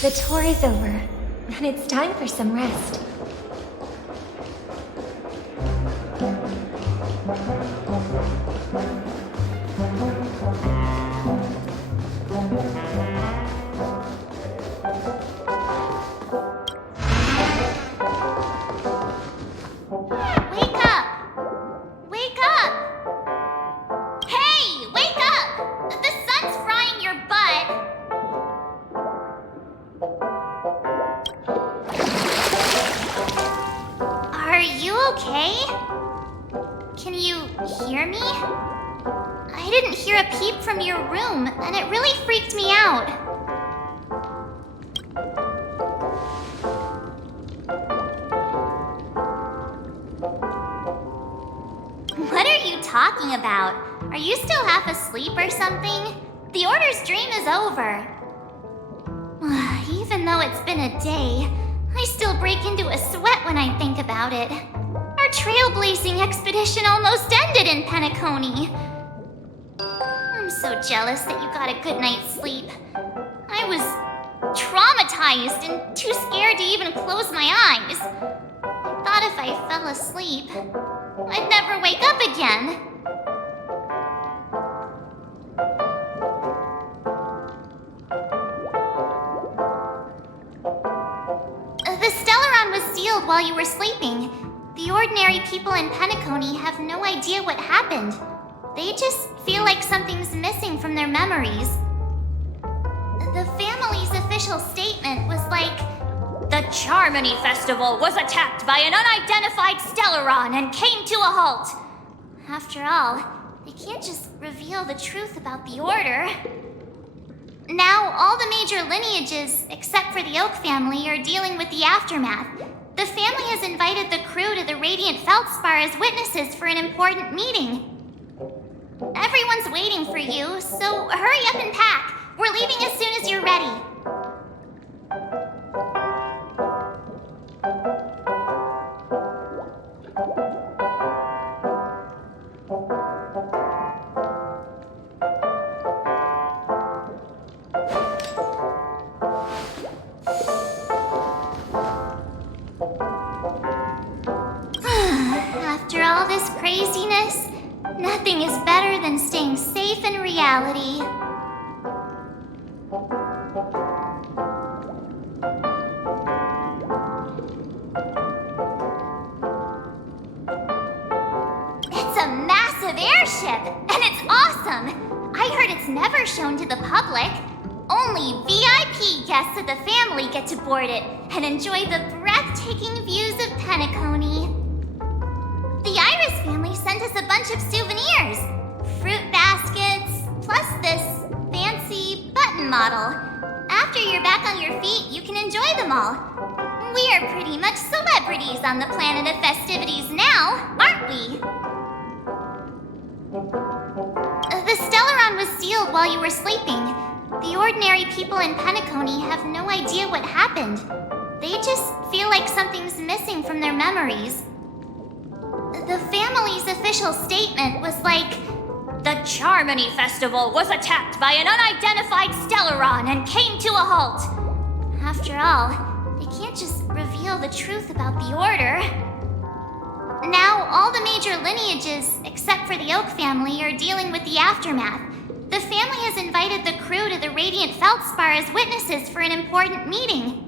The tour is over, and it's time for some rest. Wake up! Wake up! Hey, wake up! The sun's frying your butt. Are you okay? Can you hear me? I didn't hear a peep from your room, and it really freaked me out. What are you talking about? Are you still half asleep or something? The Order's dream is over. Even though it's been a day, I still break into a sweat when I think about it. Our trailblazing expedition almost ended in Penacony. I'm so jealous that you got a good night's sleep. I was traumatized and too scared to even close my eyes. I thought if I fell asleep, I'd never wake up again. The Stellaron was sealed while you were sleeping. The ordinary people in Penacony have no idea what happened. They just feel like something's missing from their memories. The family's official statement was like, "The Charmony Festival was attacked by an unidentified Stellaron and came to a halt." After all, they can't just reveal the truth about the Order. Now, all the major lineages, except for the Oak family, are dealing with the aftermath. The family has invited the crew to the Radiant Feldspar as witnesses for an important meeting. Everyone's waiting for you, so hurry up and pack. We're leaving as soon as you're ready. After all this craziness, nothing is better than staying safe in reality. It's a massive airship, and it's awesome! I heard it's never shown to the public. Only VIP guests of the family get to board it and enjoy the breathtaking views of Penacony. The Iris family sent us a bunch of souvenirs. Fruit baskets, plus this fancy button model. After you're back on your feet, you can enjoy them all. We are pretty much celebrities on the planet of festivities now, aren't we? The Stellaron was sealed while you were sleeping. The ordinary people in Penacony have no idea what happened. They just feel like something's missing from their memories. The family's official statement was like, "The Charmony Festival was attacked by an unidentified Stellaron and came to a halt." After all, they can't just reveal the truth about the Order. Now, all the major lineages, except for the Oak family, are dealing with the aftermath. The family has invited the crew to the Radiant Feldspar as witnesses for an important meeting.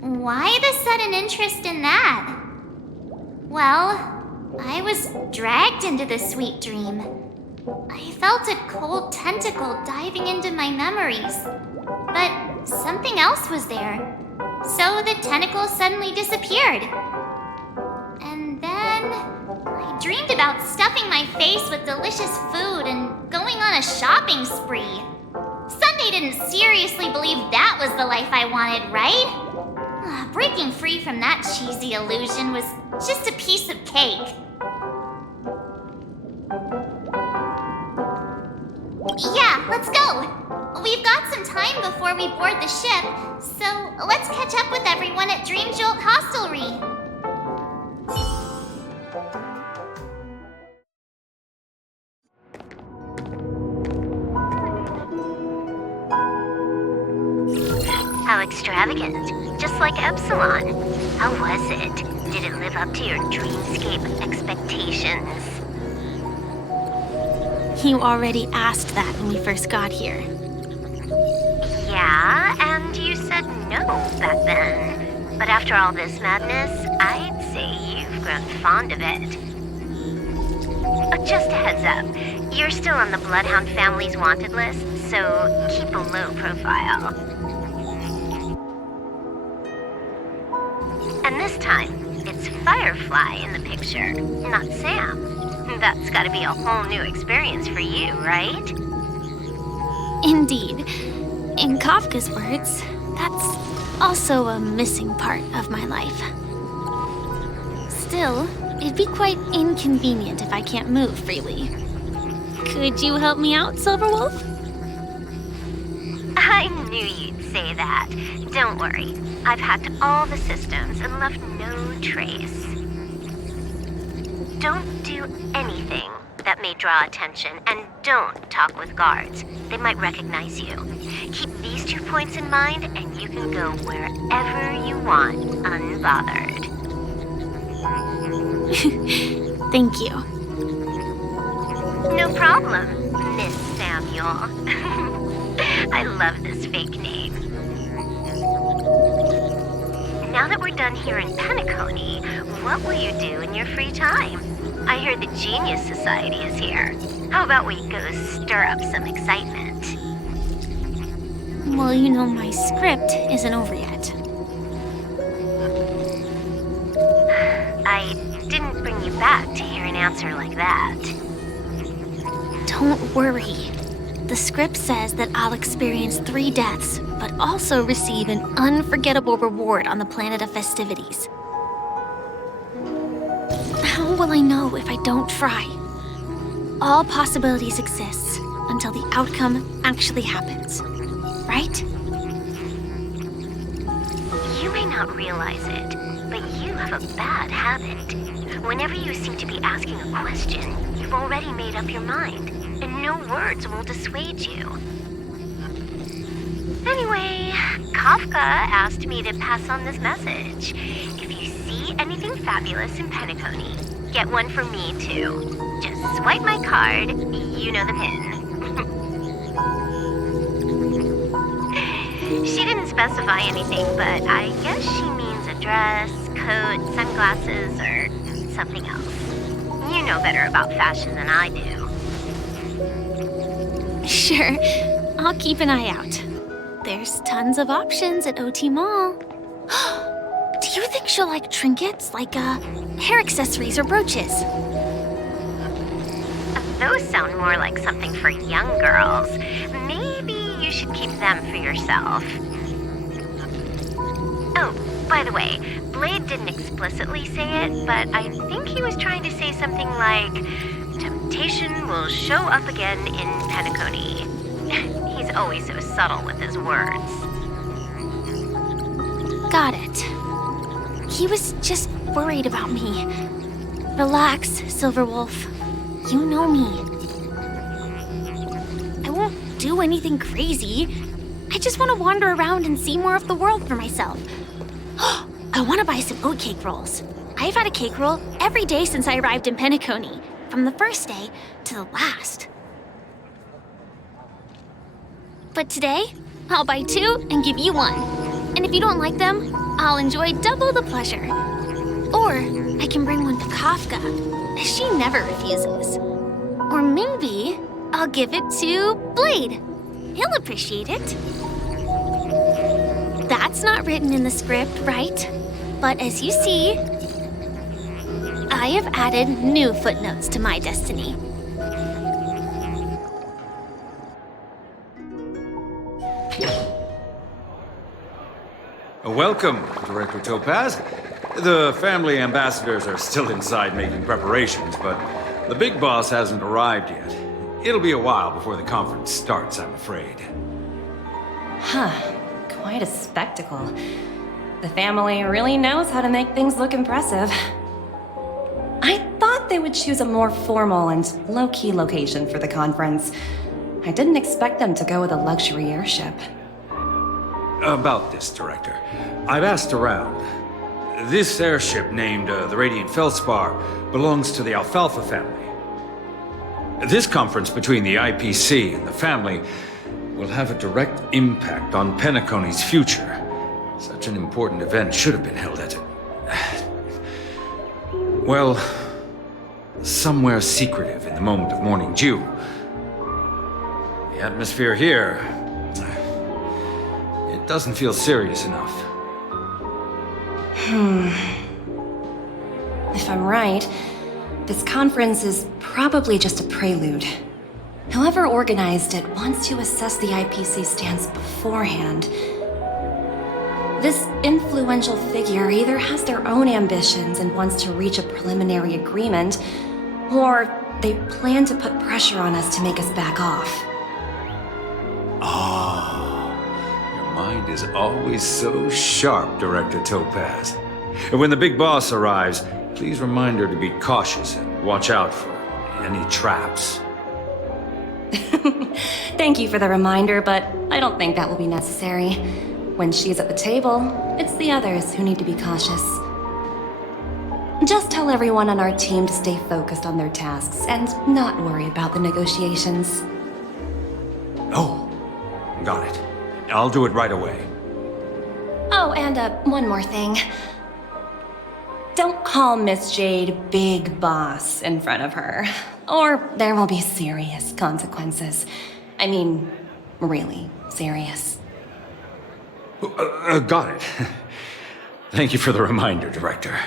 Why the sudden interest in that? Well, I was dragged into this sweet dream. I felt a cold tentacle diving into my memories, but something else was there. So the tentacle suddenly disappeared. And then I dreamed about stuffing my face with delicious food and going on a shopping spree. Sunday didn't seriously believe that was the life I wanted, right? Breaking free from that cheesy illusion was just a piece of cake. Yeah, let's go. We've got some time before we board the ship, so let's catch up with everyone at Dream Jolt Hostelry. like Epsilon. How was it? Did it live up to your dreamscape expectations? You already asked that when we first got here. Yeah, and you said no back then. But after all this madness, I'd say you've grown fond of it. Just a heads up, you're still on the Bloodhound family's wanted list, so keep a low profile. And this time, it's Firefly in the picture, not Sam. That's gotta be a whole new experience for you, right? Indeed. In Kafka's words, that's also a missing part of my life. Still, it'd be quite inconvenient if I can't move freely. Could you help me out, Silverwolf? I knew you'd say that. Don't worry. I've hacked all the systems and left no trace. Don't do anything that may draw attention, and don't talk with guards. They might recognize you. Keep these 2 points in mind, and you can go wherever you want, unbothered. Thank you. No problem, Miss Samuel. I love this fake name. Now that we're done here in Penacony, what will you do in your free time? I hear the Genius Society is here. How about we go stir up some excitement? Well, you know my script isn't over yet. I didn't bring you back to hear an answer like that. Don't worry. The script says that I'll experience 3 deaths, but also receive an unforgettable reward on the planet of festivities. How will I know if I don't try? All possibilities exist until the outcome actually happens, right? You may not realize it, but you have a bad habit. Whenever you seem to be asking a question, you've already made up your mind, and no words will dissuade you. Anyway, Kafka asked me to pass on this message. If you see anything fabulous in Penacony, get one for me too. Just swipe my card, you know the pin. She didn't specify anything, but I guess she means a dress, coat, sunglasses, or something else. You know better about fashion than I do. Sure, I'll keep an eye out. There's tons of options at OT Mall. Do you think she'll like trinkets, like hair accessories or brooches? Those sound more like something for young girls. Maybe you should keep them for yourself. Oh, by the way, Blade didn't explicitly say it, but I think he was trying to say something like, temptation will show up again in Penacony. He's always so subtle with his words. Got it. He was just worried about me. Relax, Silverwolf. You know me. I won't do anything crazy. I just want to wander around and see more of the world for myself. I want to buy some oatcake rolls. I've had a cake roll every day since I arrived in Penacony, from the first day to the last. But today, I'll buy 2 and give you 1. And if you don't like them, I'll enjoy double the pleasure. Or I can bring one to Kafka. She never refuses. Or maybe I'll give it to Blade. He'll appreciate it. That's not written in the script, right? But as you see, I have added new footnotes to my destiny. Welcome, Director Topaz. The family ambassadors are still inside making preparations, but the big boss hasn't arrived yet. It'll be a while before the conference starts, I'm afraid. Huh. Quite a spectacle. The family really knows how to make things look impressive. I thought they would choose a more formal and low-key location for the conference. I didn't expect them to go with a luxury airship. About this, Director. I've asked around. This airship named the Radiant Feldspar belongs to the Alfalfa family. This conference between the IPC and the family will have a direct impact on Penacony's future. Such an important event should have been held at well, somewhere secretive in the moment of morning dew. The atmosphere here, it doesn't feel serious enough. If I'm right, this conference is probably just a prelude. Whoever organized it wants to assess the IPC stance beforehand. This influential figure either has their own ambitions and wants to reach a preliminary agreement, or they plan to put pressure on us to make us back off. Your mind is always so sharp, Director Topaz. And when the big boss arrives, please remind her to be cautious and watch out for any traps. Thank you for the reminder, but I don't think that will be necessary. When she's at the table, it's the others who need to be cautious. Just tell everyone on our team to stay focused on their tasks and not worry about the negotiations. Oh, got it. I'll do it right away. Oh, and one more thing. Don't call Miss Jade Big Boss in front of her, or there will be serious consequences. I mean, really serious. Got it. Thank you for the reminder, Director.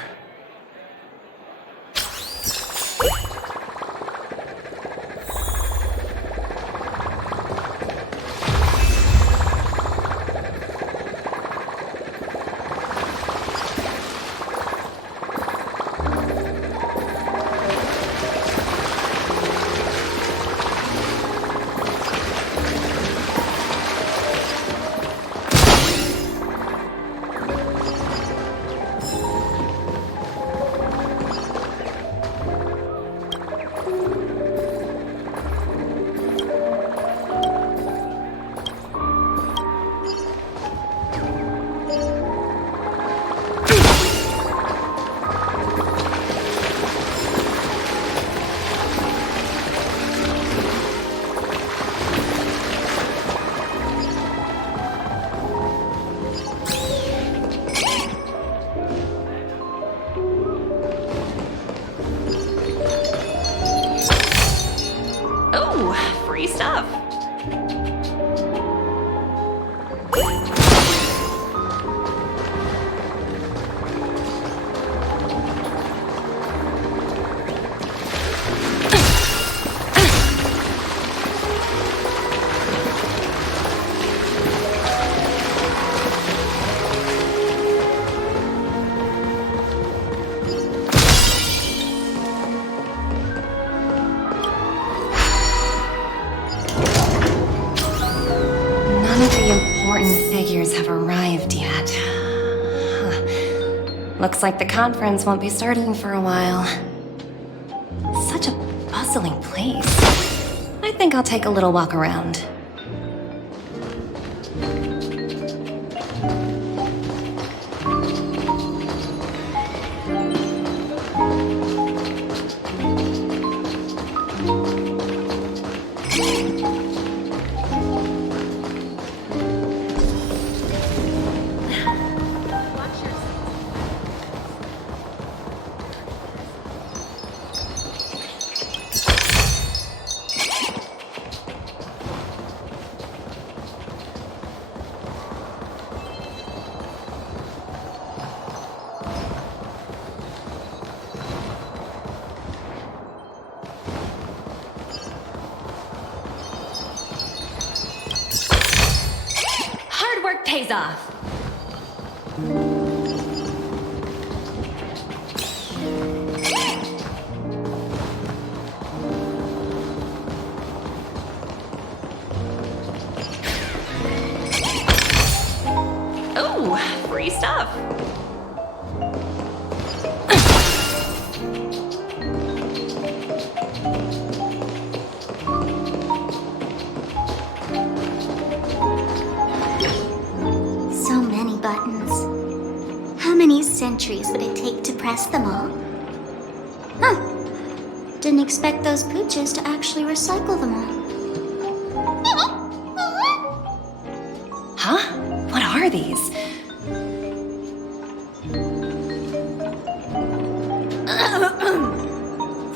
Oh, free stuff. None of the important figures have arrived yet. Looks like the conference won't be starting for a while. Such a bustling place. I think I'll take a little walk around. Hard work pays off. Oh, free stuff. centuries would it take to press them all? Huh. Didn't expect those pooches to actually recycle them all. Huh? What are these?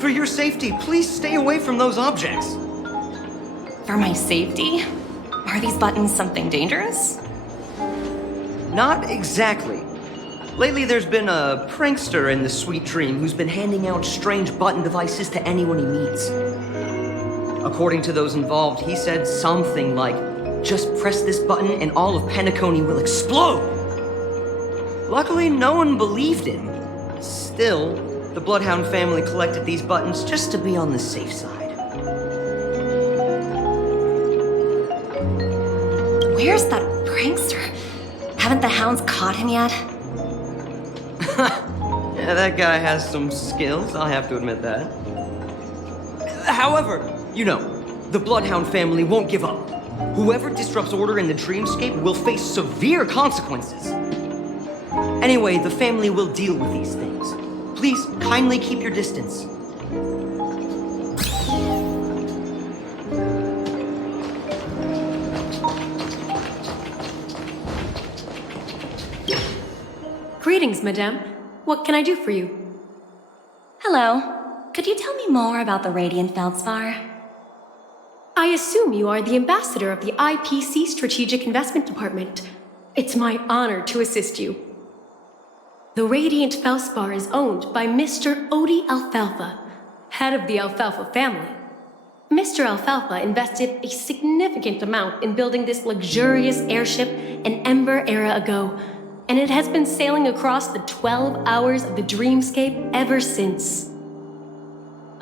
For your safety, please stay away from those objects. For my safety? Are these buttons something dangerous? Not exactly. Lately, there's been a prankster in the Sweet Dream who's been handing out strange button devices to anyone he meets. According to those involved, he said something like, "Just press this button and all of Penacony will explode!" Luckily, no one believed him. Still, the Bloodhound family collected these buttons just to be on the safe side. Where's that prankster? Haven't the hounds caught him yet? Yeah, that guy has some skills, I'll have to admit that. However, you know, the Bloodhound family won't give up. Whoever disrupts order in the dreamscape will face severe consequences. Anyway, the family will deal with these things. Please, kindly keep your distance. Greetings, madame. What can I do for you? Hello. Could you tell me more about the Radiant Feldspar? I assume you are the ambassador of the IPC Strategic Investment Department. It's my honor to assist you. The Radiant Feldspar is owned by Mr. Odie Alfalfa, head of the Alfalfa family. Mr. Alfalfa invested a significant amount in building this luxurious airship an Ember era ago, and it has been sailing across the 12 hours of the dreamscape ever since.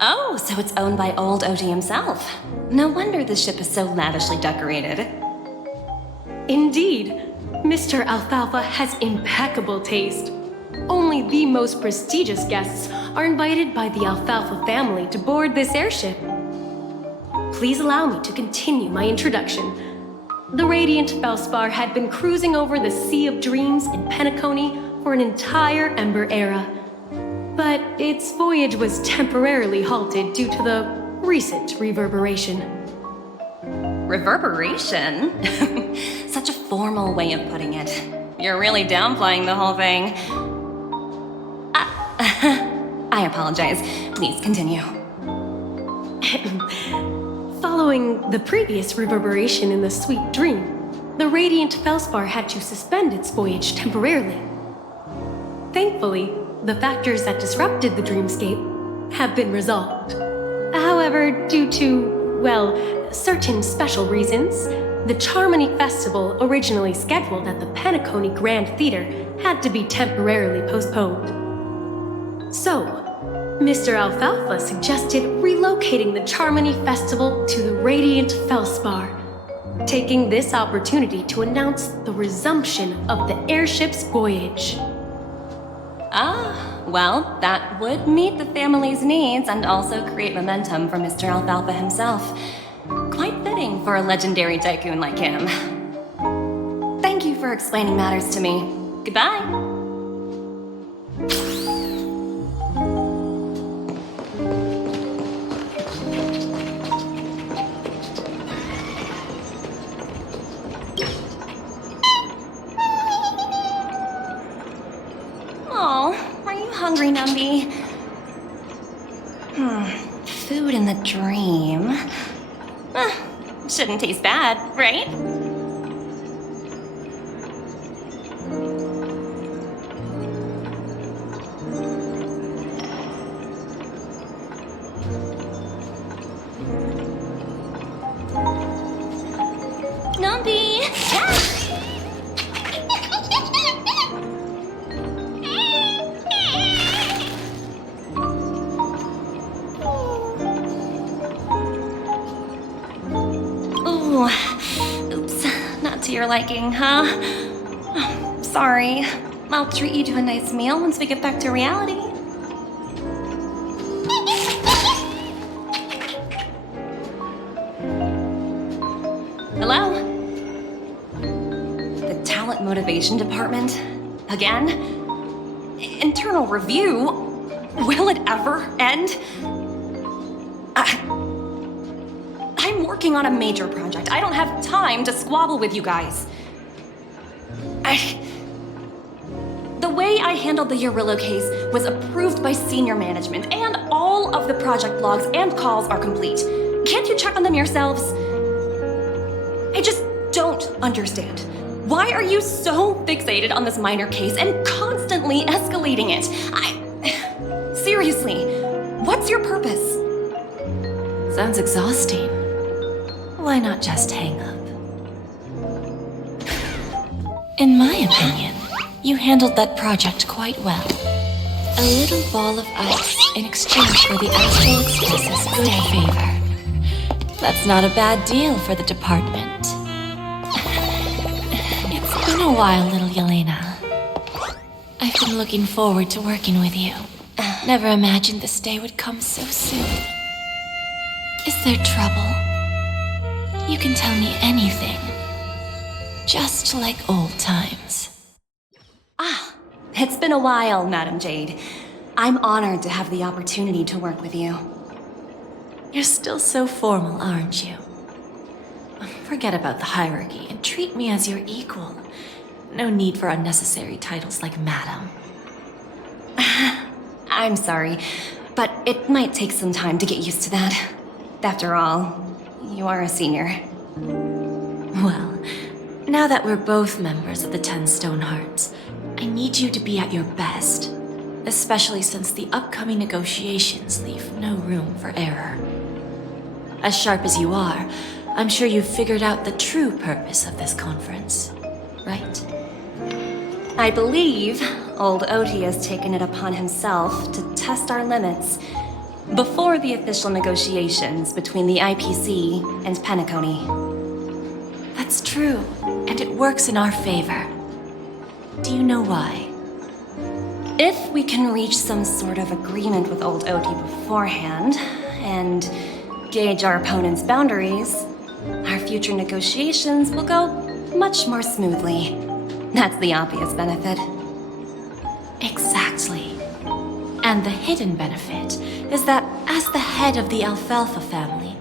Oh, so it's owned by old Odie himself. No wonder the ship is so lavishly decorated. Indeed, Mr. Alfalfa has impeccable taste. Only the most prestigious guests are invited by the Alfalfa family to board this airship. Please allow me to continue my introduction. The Radiant Feldspar had been cruising over the Sea of Dreams in Penacony for an entire Ember era. But its voyage was temporarily halted due to the recent reverberation. Reverberation? Such a formal way of putting it. You're really downplaying the whole thing. I apologize. Please continue. Following the previous reverberation in the Sweet Dream, the Radiant Feldspar had to suspend its voyage temporarily. Thankfully, the factors that disrupted the dreamscape have been resolved. However, due to, well, certain special reasons, the Charmony Festival, originally scheduled at the Penacony Grand Theater, had to be temporarily postponed. So, Mr. Alfalfa suggested relocating the Charmony Festival to the Radiant Feldspar, taking this opportunity to announce the resumption of the airship's voyage. Ah, well, that would meet the family's needs and also create momentum for Mr. Alfalfa himself. Quite fitting for a legendary tycoon like him. Thank you for explaining matters to me. Goodbye. Hungry, Numby? Food in the dream. Shouldn't taste bad, right? Numby! Yes! Oops, not to your liking, huh? Sorry. I'll treat you to a nice meal once we get back to reality. Hello? The Talent Motivation Department? Again? internal review. Will it ever end? I'm working on a major project. I don't have time to squabble with you guys. The way I handled the Urillo case was approved by senior management, and all of the project logs and calls are complete. Can't you check on them yourselves? I just don't understand. Why are you so fixated on this minor case and constantly escalating it? Seriously, what's your purpose? Sounds exhausting. Why not just hang up? In my opinion, you handled that project quite well. A little ball of ice in exchange for the Astral Express's good favor. That's not a bad deal for the department. It's been a while, little Yelena. I've been looking forward to working with you. Never imagined this day would come so soon. Is there trouble? You can tell me anything. Just like old times. It's been a while, Madam Jade. I'm honored to have the opportunity to work with you. You're still so formal, aren't you? Forget about the hierarchy and treat me as your equal. No need for unnecessary titles like Madam. I'm sorry, but it might take some time to get used to that. After all, you are a senior. Well, now that we're both members of the 10 Stone Hearts, I need you to be at your best, especially since the upcoming negotiations leave no room for error. As sharp as you are, I'm sure you've figured out the true purpose of this conference, right? I believe old Oti has taken it upon himself to test our limits before the official negotiations between the IPC and Penacony. That's true, and it works in our favor. Do you know why? If we can reach some sort of agreement with old Oti beforehand, and gauge our opponent's boundaries, our future negotiations will go much more smoothly. That's the obvious benefit. Exactly. And the hidden benefit is that as the head of the Alfalfa family,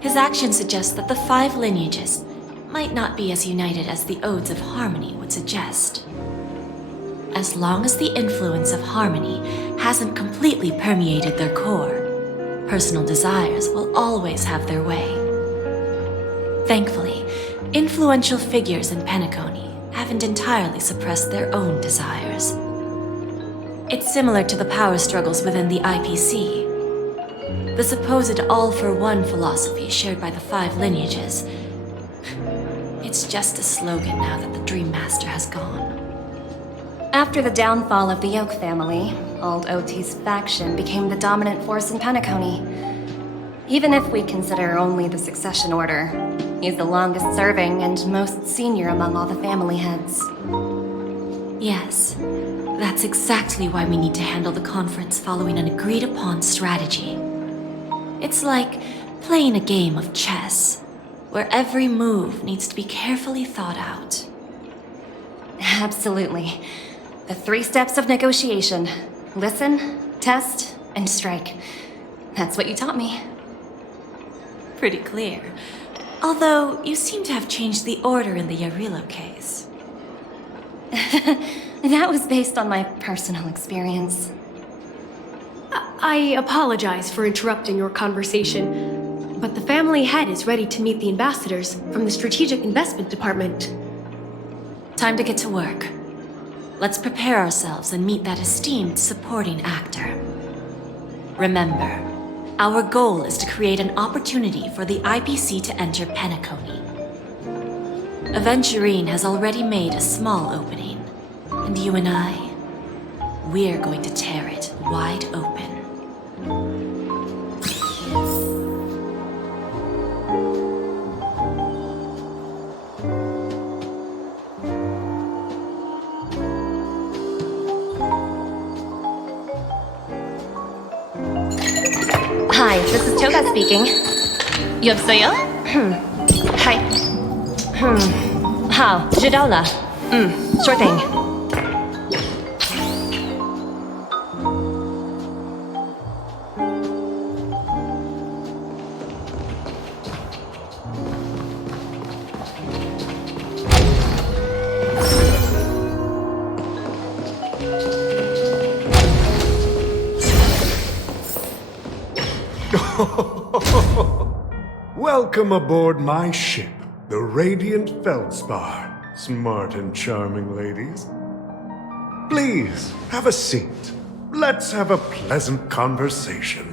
his actions suggest that the 5 lineages might not be as united as the Odes of Harmony would suggest. As long as the influence of Harmony hasn't completely permeated their core, personal desires will always have their way. Thankfully, influential figures in Penacony haven't entirely suppressed their own desires. It's similar to the power struggles within the IPC. The supposed all-for-one philosophy shared by the 5 lineages. It's just a slogan now that the Dream Master has gone. After the downfall of the Yoke family, old Oti's faction became the dominant force in Penacony. Even if we consider only the succession order, he's the longest serving and most senior among all the family heads. Yes, that's exactly why we need to handle the conference following an agreed-upon strategy. It's like playing a game of chess, where every move needs to be carefully thought out. Absolutely. The 3 steps of negotiation. Listen, test, and strike. That's what you taught me. Pretty clear. Although, you seem to have changed the order in the Yarillo case. That was based on my personal experience. I apologize for interrupting your conversation, but the family head is ready to meet the ambassadors from the Strategic Investment Department. Time to get to work. Let's prepare ourselves and meet that esteemed supporting actor. Remember, our goal is to create an opportunity for the IPC to enter Penacony. Aventurine has already made a small opening, and you and I, we're going to tear it wide open. Hi, this is Toga speaking. 여보세요? Hi. How? 知道了. Sure thing. Welcome aboard my ship, the Radiant Feldspar. Smart and charming ladies. Please, have a seat. Let's have a pleasant conversation.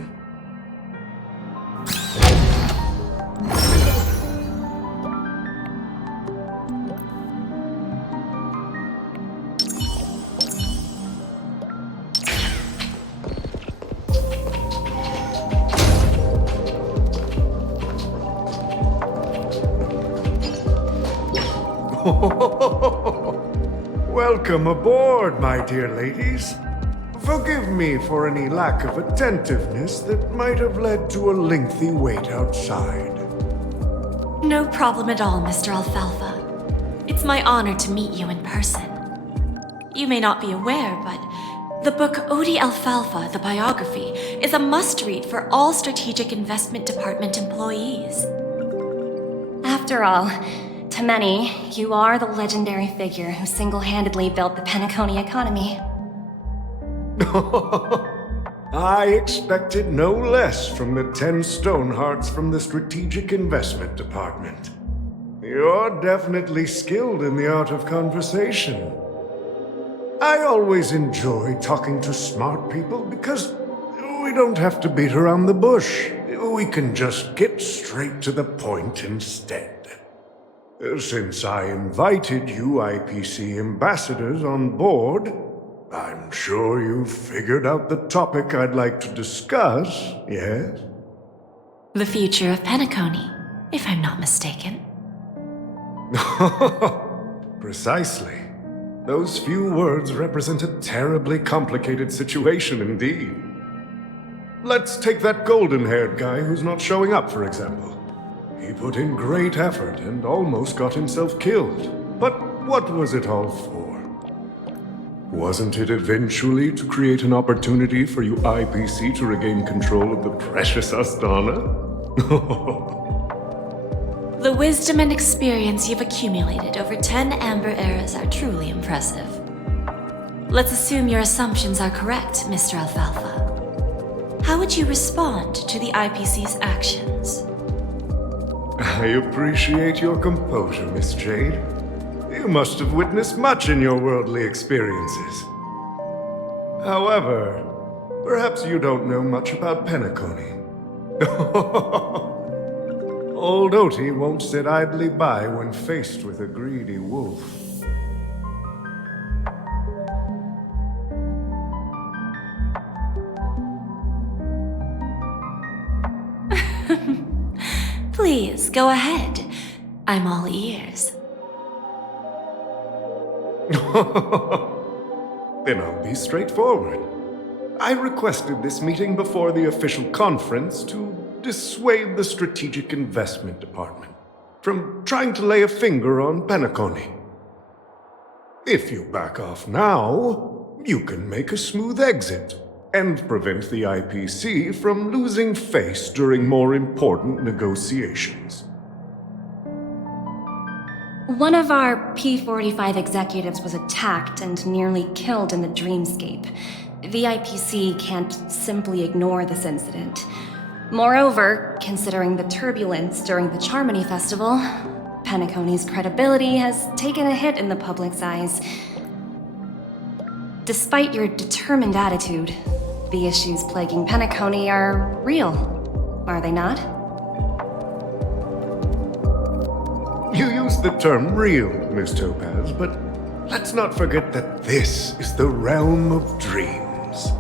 Welcome aboard, my dear ladies. Forgive me for any lack of attentiveness that might have led to a lengthy wait outside. No problem at all, Mr. Alfalfa. It's my honor to meet you in person. You may not be aware, but the book Odi Alfalfa, the biography, is a must-read for all Strategic Investment Department employees. After all, to many, you are the legendary figure who single-handedly built the Penacony economy. I expected no less from the 10 Stonehearts from the Strategic Investment Department. You're definitely skilled in the art of conversation. I always enjoy talking to smart people because we don't have to beat around the bush. We can just get straight to the point instead. Since I invited you IPC ambassadors on board, I'm sure you've figured out the topic I'd like to discuss, yes? The future of Penacony, if I'm not mistaken. Precisely. Those few words represent a terribly complicated situation indeed. Let's take that golden-haired guy who's not showing up, for example. He put in great effort and almost got himself killed. But what was it all for? Wasn't it eventually to create an opportunity for you IPC to regain control of the precious Astana? The wisdom and experience you've accumulated over 10 Amber Eras are truly impressive. Let's assume your assumptions are correct, Mr. Alfalfa. How would you respond to the IPC's actions? I appreciate your composure, Miss Jade. You must have witnessed much in your worldly experiences. However, perhaps you don't know much about Penacony. Old Oti won't sit idly by when faced with a greedy wolf. Please, go ahead. I'm all ears. Then I'll be straightforward. I requested this meeting before the official conference to dissuade the Strategic Investment Department from trying to lay a finger on Penacony. If you back off now, you can make a smooth exit and prevent the IPC from losing face during more important negotiations. One of our P-45 executives was attacked and nearly killed in the Dreamscape. The IPC can't simply ignore this incident. Moreover, considering the turbulence during the Charmony Festival, Penacony's credibility has taken a hit in the public's eyes. Despite your determined attitude, the issues plaguing Penacony are real, are they not? You used the term real, Miss Topaz, but let's not forget that this is the realm of dreams.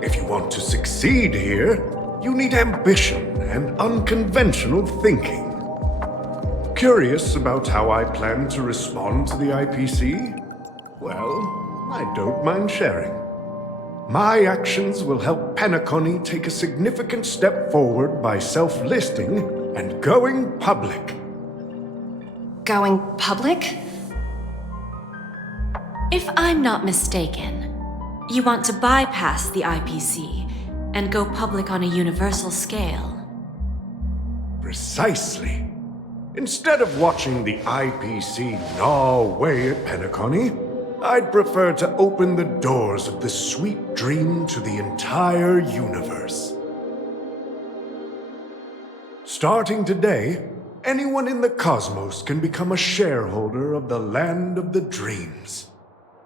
If you want to succeed here, you need ambition and unconventional thinking. Curious about how I plan to respond to the IPC? Well, I don't mind sharing. My actions will help Penacony take a significant step forward by self-listing and going public. Going public? If I'm not mistaken, you want to bypass the IPC and go public on a universal scale. Precisely. Instead of watching the IPC gnaw away at Penacony, I'd prefer to open the doors of the sweet dream to the entire universe. Starting today, anyone in the cosmos can become a shareholder of the Land of the Dreams.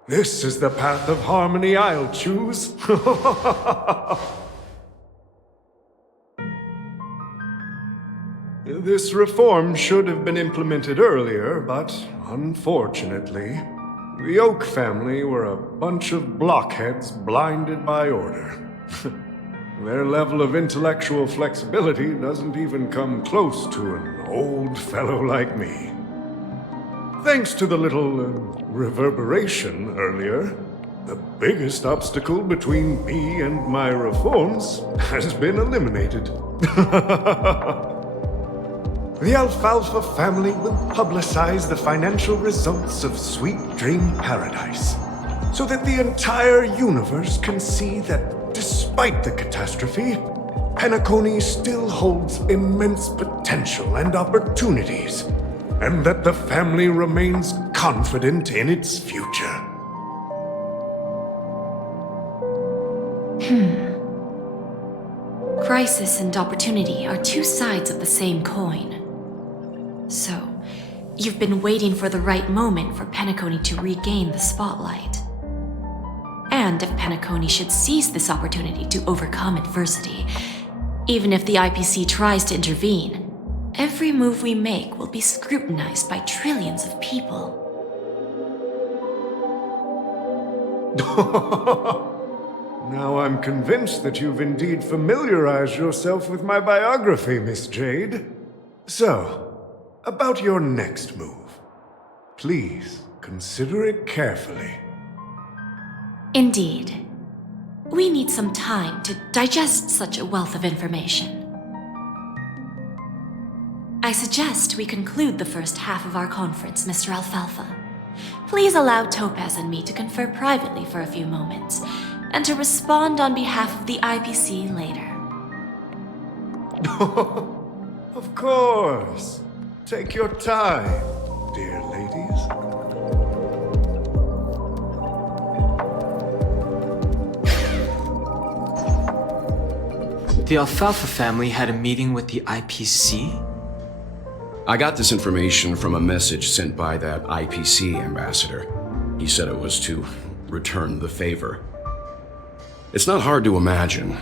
This is the path of harmony I'll choose. This reform should have been implemented earlier, but unfortunately, the Oak family were a bunch of blockheads blinded by order. Their level of intellectual flexibility doesn't even come close to an old fellow like me. Thanks to the little reverberation earlier, the biggest obstacle between me and my reforms has been eliminated. The Alfalfa family will publicize the financial results of Sweet Dream Paradise, so that the entire universe can see that despite the catastrophe, Penacony still holds immense potential and opportunities, and that the family remains confident in its future. Crisis and opportunity are two sides of the same coin. So, you've been waiting for the right moment for Penacony to regain the spotlight. And if Penacony should seize this opportunity to overcome adversity, even if the IPC tries to intervene, every move we make will be scrutinized by trillions of people. Now I'm convinced that you've indeed familiarized yourself with my biography, Miss Jade. So, about your next move. Please consider it carefully. Indeed. We need some time to digest such a wealth of information. I suggest we conclude the first half of our conference, Mr. Alfalfa. Please allow Topaz and me to confer privately for a few moments, and to respond on behalf of the IPC later. Of course. Take your time, dear ladies. The Alfalfa family had a meeting with the IPC? I got this information from a message sent by that IPC ambassador. He said it was to return the favor. It's not hard to imagine.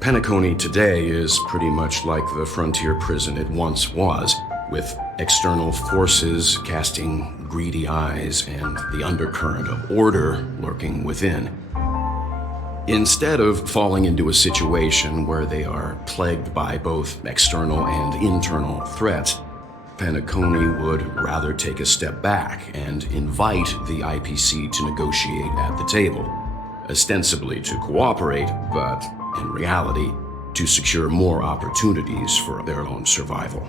Penacony today is pretty much like the frontier prison it once was, with external forces casting greedy eyes and the undercurrent of order lurking within. Instead of falling into a situation where they are plagued by both external and internal threats, Penacony would rather take a step back and invite the IPC to negotiate at the table, ostensibly to cooperate, but in reality, to secure more opportunities for their own survival.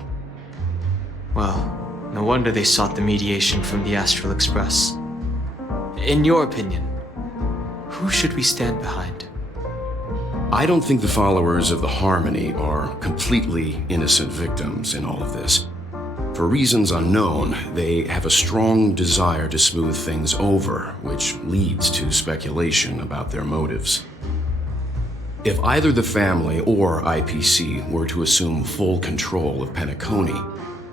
Well, no wonder they sought the mediation from the Astral Express. In your opinion, who should we stand behind? I don't think the followers of the Harmony are completely innocent victims in all of this. For reasons unknown, they have a strong desire to smooth things over, which leads to speculation about their motives. If either the family or IPC were to assume full control of Penacony,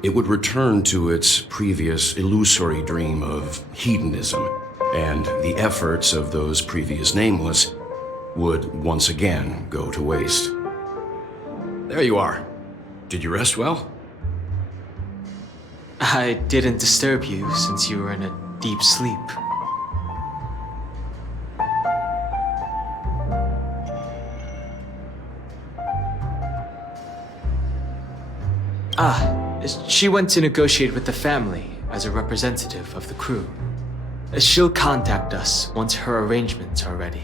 it would return to its previous illusory dream of hedonism, and the efforts of those previous nameless would once again go to waste. There you are. Did you rest well? I didn't disturb you since you were in a deep sleep. She went to negotiate with the family as a representative of the crew. She'll contact us once her arrangements are ready.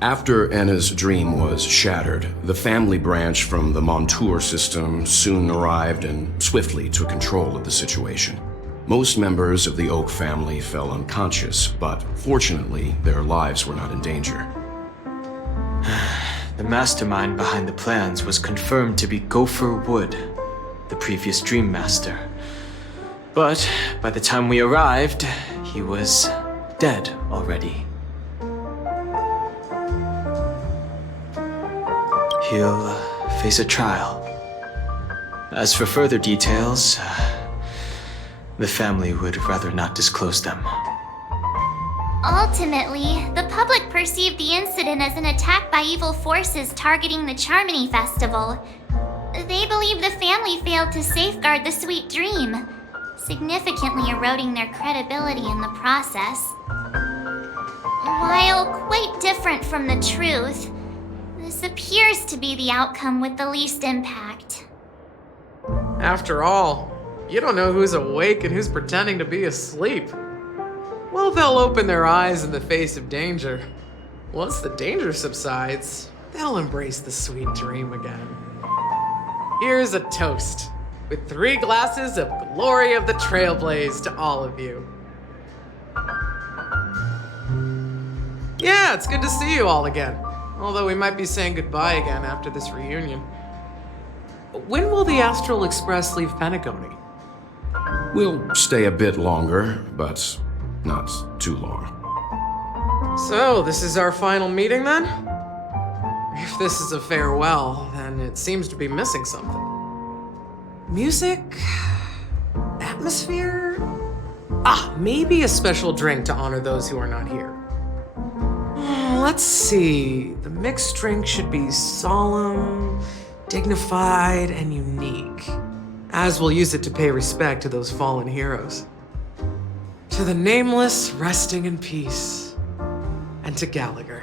After Anna's dream was shattered, the family branch from the Montour system soon arrived and swiftly took control of the situation. Most members of the Oak family fell unconscious, but fortunately, their lives were not in danger. The mastermind behind the plans was confirmed to be Gopher Wood, the previous Dream Master. But by the time we arrived, he was dead already. He'll face a trial. As for further details, the family would rather not disclose them. Ultimately, the public perceived the incident as an attack by evil forces targeting the Charmony Festival. They believe the family failed to safeguard the sweet dream, significantly eroding their credibility in the process. While quite different from the truth, this appears to be the outcome with the least impact. After all, you don't know who's awake and who's pretending to be asleep. Well, they'll open their eyes in the face of danger. Once the danger subsides, they'll embrace the sweet dream again. Here's a toast, with 3 glasses of Glory of the Trailblaze to all of you. Yeah, it's good to see you all again. Although we might be saying goodbye again after this reunion. When will the Astral Express leave Penacony? We'll stay a bit longer, but not too long. So, this is our final meeting then? If this is a farewell, then it seems to be missing something. Music? Atmosphere? Maybe a special drink to honor those who are not here. Let's see. The mixed drink should be solemn, dignified, and unique, as we'll use it to pay respect to those fallen heroes. To the Nameless, resting in peace, and to Gallagher.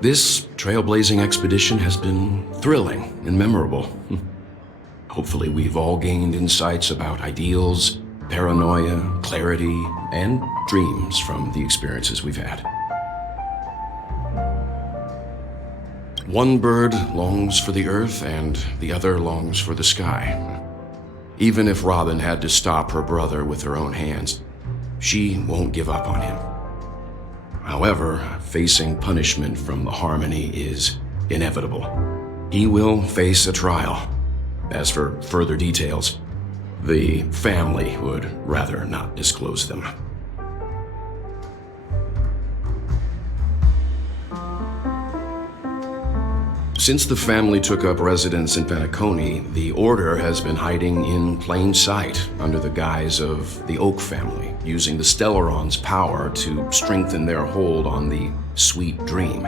This trailblazing expedition has been thrilling and memorable. Hopefully we've all gained insights about ideals, paranoia, clarity, and dreams from the experiences we've had. One bird longs for the earth and the other longs for the sky. Even if Robin had to stop her brother with her own hands, she won't give up on him. However, facing punishment from the Harmony is inevitable. He will face a trial. As for further details, the family would rather not disclose them. Since the family took up residence in Penacony, the Order has been hiding in plain sight under the guise of the Oak family, using the Stellaron's power to strengthen their hold on the Sweet Dream,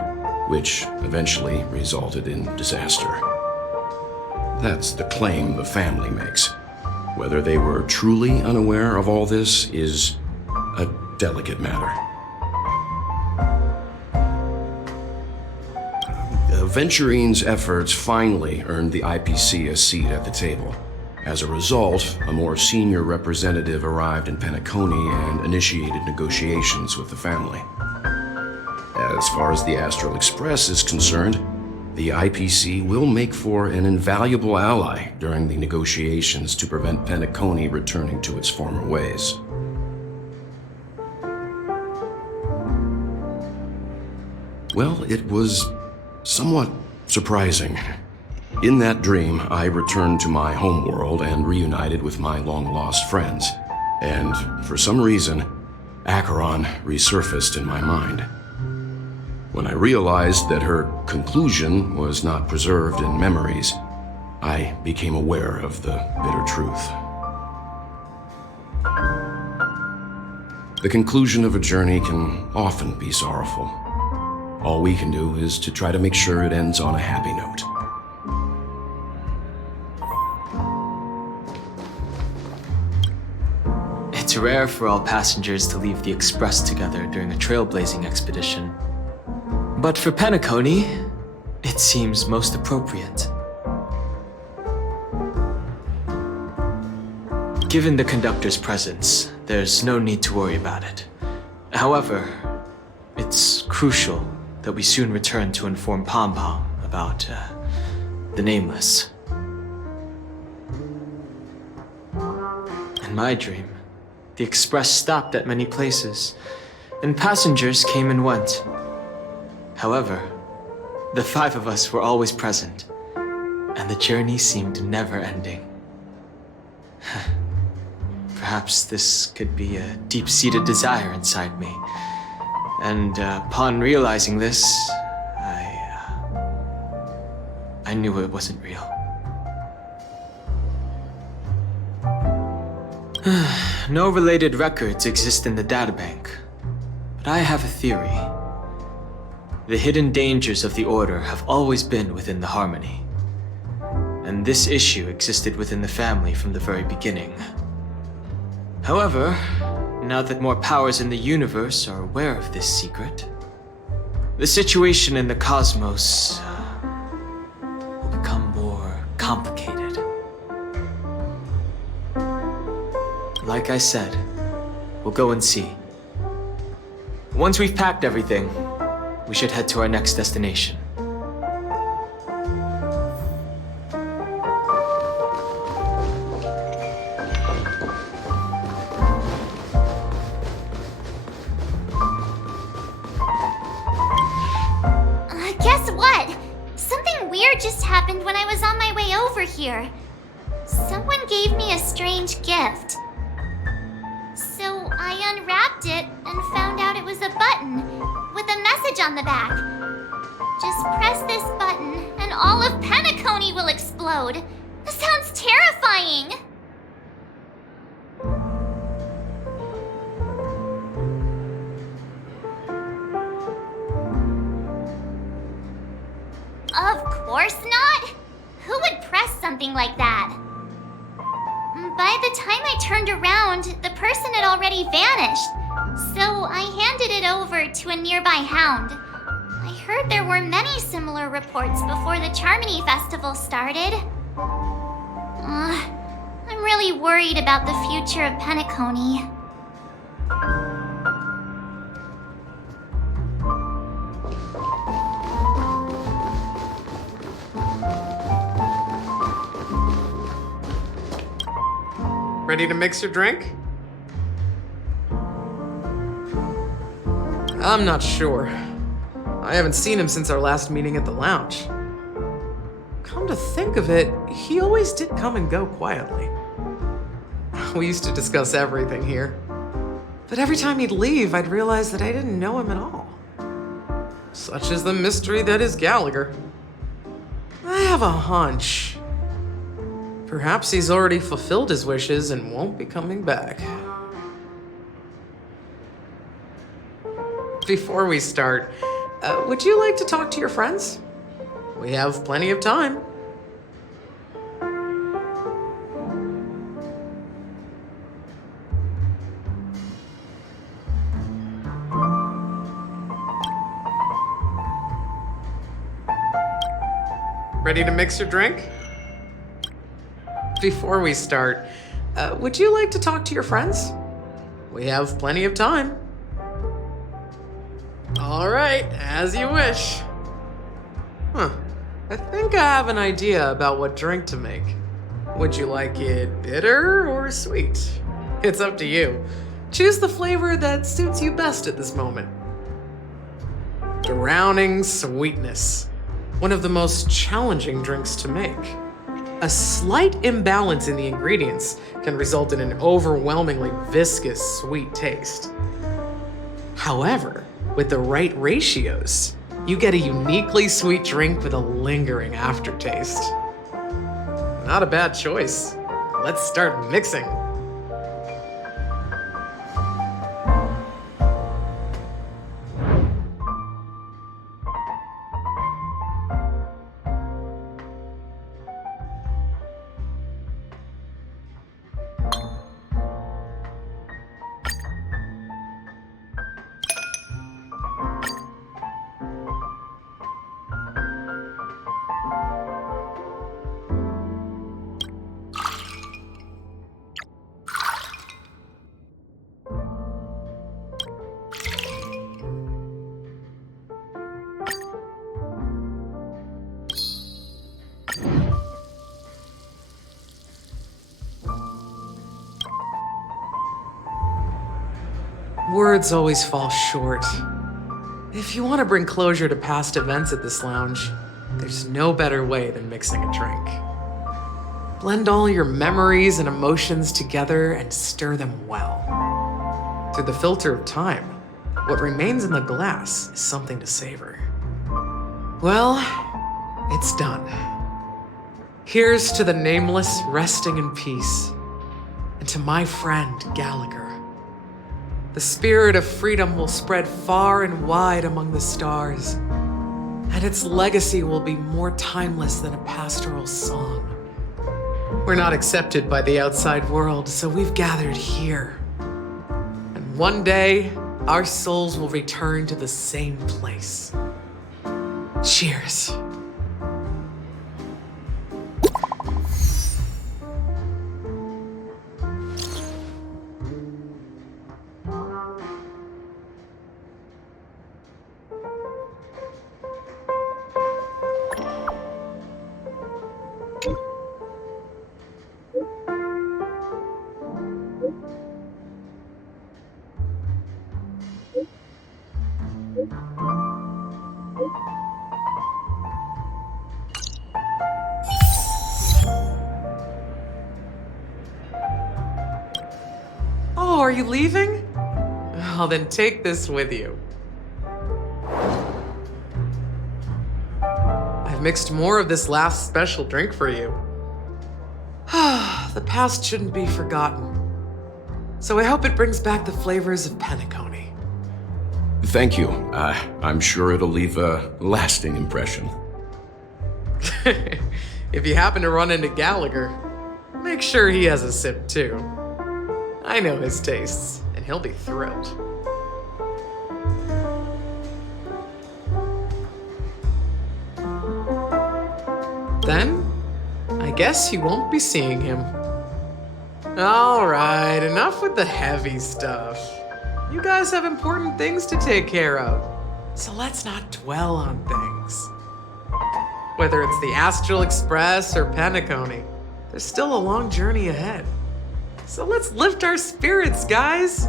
which eventually resulted in disaster. That's the claim the family makes. Whether they were truly unaware of all this is a delicate matter. Venturine's efforts finally earned the IPC a seat at the table. As a result, a more senior representative arrived in Penacony and initiated negotiations with the family. As far as the Astral Express is concerned, the IPC will make for an invaluable ally during the negotiations to prevent Penacony returning to its former ways. Well, it was somewhat surprising. In that dream, I returned to my homeworld and reunited with my long-lost friends. And for some reason, Acheron resurfaced in my mind. When I realized that her conclusion was not preserved in memories, I became aware of the bitter truth. The conclusion of a journey can often be sorrowful. All we can do is to try to make sure it ends on a happy note. It's rare for all passengers to leave the Express together during a trailblazing expedition. But for Penacony, it seems most appropriate. Given the conductor's presence, there's no need to worry about it. However, it's crucial that we soon return to inform Pom Pom about the Nameless. In my dream, the Express stopped at many places, and passengers came and went. However, the 5 of us were always present, and the journey seemed never ending. Perhaps this could be a deep-seated desire inside me. And upon realizing this, I knew it wasn't real. No related records exist in the databank, but I have a theory. The hidden dangers of the Order have always been within the Harmony, and this issue existed within the family from the very beginning. However, now that more powers in the universe are aware of this secret, the situation in the cosmos will become more complicated. Like I said, we'll go and see. Once we've packed everything, we should head to our next destination. Guess what? Something weird just happened when I was on my way over here. Someone gave me a strange gift. So I unwrapped it and found out it was a button with a message on the back. Just press this button and all of Penacony will explode. This sounds terrifying. Of course not. Who would press something like that? By the time I turned around, the person had already vanished. So I handed it over to a nearby hound. I heard there were many similar reports before the Charmony Festival started. I'm really worried about the future of Penacony. Ready to mix your drink? I'm not sure. I haven't seen him since our last meeting at the lounge. Come to think of it, he always did come and go quietly. We used to discuss everything here. But every time he'd leave, I'd realize that I didn't know him at all. Such is the mystery that is Gallagher. I have a hunch. Perhaps he's already fulfilled his wishes and won't be coming back. Before we start, would you like to talk to your friends? We have plenty of time. Ready to mix your drink? Before we start, would you like to talk to your friends? We have plenty of time. All right, as you wish. I think I have an idea about what drink to make. Would you like it bitter or sweet? It's up to you. Choose the flavor that suits you best at this moment. Drowning sweetness. One of the most challenging drinks to make. A slight imbalance in the ingredients can result in an overwhelmingly viscous, sweet taste. However, with the right ratios, you get a uniquely sweet drink with a lingering aftertaste. Not a bad choice. Let's start mixing. Words always fall short. If you want to bring closure to past events at this lounge, there's no better way than mixing a drink. Blend all your memories and emotions together and stir them well. Through the filter of time, what remains in the glass is something to savor. Well, it's done. Here's to the nameless resting in peace, and to my friend Gallagher. The spirit of freedom will spread far and wide among the stars, and its legacy will be more timeless than a pastoral song. We're not accepted by the outside world, so we've gathered here. And one day, our souls will return to the same place. Cheers. Oh, are you leaving? Well, then take this with you. I've mixed more of this last special drink for you. The past shouldn't be forgotten. So I hope it brings back the flavors of Penacony. Thank you. I'm sure it'll leave a lasting impression. If you happen to run into Gallagher, make sure he has a sip too. I know his tastes, and he'll be thrilled. Then, I guess you won't be seeing him. All right, enough with the heavy stuff. You guys have important things to take care of, so let's not dwell on things. Whether it's the Astral Express or Penacony, there's still a long journey ahead. So let's lift our spirits, guys,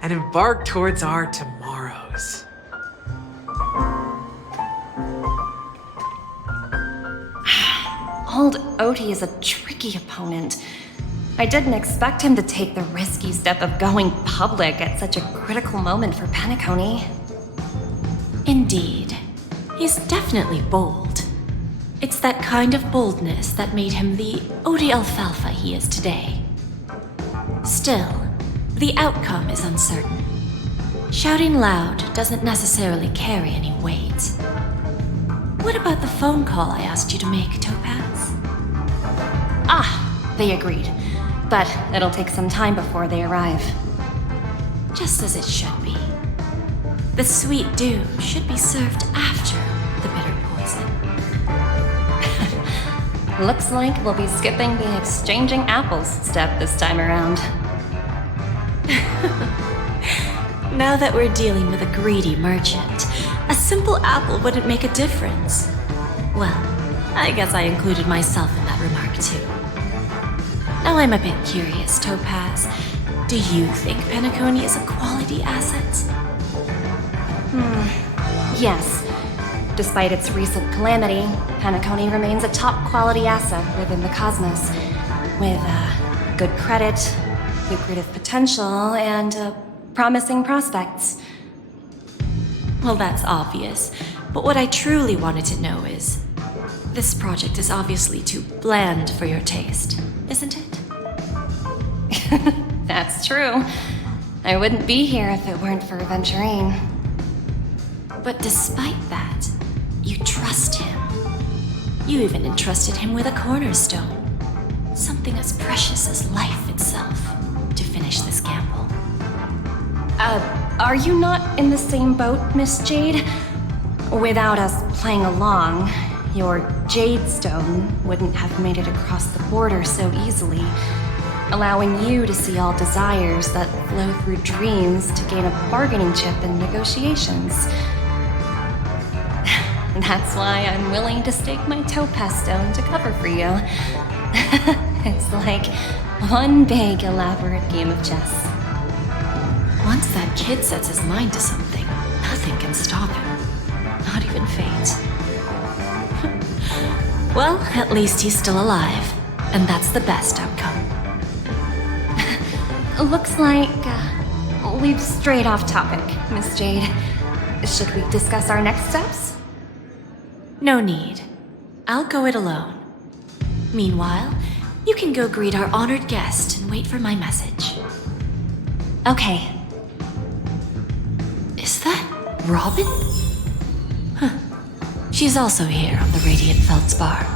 and embark towards our tomorrows. Old Odie is a tricky opponent. I didn't expect him to take the risky step of going public at such a critical moment for Penacony. Indeed. He's definitely bold. It's that kind of boldness that made him the Odie Alfalfa he is today. Still, the outcome is uncertain. Shouting loud doesn't necessarily carry any weight. What about the phone call I asked you to make, Topaz? Ah, they agreed. But it'll take some time before they arrive. Just as it should be. The sweet dew should be served after the bitter poison. Looks like we'll be skipping the exchanging apples step this time around. Now that we're dealing with a greedy merchant, a simple apple wouldn't make a difference. Well, I guess I included myself in that remark too. Now I'm a bit curious, Topaz. Do you think Penacony is a quality asset? Yes. Despite its recent calamity, Penacony remains a top quality asset within the cosmos. With good credit, lucrative potential, and promising prospects. Well, that's obvious. But what I truly wanted to know is, this project is obviously too bland for your taste, isn't it? That's true. I wouldn't be here if it weren't for Aventurine. But despite that, you trust him. You even entrusted him with a cornerstone. Something as precious as life itself, to finish this gamble. Are you not in the same boat, Miss Jade? Without us playing along, your Jade Stone wouldn't have made it across the border so easily, allowing you to see all desires that flow through dreams to gain a bargaining chip in negotiations. That's why I'm willing to stake my topaz stone to cover for you. It's like one big, elaborate game of chess. Once that kid sets his mind to something, nothing can stop him. Not even fate. Well, at least he's still alive, and that's the best outcome. Looks like we've strayed off topic, Miss Jade. Should we discuss our next steps? No need. I'll go it alone. Meanwhile, you can go greet our honored guest and wait for my message. Okay. Is that Robin? Huh. She's also here on the Radiant Feldspar.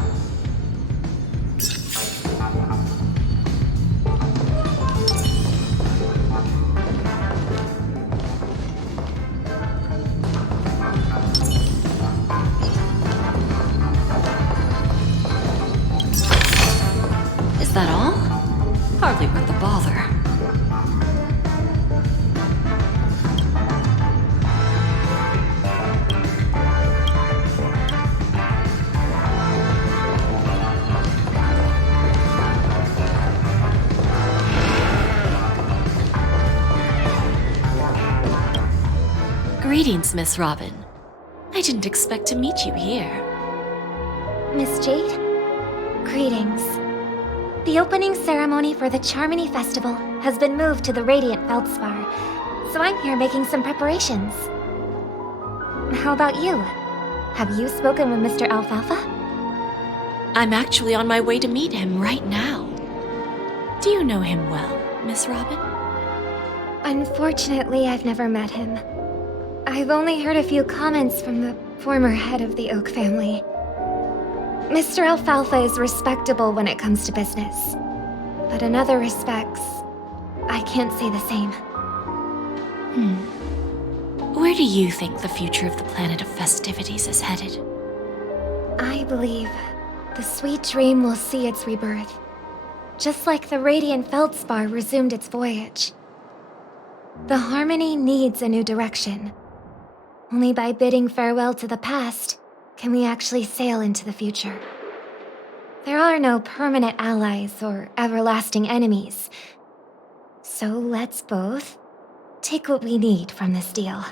Is that all? Hardly worth the bother. Greetings, Miss Robin. I didn't expect to meet you here. Miss Jade? Greetings. The opening ceremony for the Charmony Festival has been moved to the Radiant Feldspar, so I'm here making some preparations. How about you? Have you spoken with Mr. Alfalfa? I'm actually on my way to meet him right now. Do you know him well, Miss Robin? Unfortunately, I've never met him. I've only heard a few comments from the former head of the Oak family. Mr. Alfalfa is respectable when it comes to business, but in other respects, I can't say the same. Where do you think the future of the planet of festivities is headed? I believe the sweet dream will see its rebirth, just like the Radiant Feldspar resumed its voyage. The Harmony needs a new direction. Only by bidding farewell to the past can we actually sail into the future. There are no permanent allies or everlasting enemies. So let's both take what we need from this deal.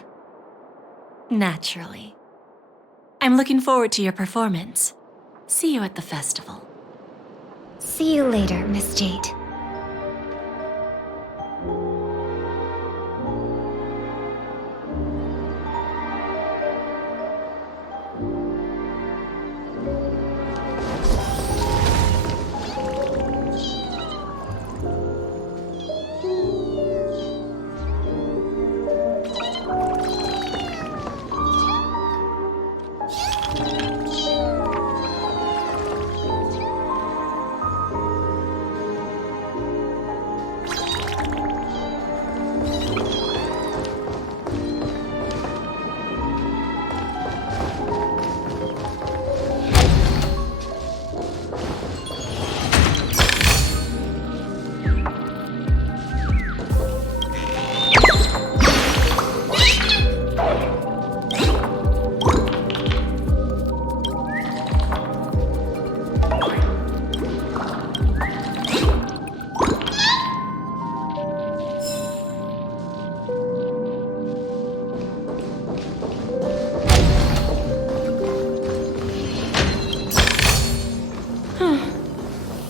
Naturally. I'm looking forward to your performance. See you at the festival. See you later, Miss Jade.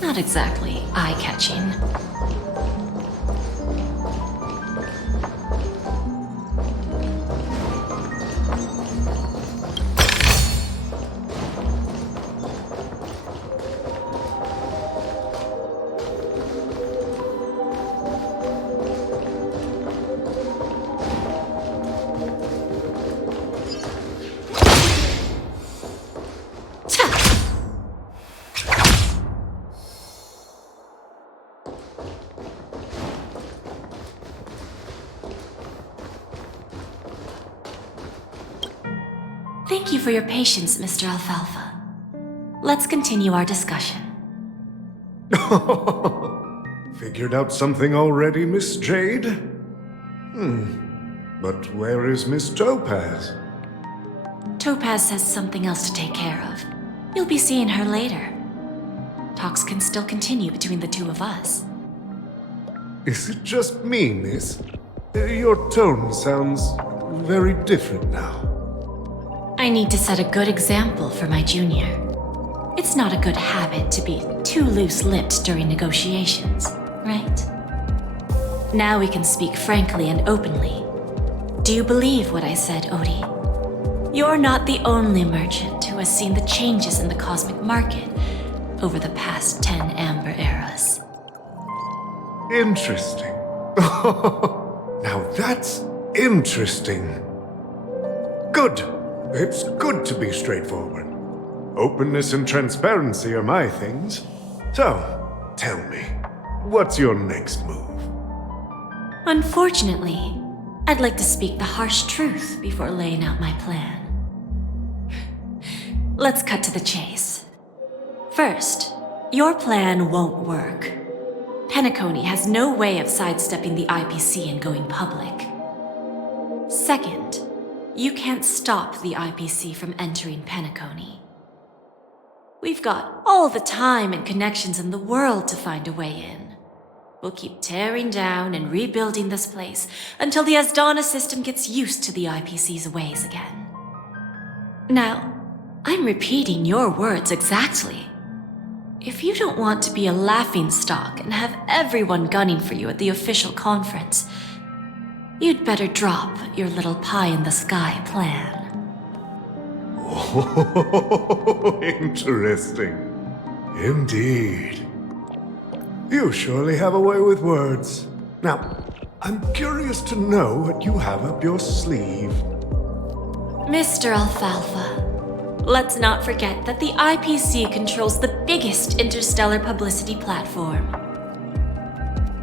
Not exactly eye-catching. Thank you for your patience, Mr. Alfalfa. Let's continue our discussion. Figured out something already, Miss Jade? But where is Miss Topaz? Topaz has something else to take care of. You'll be seeing her later. Talks can still continue between the two of us. Is it just me, miss? Your tone sounds very different now. I need to set a good example for my junior. It's not a good habit to be too loose-lipped during negotiations, right? Now we can speak frankly and openly. Do you believe what I said, Odie? You're not the only merchant who has seen the changes in the cosmic market over the past 10 Amber Eras. Interesting. Now that's interesting. Good. It's good to be straightforward. Openness and transparency are my things. So, tell me, what's your next move? Unfortunately, I'd like to speak the harsh truth before laying out my plan. Let's cut to the chase. First, your plan won't work. Penacony has no way of sidestepping the IPC and going public. Second, you can't stop the IPC from entering Penacony. We've got all the time and connections in the world to find a way in. We'll keep tearing down and rebuilding this place until the Asdana system gets used to the IPC's ways again. Now, I'm repeating your words exactly. If you don't want to be a laughingstock and have everyone gunning for you at the official conference, you'd better drop your little pie-in-the-sky plan. Oh, interesting. Indeed. You surely have a way with words. Now, I'm curious to know what you have up your sleeve. Mr. Alfalfa, let's not forget that the IPC controls the biggest interstellar publicity platform.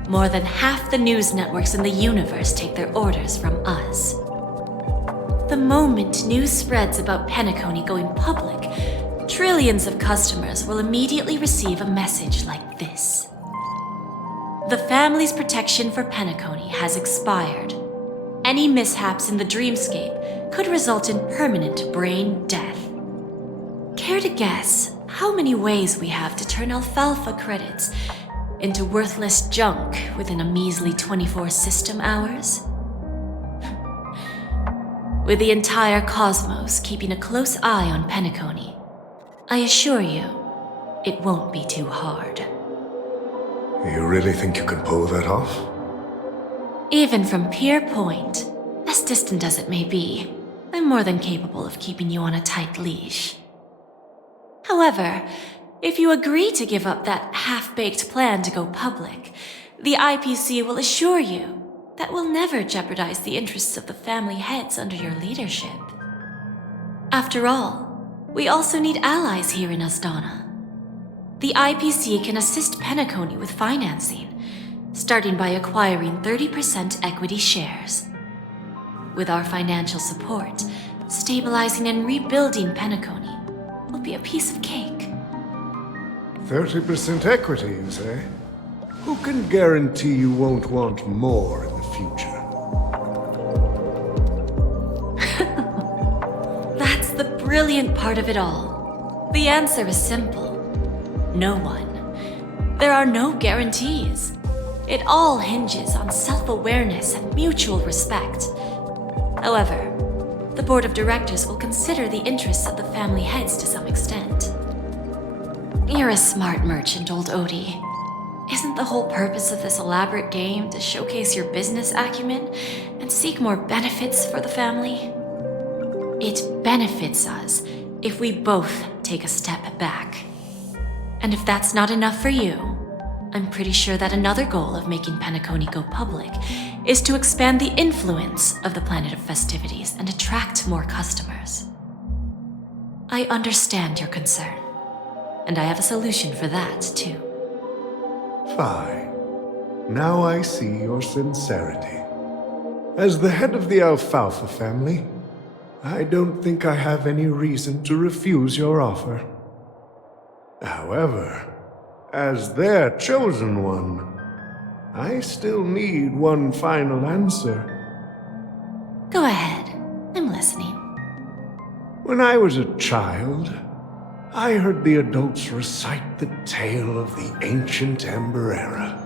More than half the news networks in the universe take their orders from us. The moment news spreads about Penacony going public, trillions of customers will immediately receive a message like this. The family's protection for Penacony has expired. Any mishaps in the dreamscape could result in permanent brain death. Care to guess how many ways we have to turn Alfalfa credits into worthless junk within a measly 24 system hours? With the entire cosmos keeping a close eye on Penacony, I assure you, it won't be too hard. You really think you can pull that off? Even from Pier Point, as distant as it may be, I'm more than capable of keeping you on a tight leash. However, if you agree to give up that half-baked plan to go public, the IPC will assure you that we'll never jeopardize the interests of the family heads under your leadership. After all, we also need allies here in Asdana. The IPC can assist Penacony with financing, starting by acquiring 30% equity shares. With our financial support, stabilizing and rebuilding Penacony will be a piece of cake. 30% equity, you say? Who can guarantee you won't want more in the future? That's the brilliant part of it all. The answer is simple. No one. There are no guarantees. It all hinges on self-awareness and mutual respect. However, the board of directors will consider the interests of the family heads to some extent. You're a smart merchant, old Odie. Isn't the whole purpose of this elaborate game to showcase your business acumen and seek more benefits for the family? It benefits us if we both take a step back. And if that's not enough for you, I'm pretty sure that another goal of making Penacony go public is to expand the influence of the Planet of Festivities and attract more customers. I understand your concern, and I have a solution for that, too. Fine. Now I see your sincerity. As the head of the Alfalfa family, I don't think I have any reason to refuse your offer. However, as their chosen one, I still need one final answer. Go ahead. I'm listening. When I was a child, I heard the adults recite the tale of the ancient Amber Era,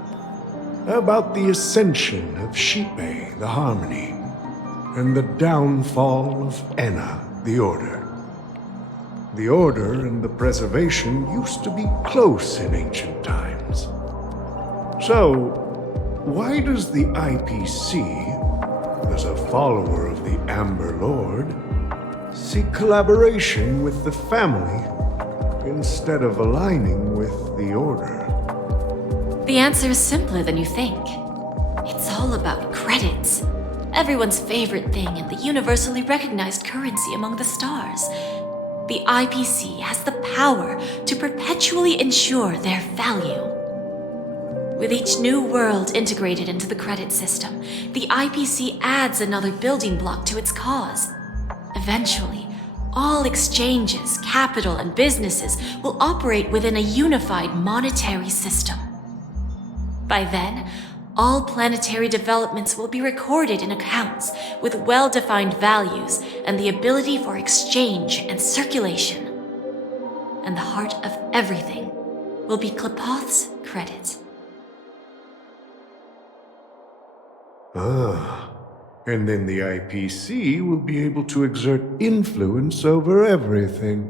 about the ascension of Shipe, the Harmony, and the downfall of Enna, the Order. The Order and the Preservation used to be close in ancient times. So, why does the IPC, as a follower of the Amber Lord, seek collaboration with the family instead of aligning with the Order? The answer is simpler than you think. It's all about credits. Everyone's favorite thing and the universally recognized currency among the stars. The IPC has the power to perpetually ensure their value. With each new world integrated into the credit system, the IPC adds another building block to its cause. Eventually, all exchanges, capital, and businesses will operate within a unified monetary system. By then, all planetary developments will be recorded in accounts with well-defined values and the ability for exchange and circulation. And the heart of everything will be Klepoth's credit. Ah, and then the IPC will be able to exert influence over everything.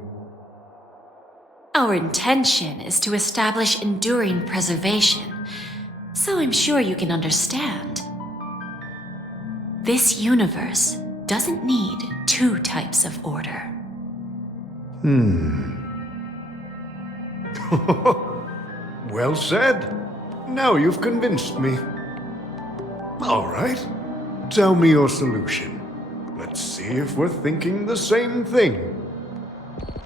Our intention is to establish enduring preservation, so I'm sure you can understand. This universe doesn't need two types of order. Well said. Now you've convinced me. All right. Tell me your solution. Let's see if we're thinking the same thing.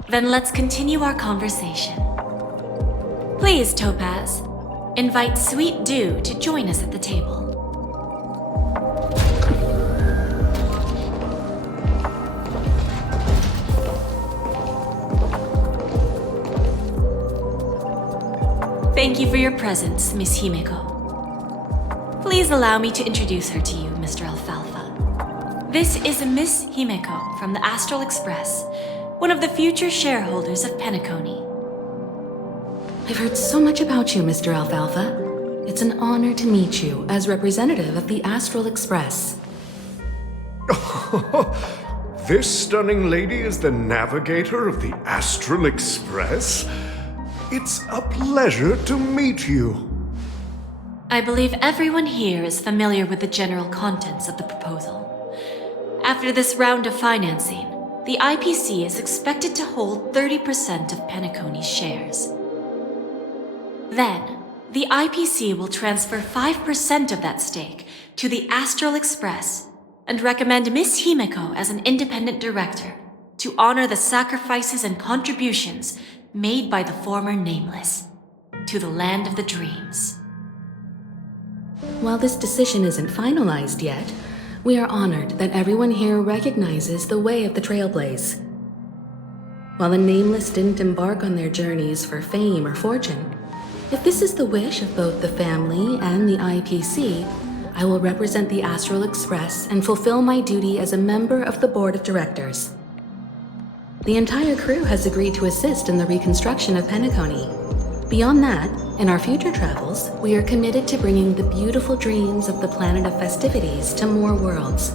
Then let's continue our conversation. Please, Topaz, invite Sweet Dew to join us at the table. Thank you for your presence, Miss Himeko. Please allow me to introduce her to you, Mr. Alfalfa. This is Miss Himeko from the Astral Express, one of the future shareholders of Penacony. I've heard so much about you, Mr. Alfalfa. It's an honor to meet you as representative of the Astral Express. This stunning lady is the navigator of the Astral Express? It's a pleasure to meet you. I believe everyone here is familiar with the general contents of the proposal. After this round of financing, the IPC is expected to hold 30% of Penacony's shares. Then, the IPC will transfer 5% of that stake to the Astral Express and recommend Miss Himeko as an independent director to honor the sacrifices and contributions made by the former Nameless to the land of the dreams. While this decision isn't finalized yet, we are honored that everyone here recognizes the way of the Trailblaze. While the Nameless didn't embark on their journeys for fame or fortune, if this is the wish of both the family and the IPC, I will represent the Astral Express and fulfill my duty as a member of the board of directors. The entire crew has agreed to assist in the reconstruction of Penacony. Beyond that, in our future travels, we are committed to bringing the beautiful dreams of the planet of festivities to more worlds.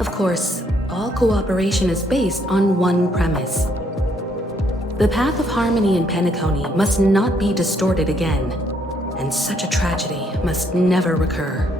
Of course, all cooperation is based on one premise. The path of harmony in Penacony must not be distorted again, and such a tragedy must never recur.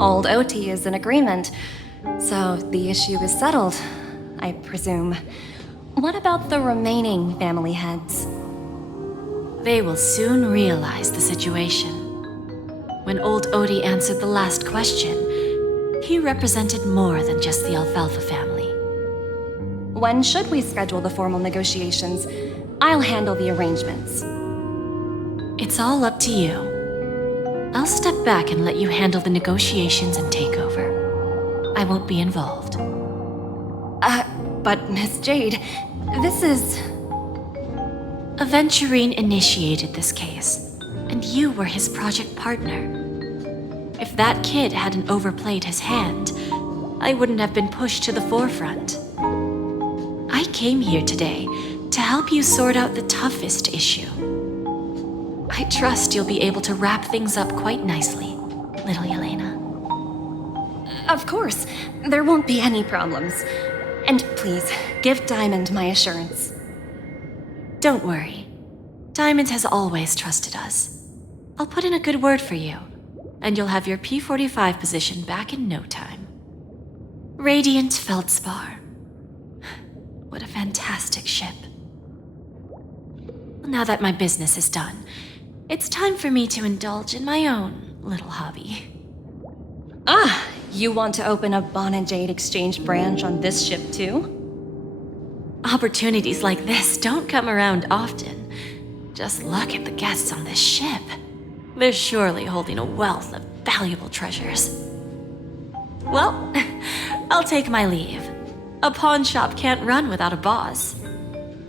Old OT is in agreement, so the issue is settled, I presume. What about the remaining family heads? They will soon realize the situation. When old Odie answered the last question, he represented more than just the Alfalfa family. When should we schedule the formal negotiations? I'll handle the arrangements. It's all up to you. I'll step back and let you handle the negotiations and takeover. I won't be involved. But Miss Jade, this is... Aventurine initiated this case, and you were his project partner. If that kid hadn't overplayed his hand, I wouldn't have been pushed to the forefront. I came here today to help you sort out the toughest issue. I trust you'll be able to wrap things up quite nicely, little Yelena. Of course, there won't be any problems. And please, give Diamond my assurance. Don't worry. Diamond has always trusted us. I'll put in a good word for you, and you'll have your P-45 position back in no time. Radiant Feldspar. What a fantastic ship. Now that my business is done, it's time for me to indulge in my own little hobby. Ah, you want to open a Bon and Jade exchange branch on this ship too? Opportunities like this don't come around often. Just look at the guests on this ship. They're surely holding a wealth of valuable treasures. Well, I'll take my leave. A pawn shop can't run without a boss.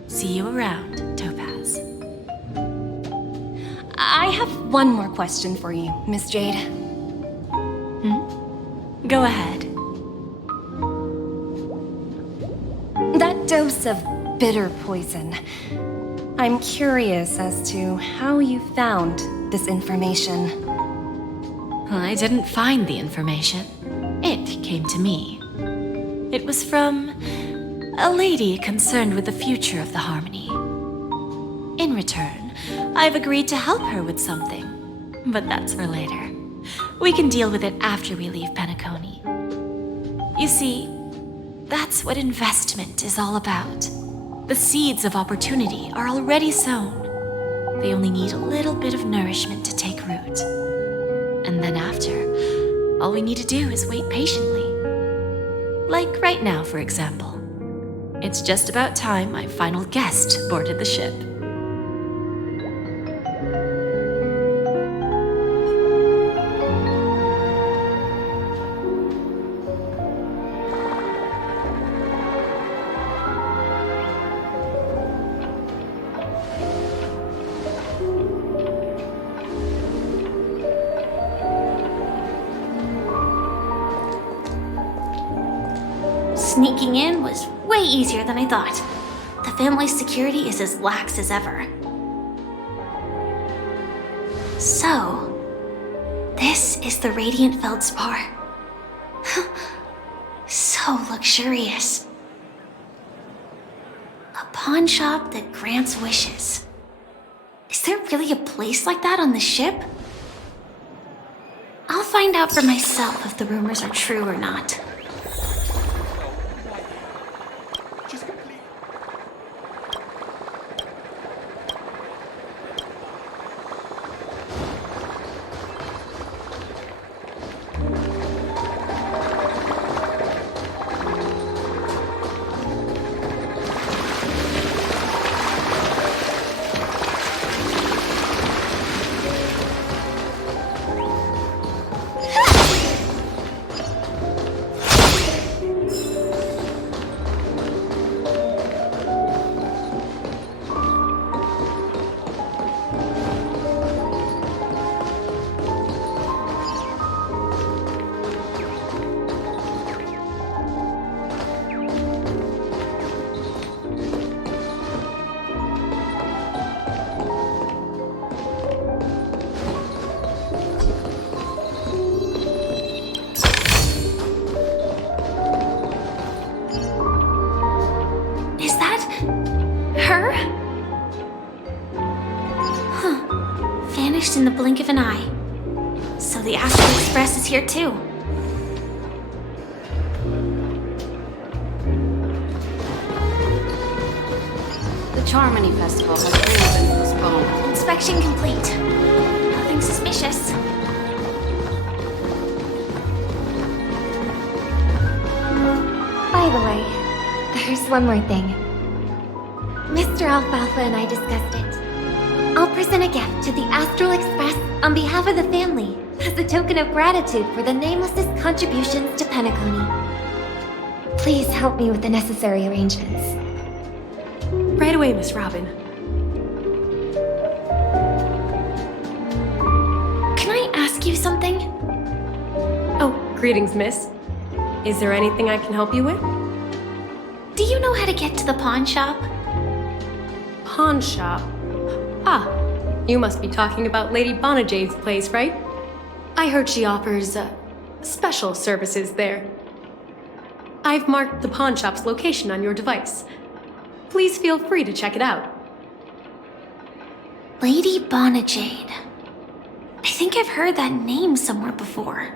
See you around, Topaz. I have one more question for you, Miss Jade. Go ahead. That dose of bitter poison. I'm curious as to how you found this information. I didn't find the information. It came to me. It was from a lady concerned with the future of the Harmony. In return, I've agreed to help her with something, but that's for later. We can deal with it after we leave Penacony. You see, that's what investment is all about. The seeds of opportunity are already sown. They only need a little bit of nourishment to take root. And then after, all we need to do is wait patiently. Like right now, for example. It's just about time my final guest boarded the ship. Sneaking in was way easier than I thought. The family's security is as lax as ever. So, this is the Radiant Feldspar. So luxurious. A pawn shop that grants wishes. Is there really a place like that on the ship? I'll find out for myself if the rumors are true or not. In the blink of an eye. So the Astral Express is here too. The Charmony Festival has really been postponed. Inspection complete. Nothing suspicious. By the way, there's one more thing. Mr. Alfalfa and I discussed it. I'll present a gift to the Astral Express On behalf of the family, as a token of gratitude for the Nameless's contributions to Penacony. Please help me with the necessary arrangements. Right away, Miss Robin. Can I ask you something? Oh, greetings, miss. Is there anything I can help you with? Do you know how to get to the pawn shop? Pawn shop? Ah, you must be talking about Lady Bonajade's place, right? I heard she offers, special services there. I've marked the pawn shop's location on your device. Please feel free to check it out. Lady Bonajade. I think I've heard that name somewhere before.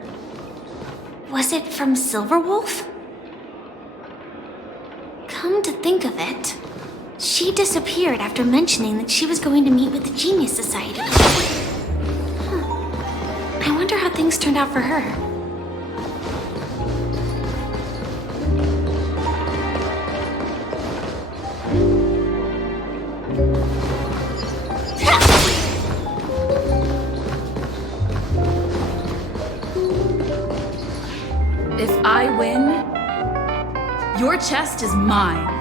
Was it from Silverwolf? Come to think of it, she disappeared after mentioning that she was going to meet with the Genius Society. I wonder how things turned out for her. If I win, your chest is mine.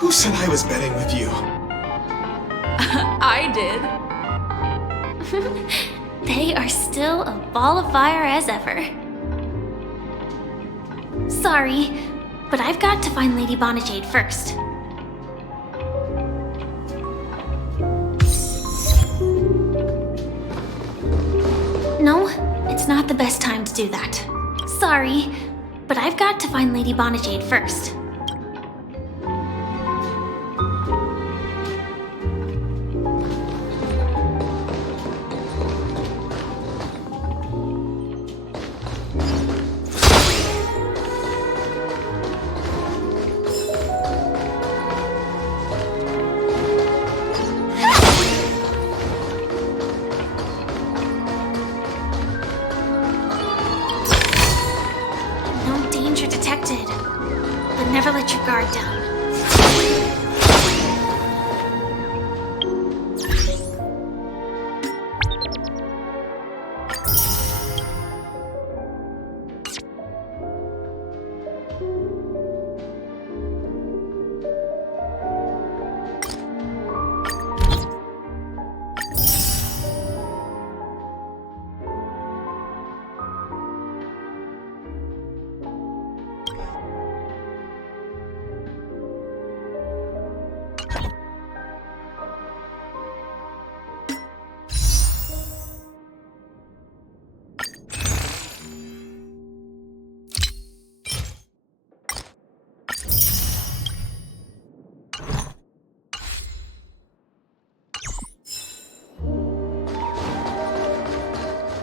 Who said I was betting with you? I did. They are still a ball of fire as ever. Sorry, but I've got to find Lady Bonajade first. No, it's not the best time to do that. Sorry, but I've got to find Lady Bonajade first. Never let your guard down.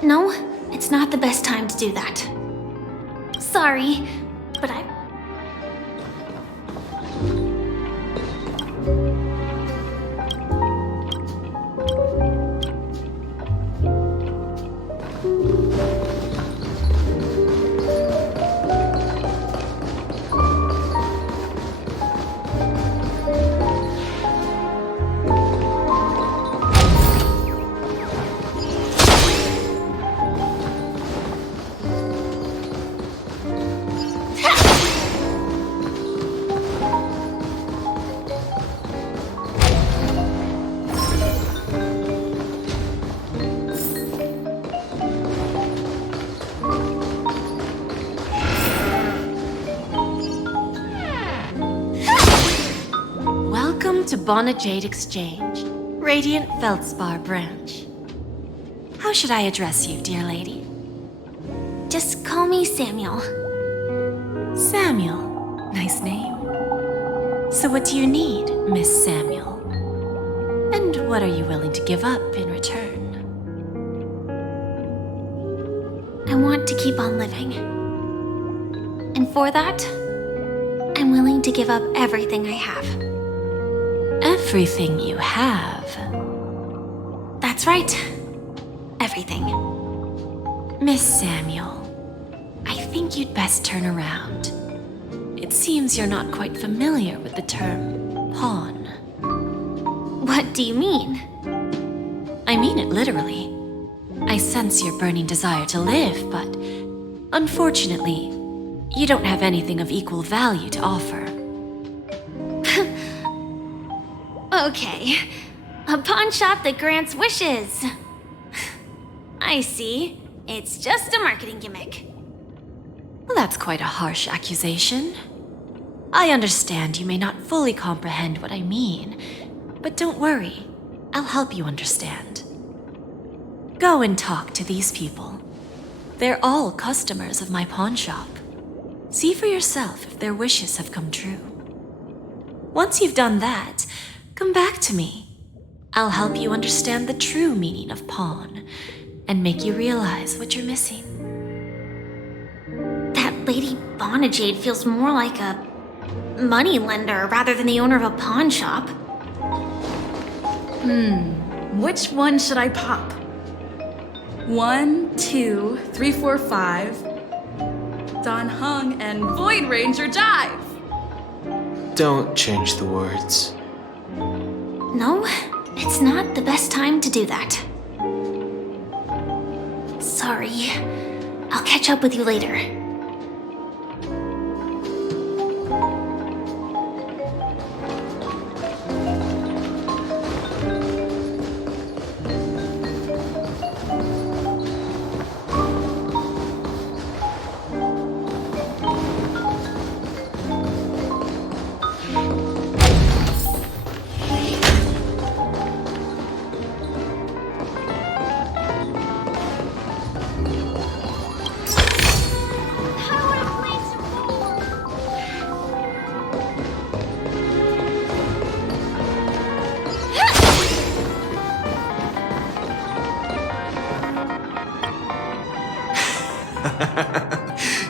No, it's not the best time to do that. Sorry, but I... To Bonajade Exchange, Radiant Feldspar Branch. How should I address you, dear lady? Just call me Samuel. Samuel. Nice name. So what do you need, Miss Samuel? And what are you willing to give up in return? I want to keep on living. And for that, I'm willing to give up everything I have. Everything you have? That's right. Everything. Miss Samuel, I think you'd best turn around. It seems you're not quite familiar with the term pawn. What do you mean? I mean it literally. I sense your burning desire to live, but unfortunately, you don't have anything of equal value to offer. Okay. A pawn shop that grants wishes. I see. It's just a marketing gimmick. Well, that's quite a harsh accusation. I understand you may not fully comprehend what I mean, but don't worry. I'll help you understand. Go and talk to these people. They're all customers of my pawn shop. See for yourself if their wishes have come true. Once you've done that, come back to me. I'll help you understand the true meaning of pawn and make you realize what you're missing. That Lady Bonajade feels more like a money lender rather than the owner of a pawn shop. Which one should I pop? 1, 2, 3, 4, 5. Don Hung and Void Ranger Jive. Don't change the words. No, it's not the best time to do that. Sorry. I'll catch up with you later.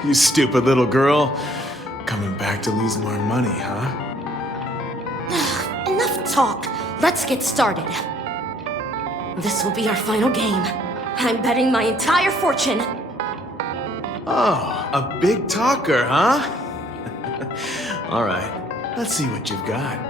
You stupid little girl. Coming back to lose more money, huh? Enough talk. Let's get started. This will be our final game. I'm betting my entire fortune. Oh, a big talker, huh? All right, let's see what you've got.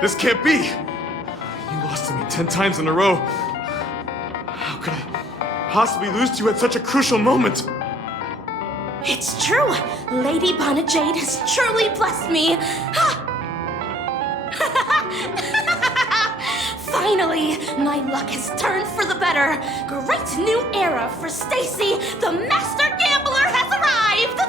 This can't be! You lost to me 10 times in a row. How could I possibly lose to you at such a crucial moment? It's true! Lady Bonajade has truly blessed me! Finally, my luck has turned for the better! Great new era for Stacy! The Master Gambler has arrived!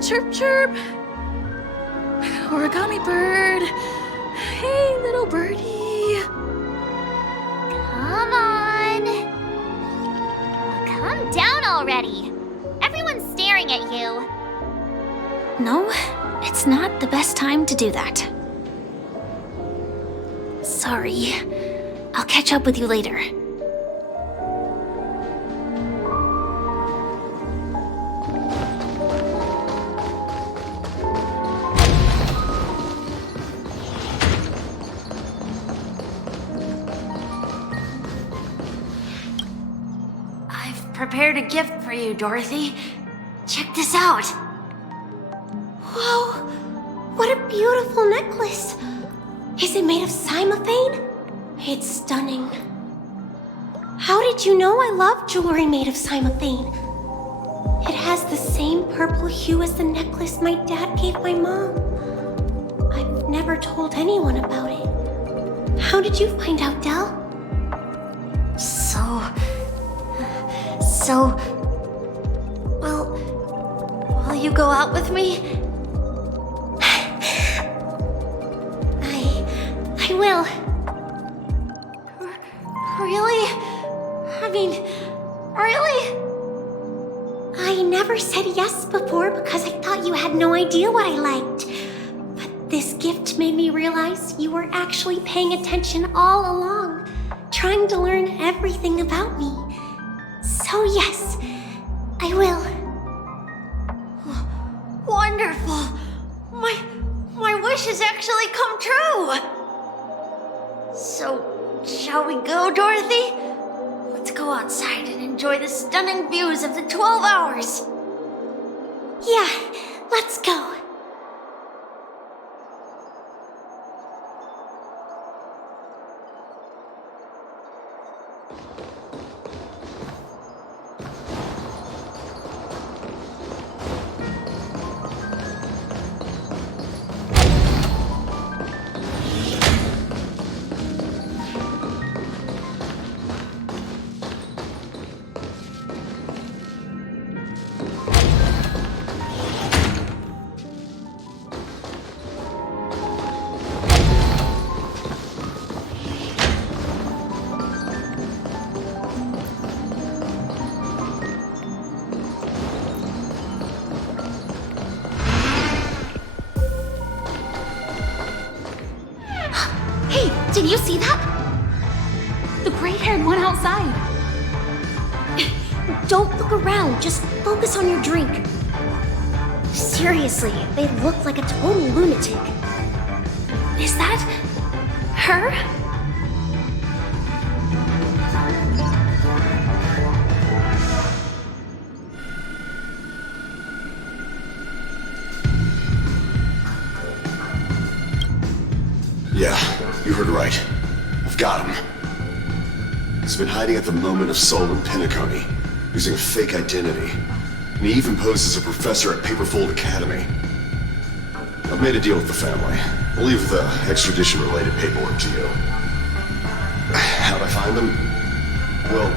Chirp, chirp. Origami bird. Hey, little birdie. Come on. Calm down already. Everyone's staring at you. No, it's not the best time to do that. Sorry. I'll catch up with you later. I've prepared a gift for you, Dorothy. Check this out. Whoa! What a beautiful necklace! Is it made of cymophane? It's stunning. How did you know I love jewelry made of cymophane? It has the same purple hue as the necklace my dad gave my mom. I've never told anyone about it. How did you find out, Del? Will you go out with me? I will. Really? I mean, really? I never said yes before because I thought you had no idea what I liked. But this gift made me realize you were actually paying attention all along, trying to learn everything about me. So yes, I will. Wonderful. My wish has actually come true. So, shall we go, Dorothy? Let's go outside and enjoy the stunning views of the 12 hours. Yeah, let's go. Hey, did you see that? The braid-haired one outside. Don't look around, just focus on your drink. Seriously, they look like a total lunatic. Is that her? Yeah, you heard right. I've got him. He's been hiding at the Moment of Soul in Penacony, using a fake identity. And he even posed as a professor at Paperfold Academy. I've made a deal with the family. I'll leave the extradition-related paperwork to you. How'd I find him? Well,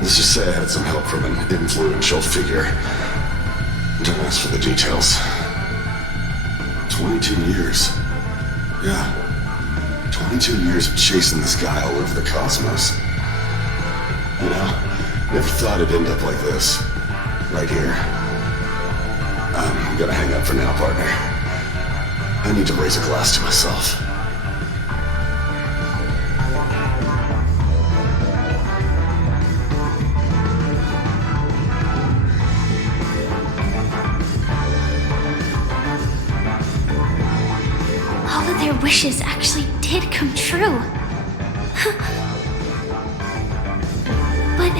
let's just say I had some help from an influential figure. Don't ask for the details. 22 years. Yeah. 22 years of chasing this guy all over the cosmos. You know, never thought it'd end up like this. Right here. I'm gonna hang up for now, partner. I need to raise a glass to myself. All of their wishes actually did come true. But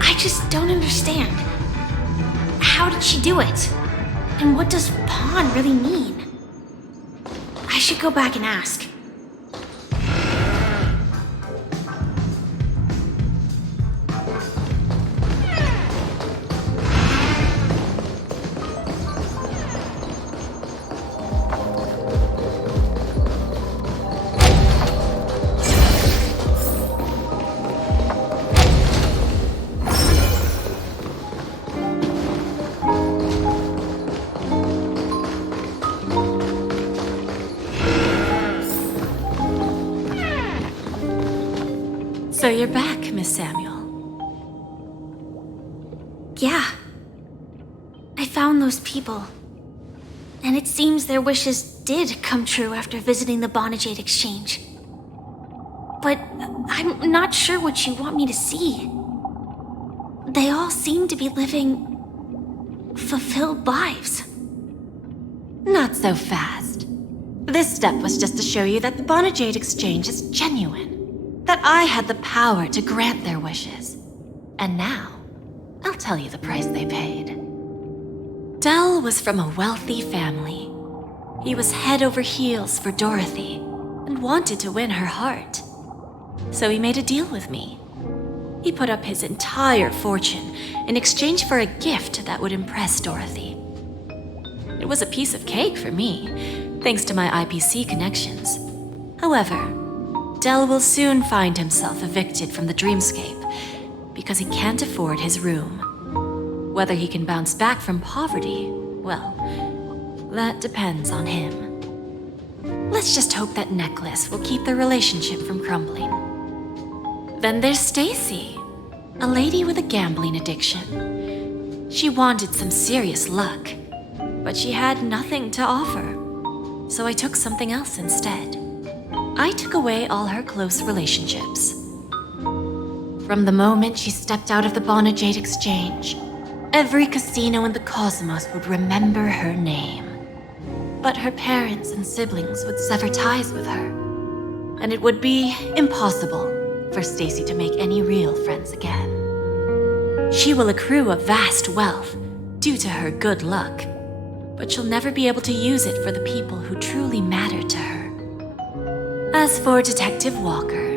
I just don't understand. How did she do it? And what does pawn really mean? I should go back and ask. So you're back, Miss Samuel. Yeah. I found those people. And it seems their wishes did come true after visiting the Bonajade Exchange. But I'm not sure what you want me to see. They all seem to be living fulfilled lives. Not so fast. This step was just to show you that the Bonajade Exchange is genuine. That I had the power to grant their wishes. And now, I'll tell you the price they paid. Dell was from a wealthy family. He was head over heels for Dorothy and wanted to win her heart. So he made a deal with me. He put up his entire fortune in exchange for a gift that would impress Dorothy. It was a piece of cake for me, thanks to my IPC connections. However, Dell will soon find himself evicted from the dreamscape because he can't afford his room. Whether he can bounce back from poverty, well, that depends on him. Let's just hope that necklace will keep their relationship from crumbling. Then there's Stacy, a lady with a gambling addiction. She wanted some serious luck, but she had nothing to offer. So I took something else instead. I took away all her close relationships. From the moment she stepped out of the Bonajade Exchange, every casino in the cosmos would remember her name. But her parents and siblings would sever ties with her, and it would be impossible for Stacy to make any real friends again. She will accrue a vast wealth due to her good luck, but she'll never be able to use it for the people who truly matter to her. As for Detective Walker,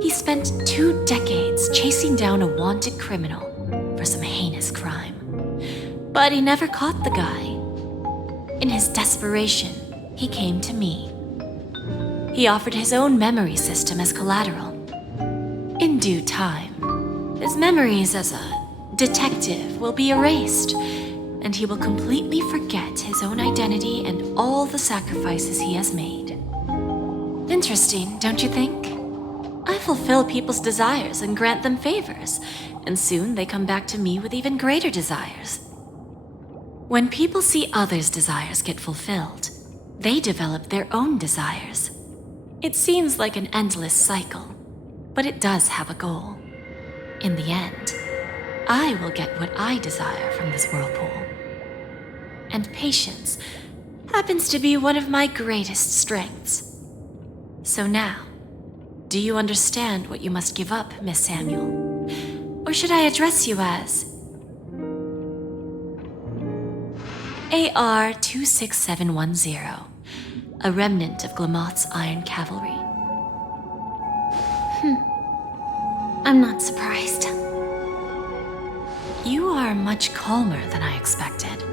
he spent 2 decades chasing down a wanted criminal for some heinous crime. But he never caught the guy. In his desperation, he came to me. He offered his own memory system as collateral. In due time, his memories as a detective will be erased, and he will completely forget his own identity and all the sacrifices he has made. Interesting, don't you think? I fulfill people's desires and grant them favors, and soon they come back to me with even greater desires. When people see others' desires get fulfilled, they develop their own desires. It seems like an endless cycle, but it does have a goal. In the end, I will get what I desire from this whirlpool. And patience happens to be one of my greatest strengths. So now, do you understand what you must give up, Miss Samuel? Or should I address you as AR-26710, a remnant of Glamoth's Iron Cavalry? I'm not surprised. You are much calmer than I expected.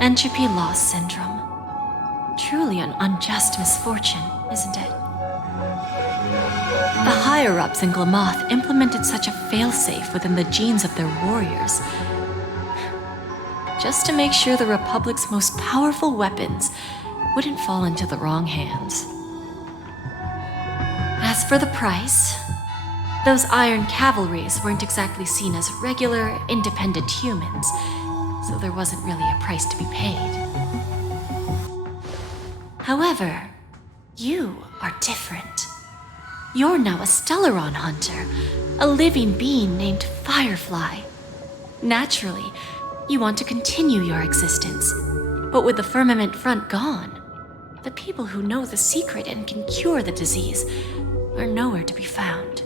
Entropy loss syndrome. Truly an unjust misfortune, isn't it? The higher-ups in Glamoth implemented such a failsafe within the genes of their warriors, just to make sure the Republic's most powerful weapons wouldn't fall into the wrong hands. As for the price, those Iron Cavalries weren't exactly seen as regular, independent humans, so there wasn't really a price to be paid. However, you are different. You're now a Stellaron hunter, a living being named Firefly. Naturally, you want to continue your existence, but with the firmament front gone, the people who know the secret and can cure the disease are nowhere to be found.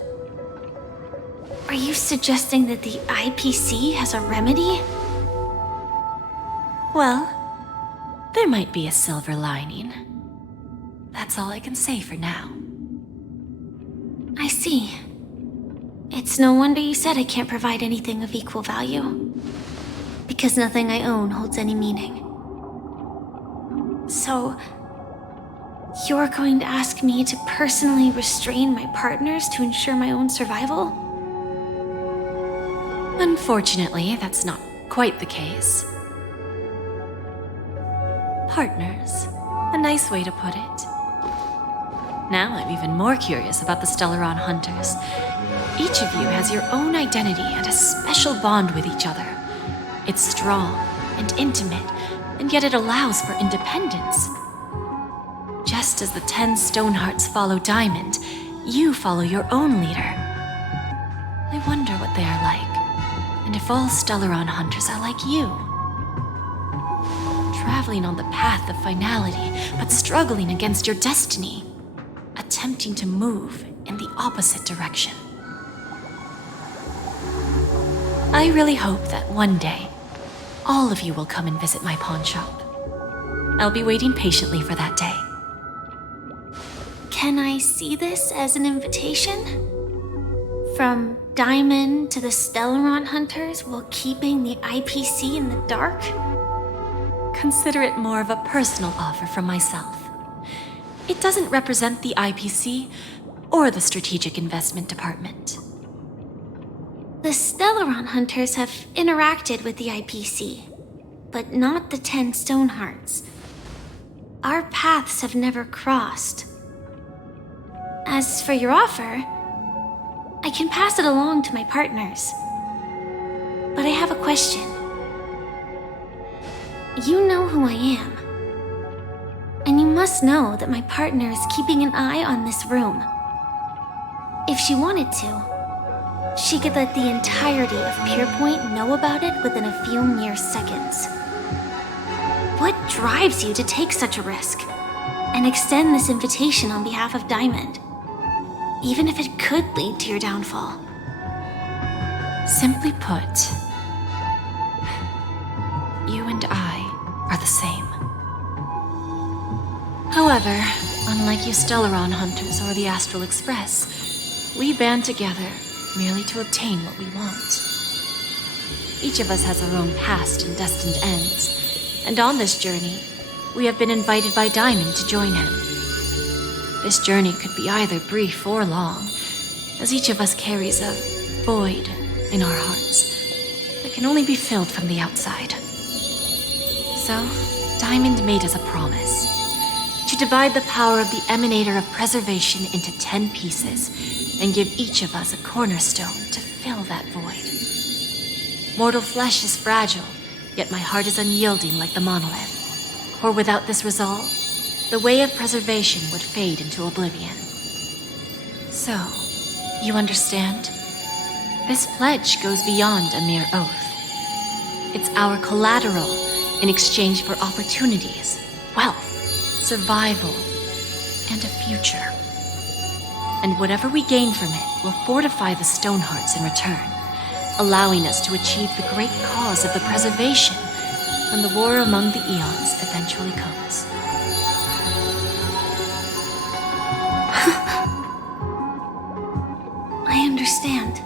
Are you suggesting that the IPC has a remedy? Well, there might be a silver lining. That's all I can say for now. I see. It's no wonder you said I can't provide anything of equal value. Because nothing I own holds any meaning. So, you're going to ask me to personally restrain my partners to ensure my own survival? Unfortunately, that's not quite the case. Partners. A nice way to put it. Now I'm even more curious about the Stellaron hunters. Each of you has your own identity and a special bond with each other. It's strong and intimate, and yet it allows for independence. Just as the 10 Stonehearts follow Diamond, you follow your own leader. I wonder what they are like, and if all Stellaron hunters are like you. Traveling on the path of finality, but struggling against your destiny. Attempting to move in the opposite direction. I really hope that one day, all of you will come and visit my pawn shop. I'll be waiting patiently for that day. Can I see this as an invitation? From Diamond to the Stellaron hunters while keeping the IPC in the dark? Consider it more of a personal offer from myself. It doesn't represent the IPC or the Strategic Investment Department. The Stellaron hunters have interacted with the IPC, but not the 10 Stonehearts. Our paths have never crossed. As for your offer, I can pass it along to my partners. But I have a question. You know who I am. And you must know that my partner is keeping an eye on this room. If she wanted to, she could let the entirety of Pierpoint know about it within a few mere seconds. What drives you to take such a risk and extend this invitation on behalf of Diamond, even if it could lead to your downfall? Simply put, you and I are the same. However, unlike you Stellaron hunters or the Astral Express, we band together merely to obtain what we want. Each of us has our own past and destined ends, and on this journey, we have been invited by Diamond to join him. This journey could be either brief or long, as each of us carries a void in our hearts that can only be filled from the outside. So, Diamond made us a promise to divide the power of the Emanator of Preservation into 10 pieces and give each of us a cornerstone to fill that void. Mortal flesh is fragile, yet my heart is unyielding like the monolith. For without this resolve, the way of preservation would fade into oblivion. So, you understand? This pledge goes beyond a mere oath. It's our collateral in exchange for opportunities, wealth, survival, and a future. And whatever we gain from it will fortify the Stonehearts in return, allowing us to achieve the great cause of the preservation when the war among the eons eventually comes. I understand.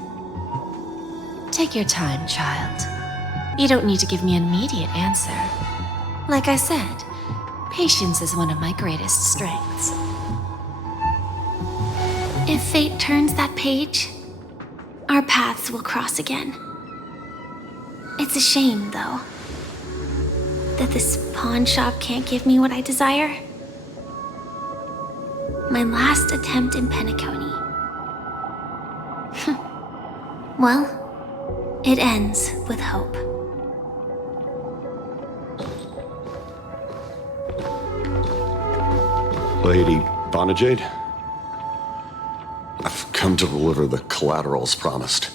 Take your time, child. You don't need to give me an immediate answer. Like I said, patience is one of my greatest strengths. If fate turns that page, our paths will cross again. It's a shame, though, that this pawn shop can't give me what I desire. My last attempt in Penacony. Well, it ends with hope. Lady Bonajade? I've come to deliver the collaterals promised.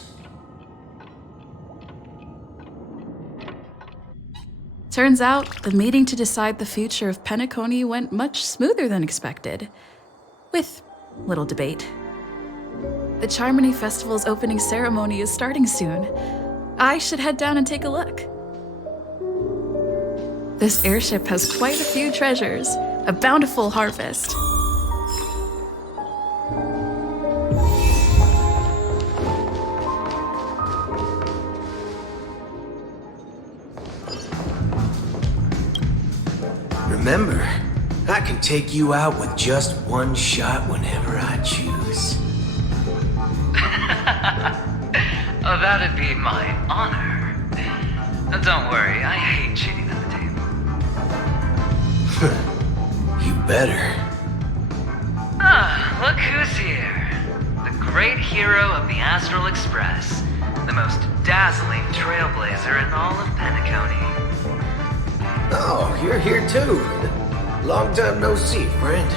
Turns out, the meeting to decide the future of Penacony went much smoother than expected. With little debate. The Charmony Festival's opening ceremony is starting soon. I should head down and take a look. This airship has quite a few treasures, a bountiful harvest. Remember, I can take you out with just one shot whenever I choose. Oh, that'd be my honor. Don't worry, I hate cheating at the table. You better. Look who's here. The great hero of the Astral Express. The most dazzling trailblazer in all of Penacony. Oh, you're here too. Long time no see, friend.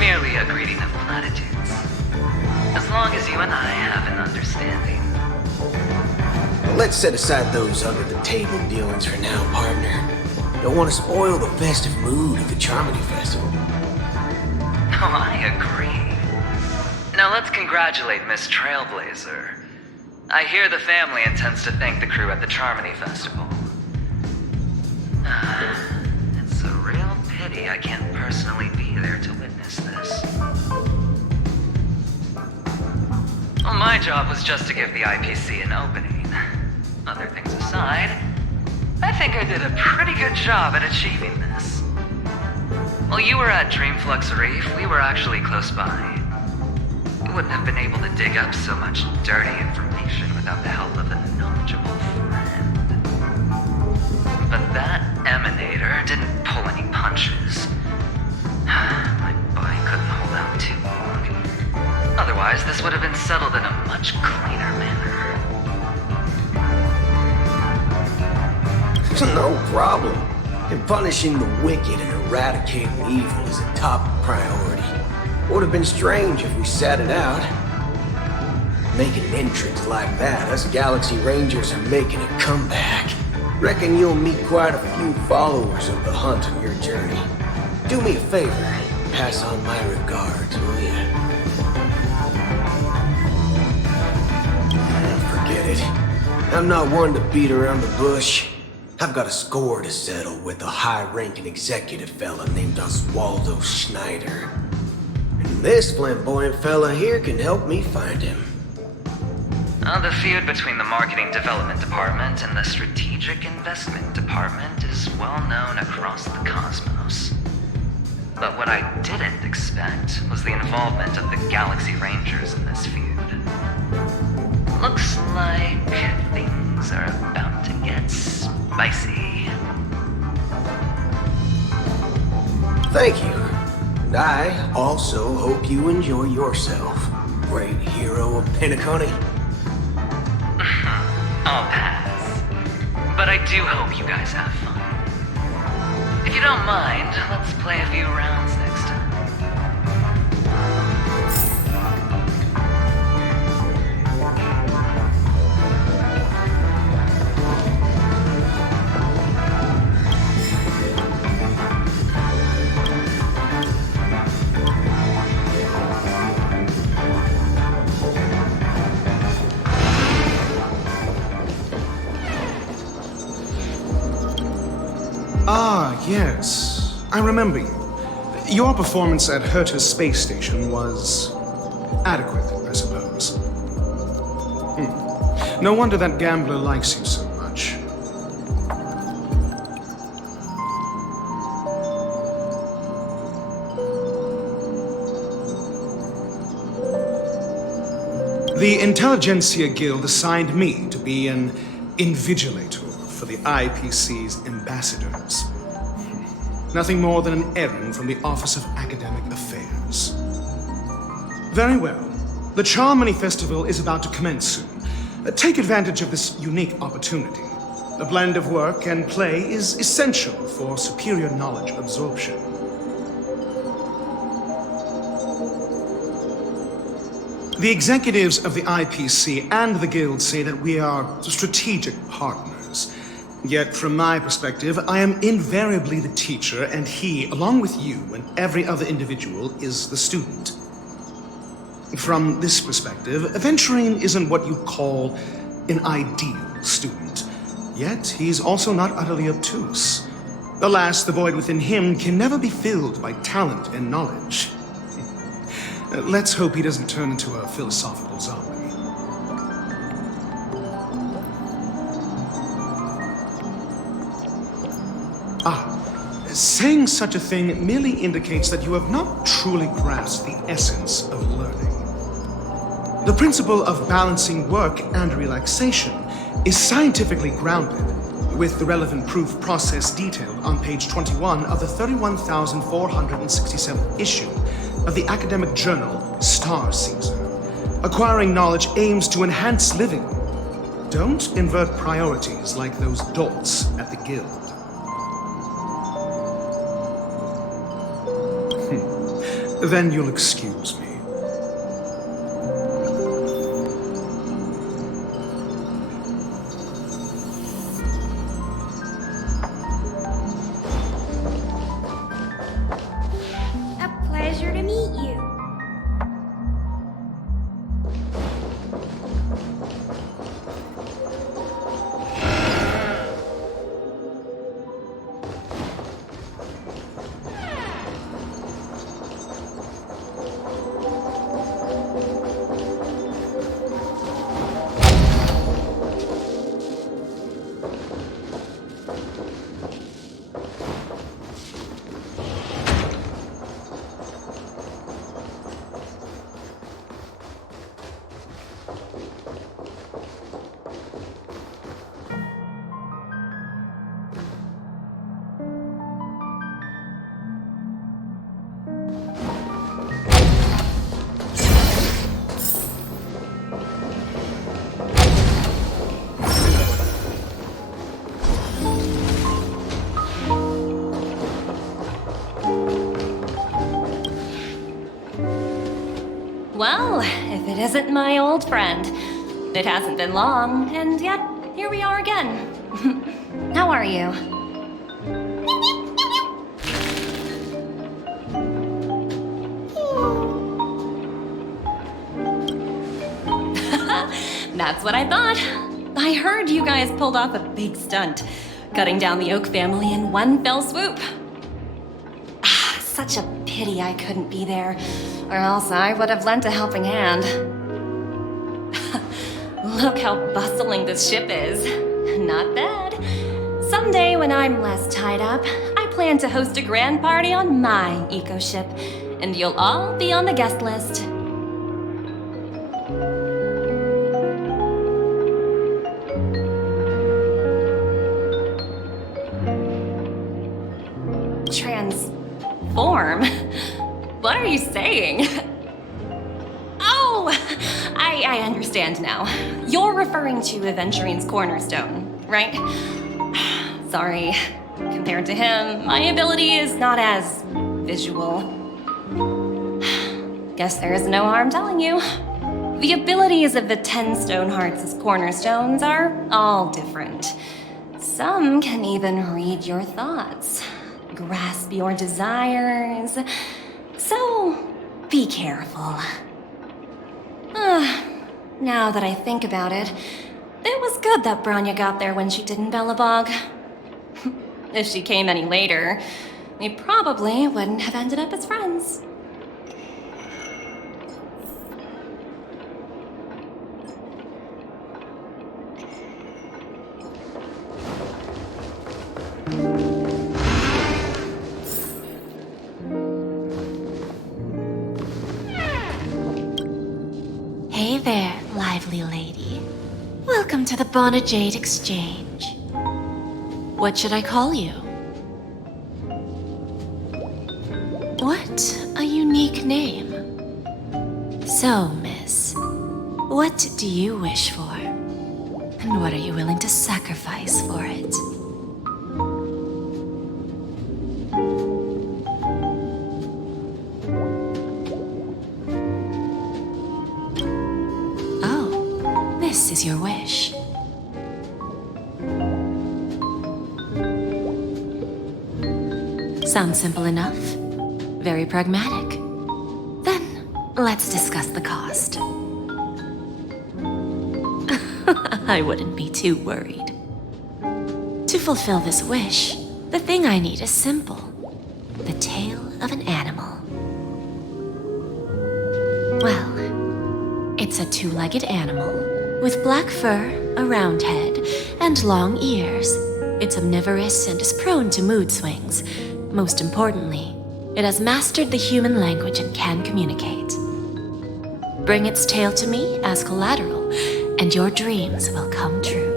Merely a greeting of platitudes. As long as you and I have an understanding. Let's set aside those under-the-table dealings for now, partner. Don't want to spoil the festive mood of the Charmony Festival. Oh, I agree. Now let's congratulate Miss Trailblazer. I hear the family intends to thank the crew at the Charmony Festival. It's a real pity I can't personally be there to witness this. Well, my job was just to give the IPC an opening. Other things aside, I think I did a pretty good job at achieving this. While you were at Dreamflux Reef, we were actually close by. We wouldn't have been able to dig up so much dirty information without the help of a knowledgeable friend. But that emanator didn't pull any punches. My body couldn't hold out too long. Otherwise, this would have been settled in a much cleaner manner. No problem. And punishing the wicked and eradicating evil is a top priority. Would have been strange if we sat it out. Making entrance like that, us Galaxy Rangers are making a comeback. Reckon you'll meet quite a few followers of the hunt on your journey. Do me a favor, pass on my regards, will ya? Forget it. I'm not one to beat around the bush. I've got a score to settle with a high-ranking executive fella named Oswaldo Schneider. And this flamboyant fella here can help me find him. The feud between the Marketing Development Department and the Strategic Investment Department is well known across the cosmos. But what I didn't expect was the involvement of the Galaxy Rangers in this feud. Looks like things are about to get spicy. Thank you. And I also hope you enjoy yourself, great hero of Penacony. I'll pass. But I do hope you guys have fun. If you don't mind, let's play a few rounds next time. Ah, yes. I remember you. Your performance at Herta's space station was adequate, I suppose. No wonder that gambler likes you so much. The Intelligentsia Guild assigned me to be an invigilator for the IPC's ambassadors. Nothing more than an errand from the Office of Academic Affairs. Very well. The Charmony Festival is about to commence soon. Take advantage of this unique opportunity. A blend of work and play is essential for superior knowledge absorption. The executives of the IPC and the Guild say that we are strategic partners. Yet, from my perspective, I am invariably the teacher, and he, along with you and every other individual, is the student. From this perspective, Aventurine isn't what you call an ideal student. Yet, he's also not utterly obtuse. Alas, the void within him can never be filled by talent and knowledge. Let's hope he doesn't turn into a philosophical zombie. Saying such a thing merely indicates that you have not truly grasped the essence of learning. The principle of balancing work and relaxation is scientifically grounded, with the relevant proof process detailed on page 21 of the 31,467th issue of the academic journal Star Season. Acquiring knowledge aims to enhance living. Don't invert priorities like those dolts at the guild. Then you'll excuse me. A pleasure to meet you. Well, if it isn't my old friend. It hasn't been long, and yet here we are again. How are you? That's what I thought. I heard you guys pulled off a big stunt, cutting down the Oak family in one fell swoop. Such a pity I couldn't be there, or else I would have lent a helping hand. Look how bustling this ship is. Not bad. Someday when I'm less tied up, I plan to host a grand party on my eco-ship, and you'll all be on the guest list. Transform? What are you saying? Oh, I understand now. You're referring to Aventurine's cornerstone, right? Sorry. Compared to him, my ability is not as visual. Guess there is no harm telling you. The abilities of the 10 Stonehearts' cornerstones are all different. Some can even read your thoughts, grasp your desires. So, be careful. Now that I think about it, it was good that Branya got there when she did in Bellabog. If she came any later, we probably wouldn't have ended up as friends. Hey there, lively lady. Welcome to the Bonajade Exchange. What should I call you? What a unique name. So, miss, what do you wish for? And what are you willing to sacrifice for it? Oh, this is your wish. Sounds simple enough. Very pragmatic. Then, let's discuss the cost. I wouldn't be too worried. To fulfill this wish, the thing I need is simple. The tail of an animal. Well, it's a two-legged animal with black fur, a round head, and long ears. It's omnivorous and is prone to mood swings. Most importantly, it has mastered the human language and can communicate. Bring its tail to me as collateral, and your dreams will come true.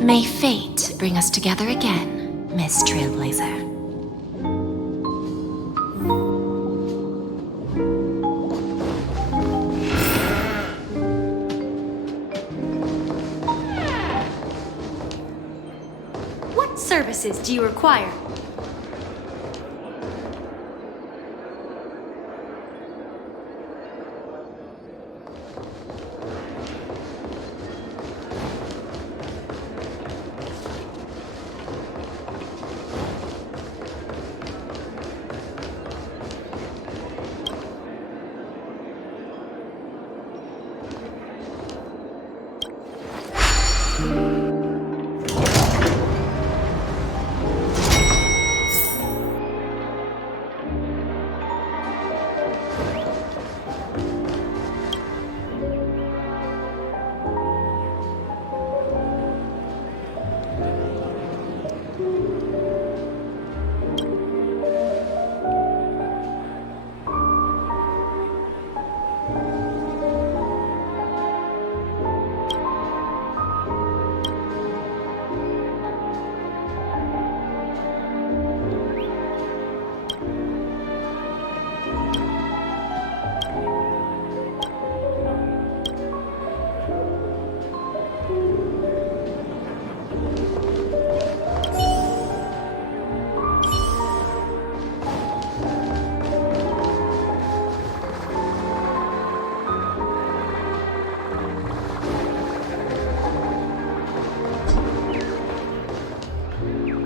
May fate bring us together again, Miss Trailblazer. What services do you require?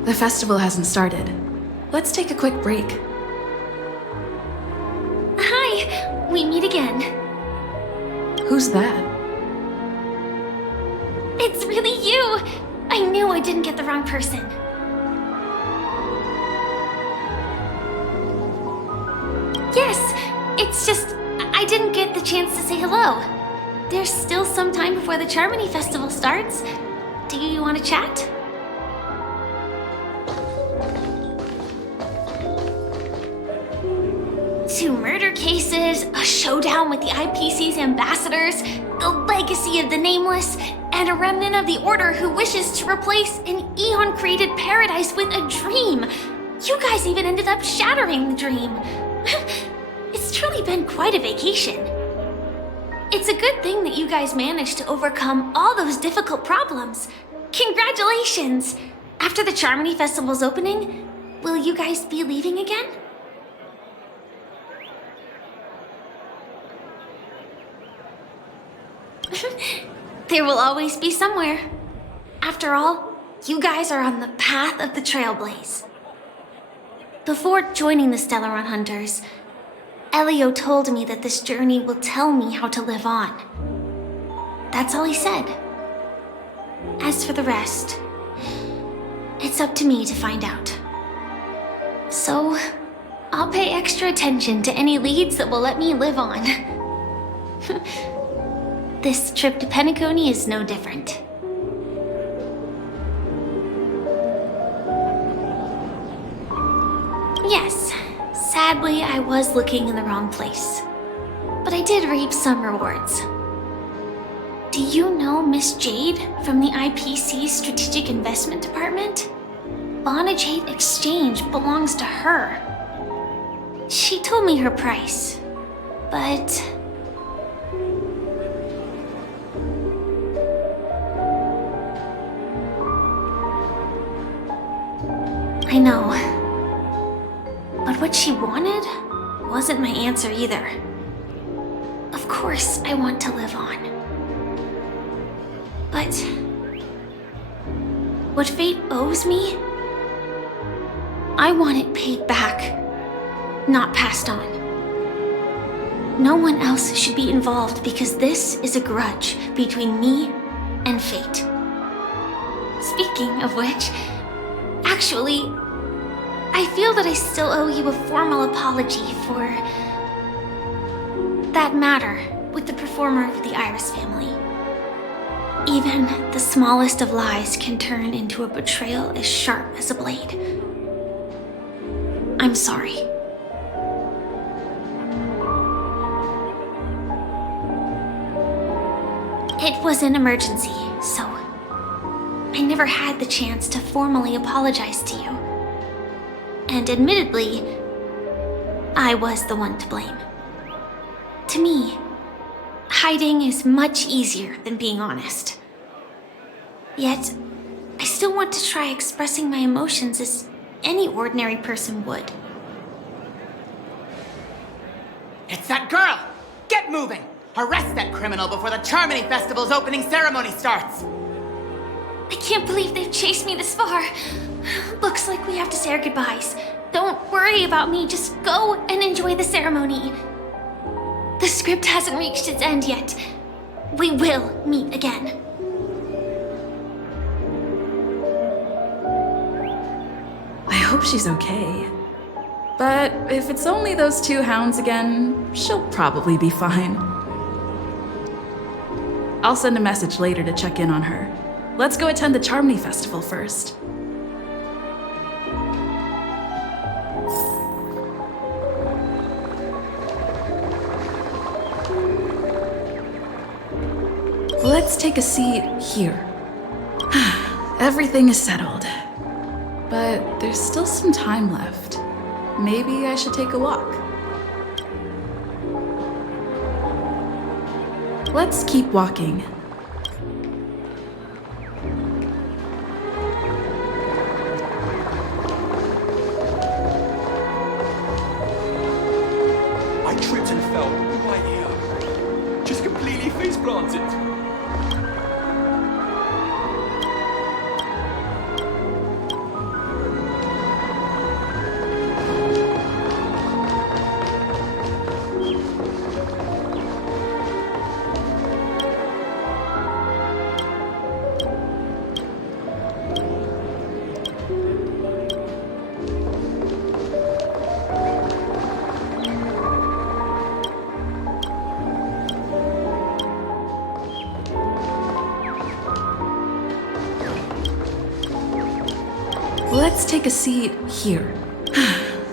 The festival hasn't started. Let's take a quick break. Hi, we meet again. Who's that? It's really you! I knew I didn't get the wrong person. Yes, it's just I didn't get the chance to say hello. There's still some time before the Charmony Festival starts. Do you want to chat? Two murder cases, a showdown with the IPC's ambassadors, the legacy of the Nameless, and a remnant of the Order who wishes to replace an Eon-created paradise with a dream. You guys even ended up shattering the dream. It's truly been quite a vacation. It's a good thing that you guys managed to overcome all those difficult problems. Congratulations! After the Charmony Festival's opening, will you guys be leaving again? There will always be somewhere. After all, you guys are on the path of the Trailblaze. Before joining the Stellaron Hunters, Elio told me that this journey will tell me how to live on. That's all he said. As for the rest, it's up to me to find out. So, I'll pay extra attention to any leads that will let me live on. This trip to Penacony is no different. Yes, sadly I was looking in the wrong place. But I did reap some rewards. Do you know Miss Jade from the IPC Strategic Investment Department? Bonajade Exchange belongs to her. She told me her price, but... I know. But what she wanted wasn't my answer either. Of course, I want to live on. But what fate owes me, I want it paid back, not passed on. No one else should be involved because this is a grudge between me and fate. Speaking of which, actually, I feel that I still owe you a formal apology for that matter with the performer of the Iris family. Even the smallest of lies can turn into a betrayal as sharp as a blade. I'm sorry. It was an emergency, so I never had the chance to formally apologize to you. And admittedly, I was the one to blame. To me, hiding is much easier than being honest. Yet, I still want to try expressing my emotions as any ordinary person would. It's that girl! Get moving! Arrest that criminal before the Charmony Festival's opening ceremony starts! I can't believe they've chased me this far. Looks like we have to say our goodbyes. Don't worry about me, just go and enjoy the ceremony. The script hasn't reached its end yet. We will meet again. I hope she's okay. But if it's only those two hounds again, she'll probably be fine. I'll send a message later to check in on her. Let's go attend the Charmony Festival first. Let's take a seat here. Everything is settled. But there's still some time left. Maybe I should take a walk. Let's keep walking. I tripped and fell right here. Just completely face planted. Let's take a seat here.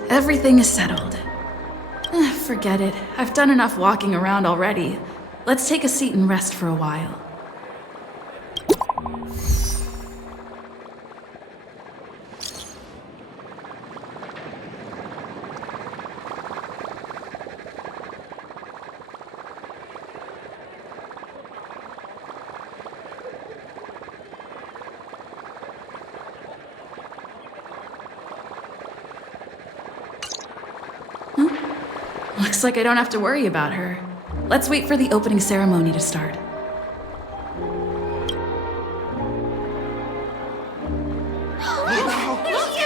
Everything is settled. Forget it. I've done enough walking around already. Let's take a seat and rest for a while. Looks like I don't have to worry about her. Let's wait for the opening ceremony to start.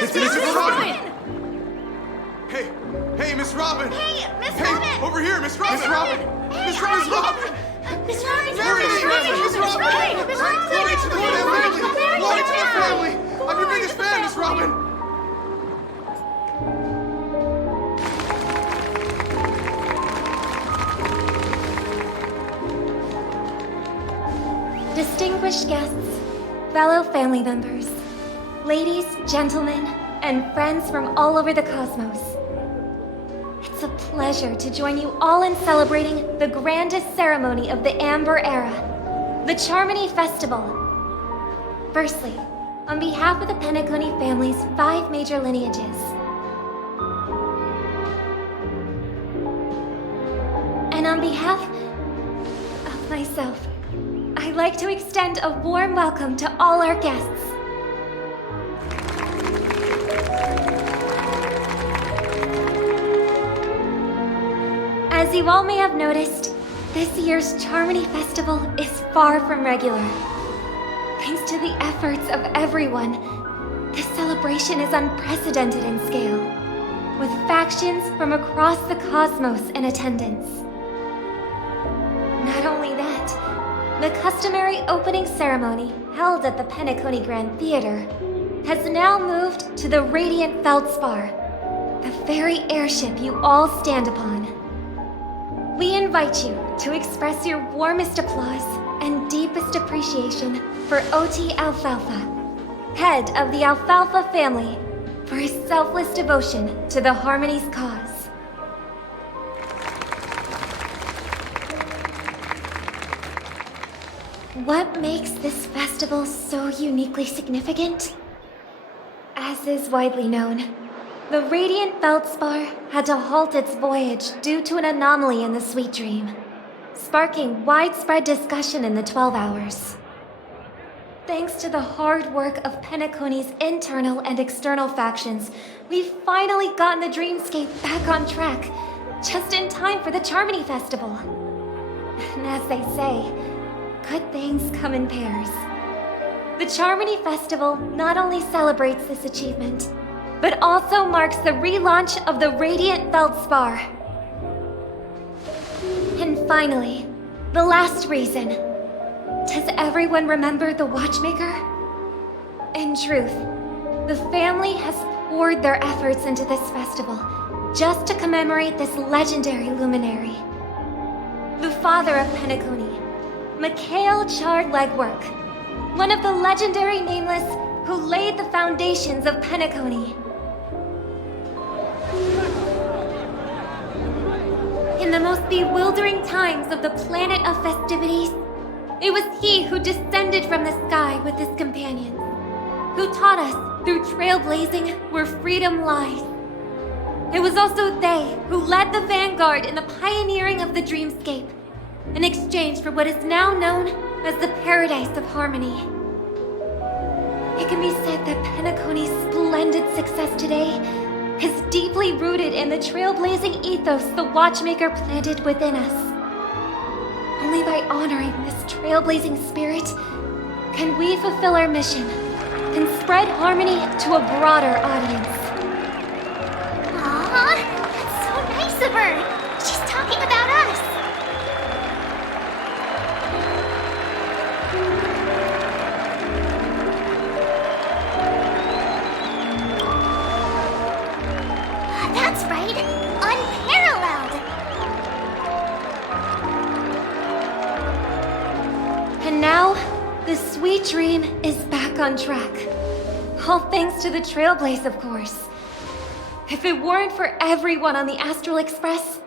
It's Miss Robin! Hey, Miss Robin! Hey, Miss Robin! Over here, Miss Robin! Miss Robin! Miss Robin! Miss Robin! There it is! Miss Robin! Glory to the family! Glory to the family! I'm your biggest fan, Miss Robin! Distinguished guests, fellow family members, ladies, gentlemen, and friends from all over the cosmos. It's a pleasure to join you all in celebrating the grandest ceremony of the Amber Era, the Charmony Festival. Firstly, on behalf of the Penacony family's 5 major lineages, and on behalf of myself, I'd like to extend a warm welcome to all our guests. As you all may have noticed, this year's Charmony Festival is far from regular. Thanks to the efforts of everyone, this celebration is unprecedented in scale, with factions from across the cosmos in attendance. Not only that, the customary opening ceremony held at the Penacony Grand Theater has now moved to the Radiant Feldspar, the very airship you all stand upon. we invite you to express your warmest applause and deepest appreciation for OT Alfalfa, head of the Alfalfa family, for his selfless devotion to the Harmony's cause. What makes this festival so uniquely significant? As is widely known, the Radiant Feldspar had to halt its voyage due to an anomaly in the Sweet Dream, sparking widespread discussion in the 12 Hours. Thanks to the hard work of Penacony's internal and external factions, we've finally gotten the Dreamscape back on track, just in time for the Charmony Festival. And as they say, good things come in pairs. The Charmony Festival not only celebrates this achievement, but also marks the relaunch of the Radiant Feldspar. And finally, the last reason. Does everyone remember the Watchmaker? In truth, the family has poured their efforts into this festival just to commemorate this legendary luminary. The father of Penacony, Mikhail Chard Legwork, one of the legendary Nameless who laid the foundations of Penacony. In the most bewildering times of the planet of festivities, it was he who descended from the sky with his companions, who taught us through trailblazing where freedom lies. It was also they who led the vanguard in the pioneering of the Dreamscape, in exchange for what is now known as the Paradise of Harmony. It can be said that Penacony's splendid success today is deeply rooted in the trailblazing ethos the Watchmaker planted within us. Only by honoring this trailblazing spirit can we fulfill our mission and spread harmony to a broader audience. Aw, that's so nice of her. She's talking about us. That's right. Unparalleled. And now, the Sweet Dream is back on track. All thanks to the Trailblaze, of course. If it weren't for everyone on the Astral Express,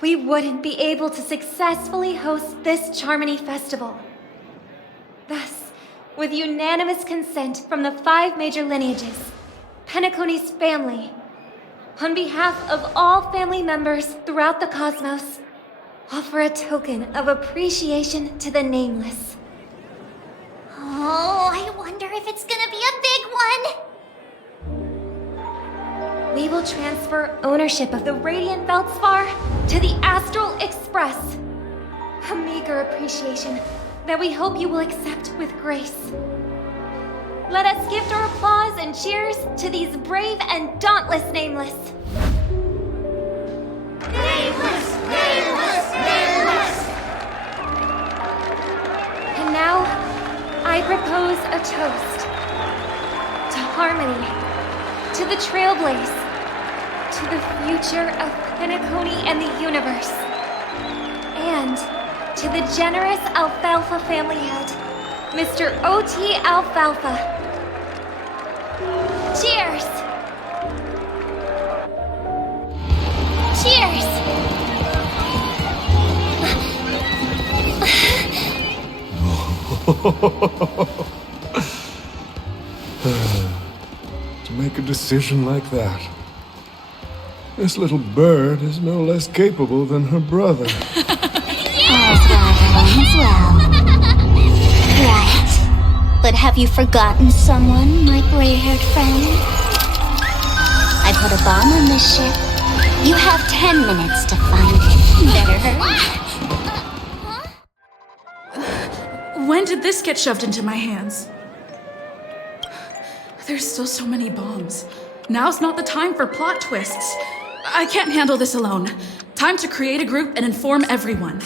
we wouldn't be able to successfully host this Charmony Festival. Thus, with unanimous consent from the 5 major lineages, Penacony's family, on behalf of all family members throughout the cosmos, offer a token of appreciation to the Nameless. Oh, I wonder if it's gonna be a big one. We will transfer ownership of the Radiant Feldspar to the Astral Express. A meager appreciation that we hope you will accept with grace. Let us gift our applause and cheers to these brave and dauntless Nameless. Nameless! Nameless! Nameless! And now, I propose a toast to harmony, to the Trailblaze, to the future of Penacony and the universe, and to the generous Alfalfa family head, Mr. O.T. Alfalfa. Cheers! Cheers! To make a decision like that. This little bird is no less capable than her brother. All's well. Right. But have you forgotten someone, my gray-haired friend? I put a bomb on this ship. You have 10 minutes to find it. Better hurry. When did this get shoved into my hands? There's still so many bombs. Now's not the time for plot twists. I can't handle this alone. Time to create a group and inform everyone.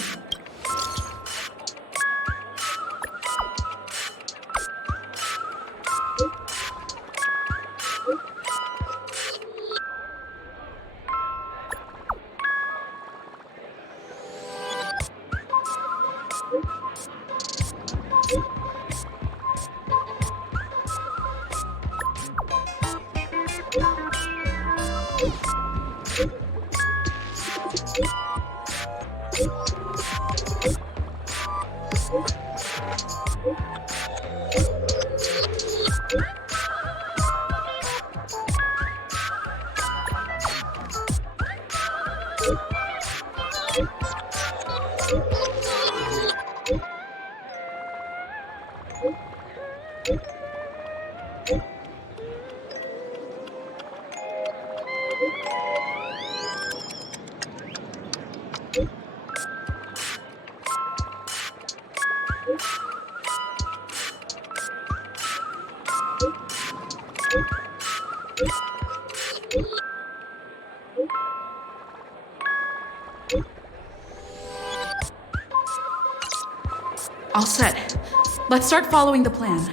All set. Let's start following the plan.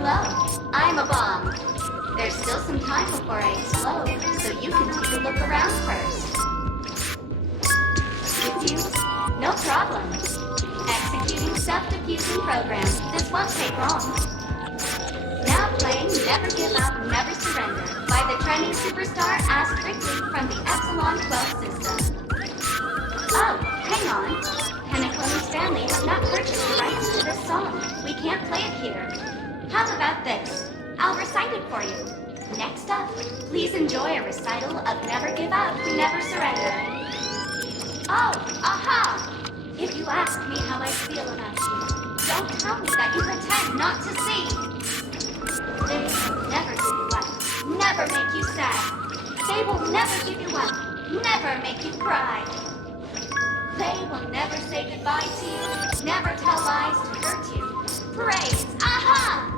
Hello, I'm a bomb. There's still some time before I explode, so you can take a look around first. With you? No problem. Executing self-diffusing program. This won't take long. Now playing Never Give Up, Never Surrender by the trending superstar Ask Ripley from the Epsilon 12 system. Oh, hang on. Penacony's family have not purchased the rights to this song. We can't play it here. How about this? I'll recite it for you. Next up, please enjoy a recital of Never Give Up, Never Surrender. Oh, aha! If you ask me how I feel about you, don't tell me that you pretend not to see. They will never give you up, never make you sad. They will never give you up, never make you cry. They will never say goodbye to you, never tell lies to hurt you. Praise, aha!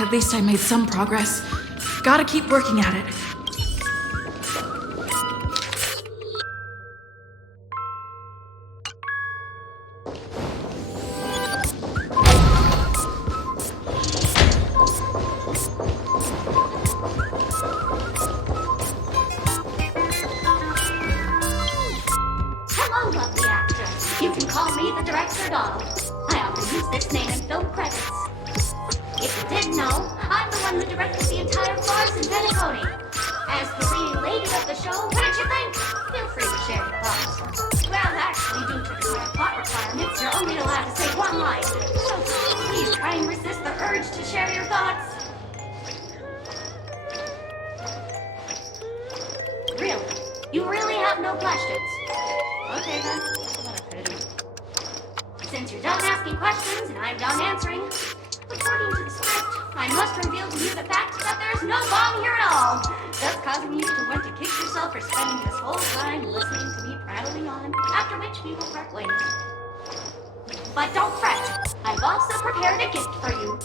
At least I made some progress. Gotta keep working at it. Hello, lovely actor. You can call me the director doll. I often use this name in film credits. If you didn't know, I'm the one who directed the entire farce in Penacony. As the leading lady of the show, what did you think? Feel free to share your thoughts. Well, actually, due to the current plot requirements, you're only allowed to say one line. So please try and resist the urge to share your thoughts. Really? You really have no questions? Okay then, what I do. Since you're done asking questions and I'm done answering, according to the script, I must reveal to you the fact that there's no bomb here at all, thus causing you to want to kick yourself for spending this whole time listening to me prattling on, after which we will part ways. But don't fret, I've also prepared a gift for you.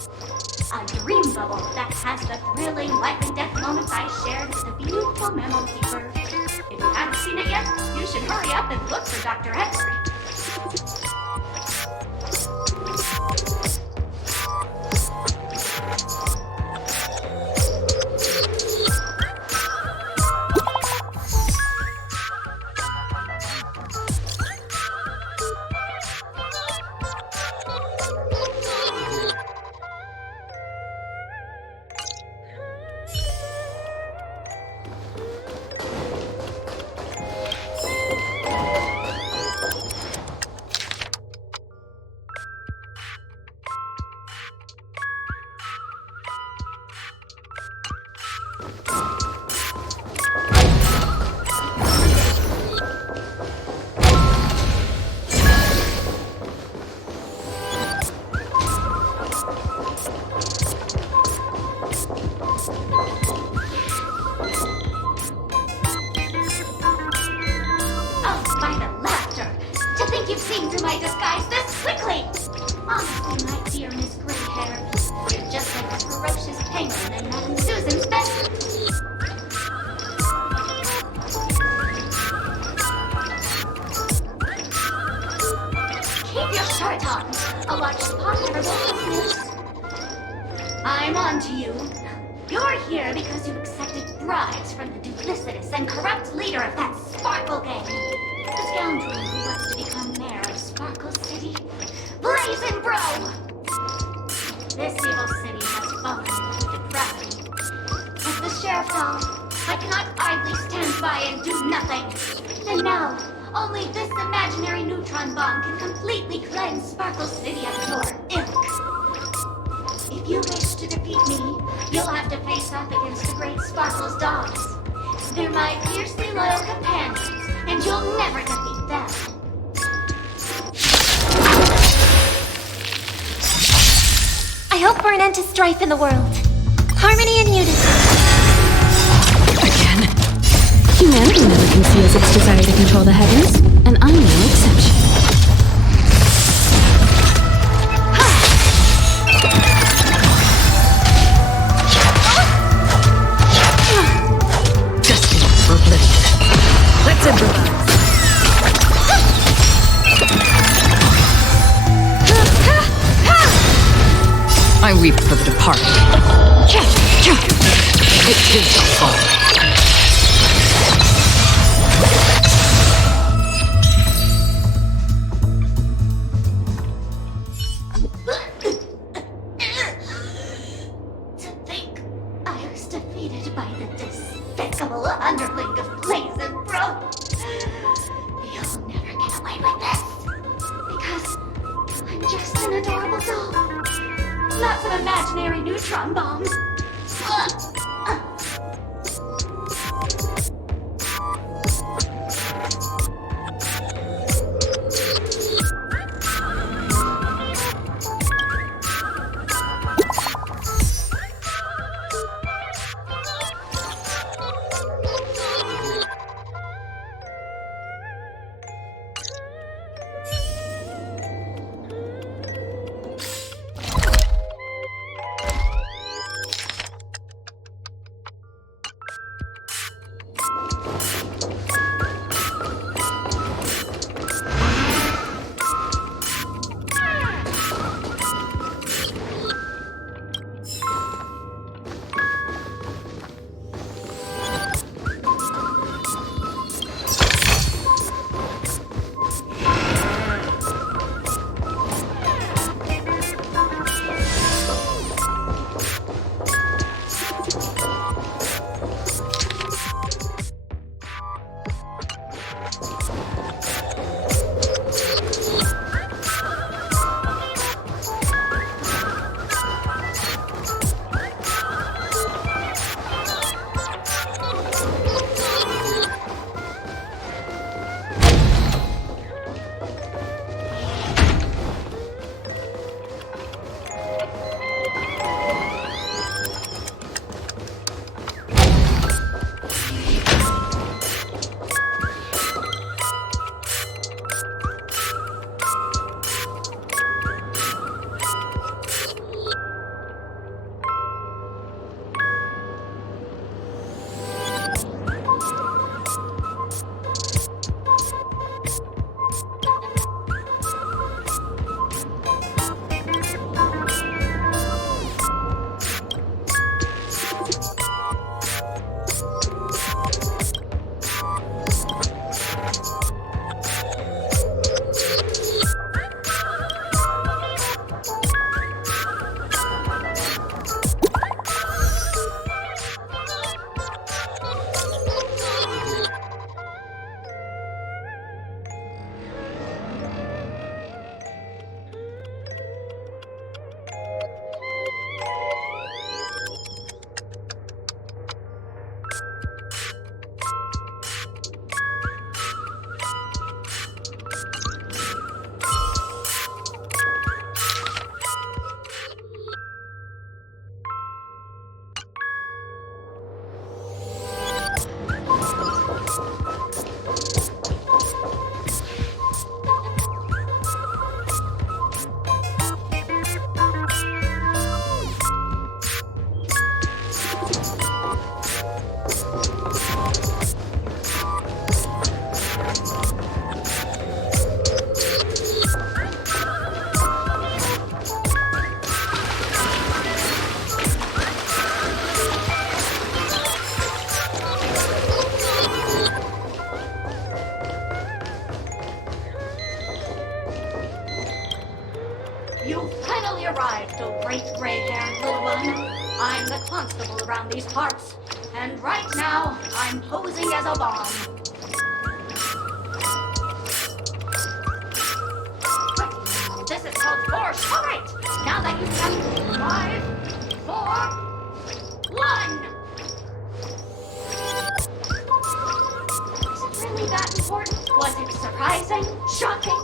A dream bubble that has the thrilling life and death moments I shared with the beautiful memo keeper. If you haven't seen it yet, you should hurry up and look for Dr. Henry. my disguise this quickly! Honestly, my dear Miss Gray Hair, you're just like a ferocious penguin in Madame Susan's bedroom. Keep your shirt on. I'll watch the popular local news. I'm on to you. You're here because you accepted bribes from the duplicitous and corrupt leader of that Sparkle gang. The scoundrel who wants to become mayor of Sparkle City. Blazin' Bro! This evil city has fallen into depravity. As the sheriff doll, I cannot idly stand by and do nothing. And now, only this imaginary neutron bomb can completely cleanse Sparkle City of your ilk. If you wish to defeat me, you'll have to face off against the Great Sparkle's dogs. They're my fiercely loyal companions, and you'll never defeat them. I hope for an end to strife in the world. Harmony and unity. Again. Humanity never conceals its desire to control the heavens, and I'm no exception. Destined for oblivion. Let's improvise. I weep for the departed. It too shall fall. To think I was defeated by the despicable underling of Blazin' Bro. You'll never get away with this. Because I'm just an adorable doll. Not some imaginary neutron bombs. these parts. And right now, I'm posing as a bomb. This is called force. All right. Now that you've done 5, 4, 1. Is it really that important? Was it surprising? Shocking?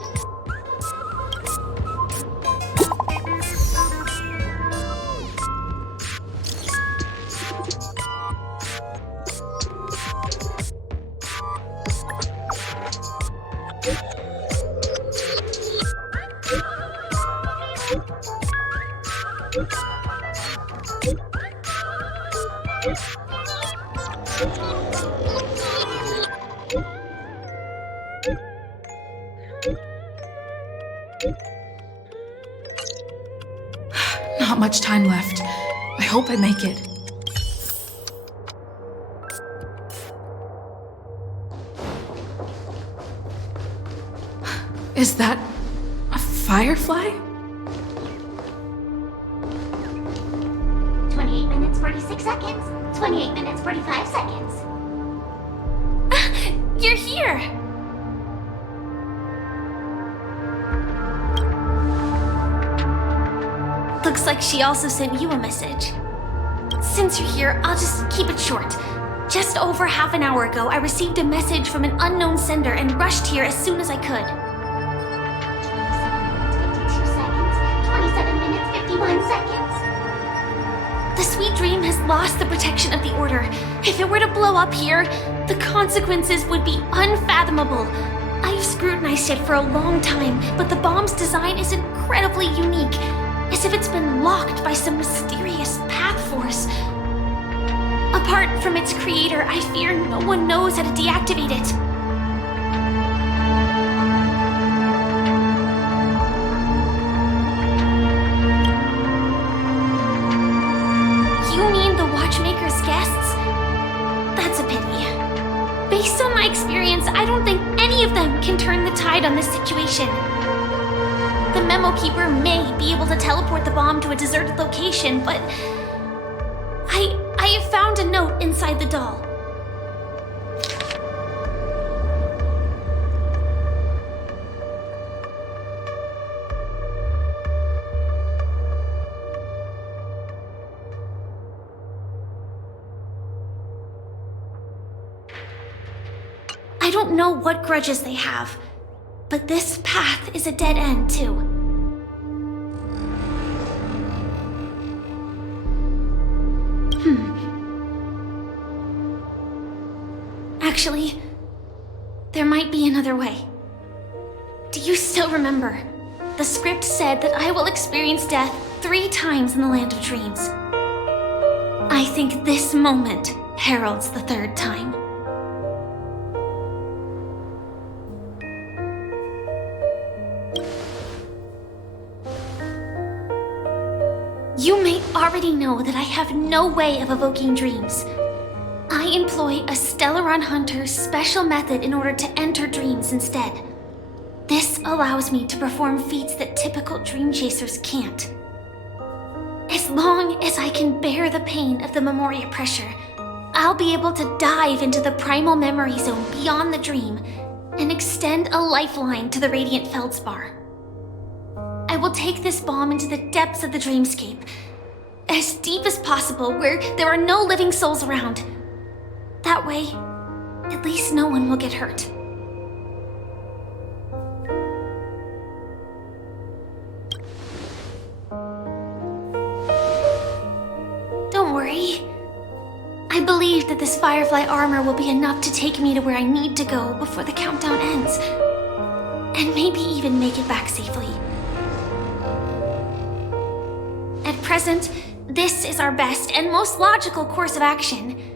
Not much time left. I hope I make it. Is that a firefly? 28 minutes, 46 seconds. 28 minutes, 45 seconds. You're here! Looks like she also sent you a message. Since you're here, I'll just keep it short. Just over half an hour ago, I received a message from an unknown sender and rushed here as soon as I could. 27 minutes, 51 seconds. The Sweet Dream has lost the protection of the Order. If it were to blow up here, the consequences would be unfathomable. I've scrutinized it for a long time, but the bomb's design is incredibly unique, as if it's been locked by some mysterious path force. Apart from its creator, I fear no one knows how to deactivate it. You mean the Watchmaker's guests? That's a pity. Based on my experience, I don't think any of them can turn the tide on this situation. The Memo Keeper may be able to teleport the bomb to a deserted location, but I have found a note inside the doll. I don't know what grudges they have, but this path is a dead end, too. Actually, there might be another way. Do you still remember? The script said that I will experience death 3 times in the Land of Dreams. I think this moment heralds the 3rd time. You may already know that I have no way of evoking dreams. I employ a Stellaron Hunter's special method in order to enter dreams instead. This allows me to perform feats that typical dream chasers can't. As long as I can bear the pain of the Memoria pressure, I'll be able to dive into the primal memory zone beyond the dream and extend a lifeline to the Radiant Feldspar. I will take this bomb into the depths of the dreamscape, as deep as possible where there are no living souls around. That way, at least no one will get hurt. Don't worry. I believe that this Firefly armor will be enough to take me to where I need to go before the countdown ends. And maybe even make it back safely. At present, this is our best and most logical course of action.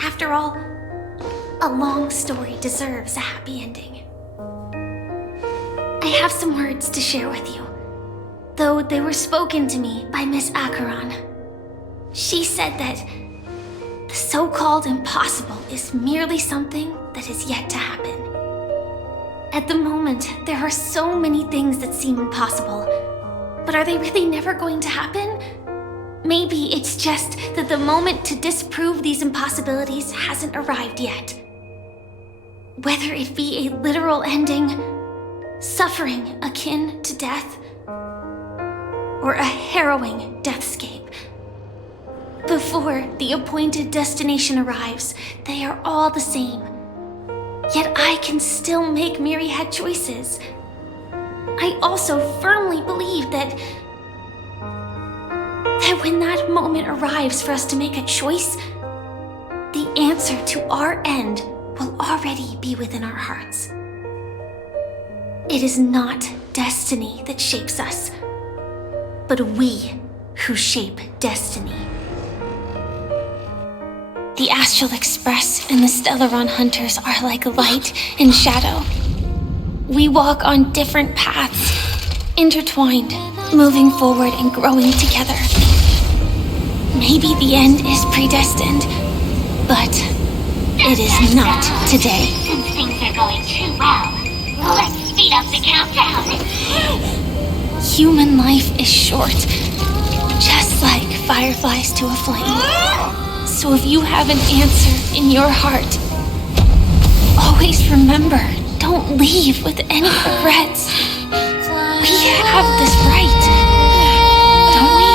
After all, a long story deserves a happy ending. I have some words to share with you, though they were spoken to me by Miss Acheron. She said that the so-called impossible is merely something that is yet to happen. At the moment, there are so many things that seem impossible, but are they really never going to happen? Maybe it's just that the moment to disprove these impossibilities hasn't arrived yet. Whether it be a literal ending, suffering akin to death, or a harrowing deathscape. Before the appointed destination arrives, they are all the same. Yet I can still make myriad choices. I also firmly believe that when that moment arrives for us to make a choice, the answer to our end will already be within our hearts. It is not destiny that shapes us, but we who shape destiny. The Astral Express and the Stellaron Hunters are like light and shadow. We walk on different paths, intertwined, moving forward and growing together. Maybe the end is predestined, but it is not today. Since things are going too well, let's speed up the countdown. Human life is short, just like fireflies to a flame. So if you have an answer in your heart, always remember, don't leave with any regrets. We have this right, don't we?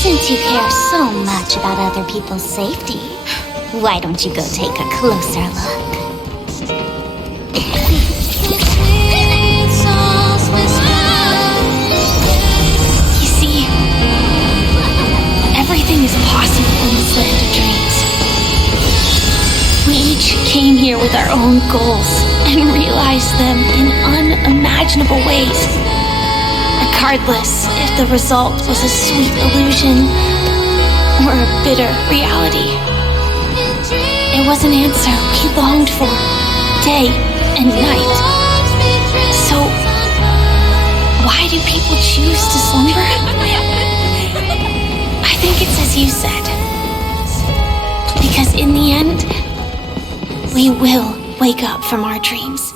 Since you care so much about other people's safety, why don't you go take a closer look? You see, everything is possible in this land of dreams. We each came here with our own goals and realized them in unimaginable ways. Regardless if the result was a sweet illusion or a bitter reality. It was an answer we longed for, day and night. So, why do people choose to slumber? I think it's as you said. Because in the end, we will wake up from our dreams.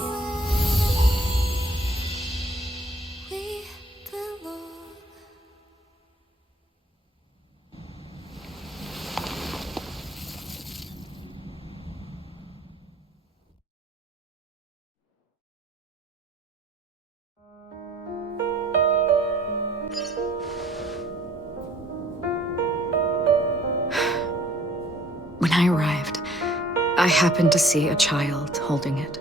When I arrived, I happened to see a child holding it.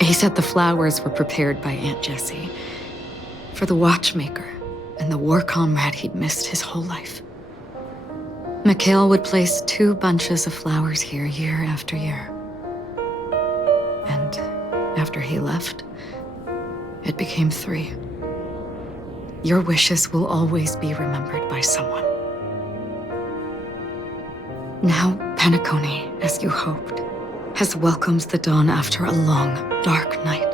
He said the flowers were prepared by Aunt Jessie for the watchmaker and the war comrade he'd missed his whole life. Mikhail would place 2 bunches of flowers here year after year. And after he left, it became 3. Your wishes will always be remembered by someone. Now, Penacony, as you hoped, has welcomed the dawn after a long, dark night.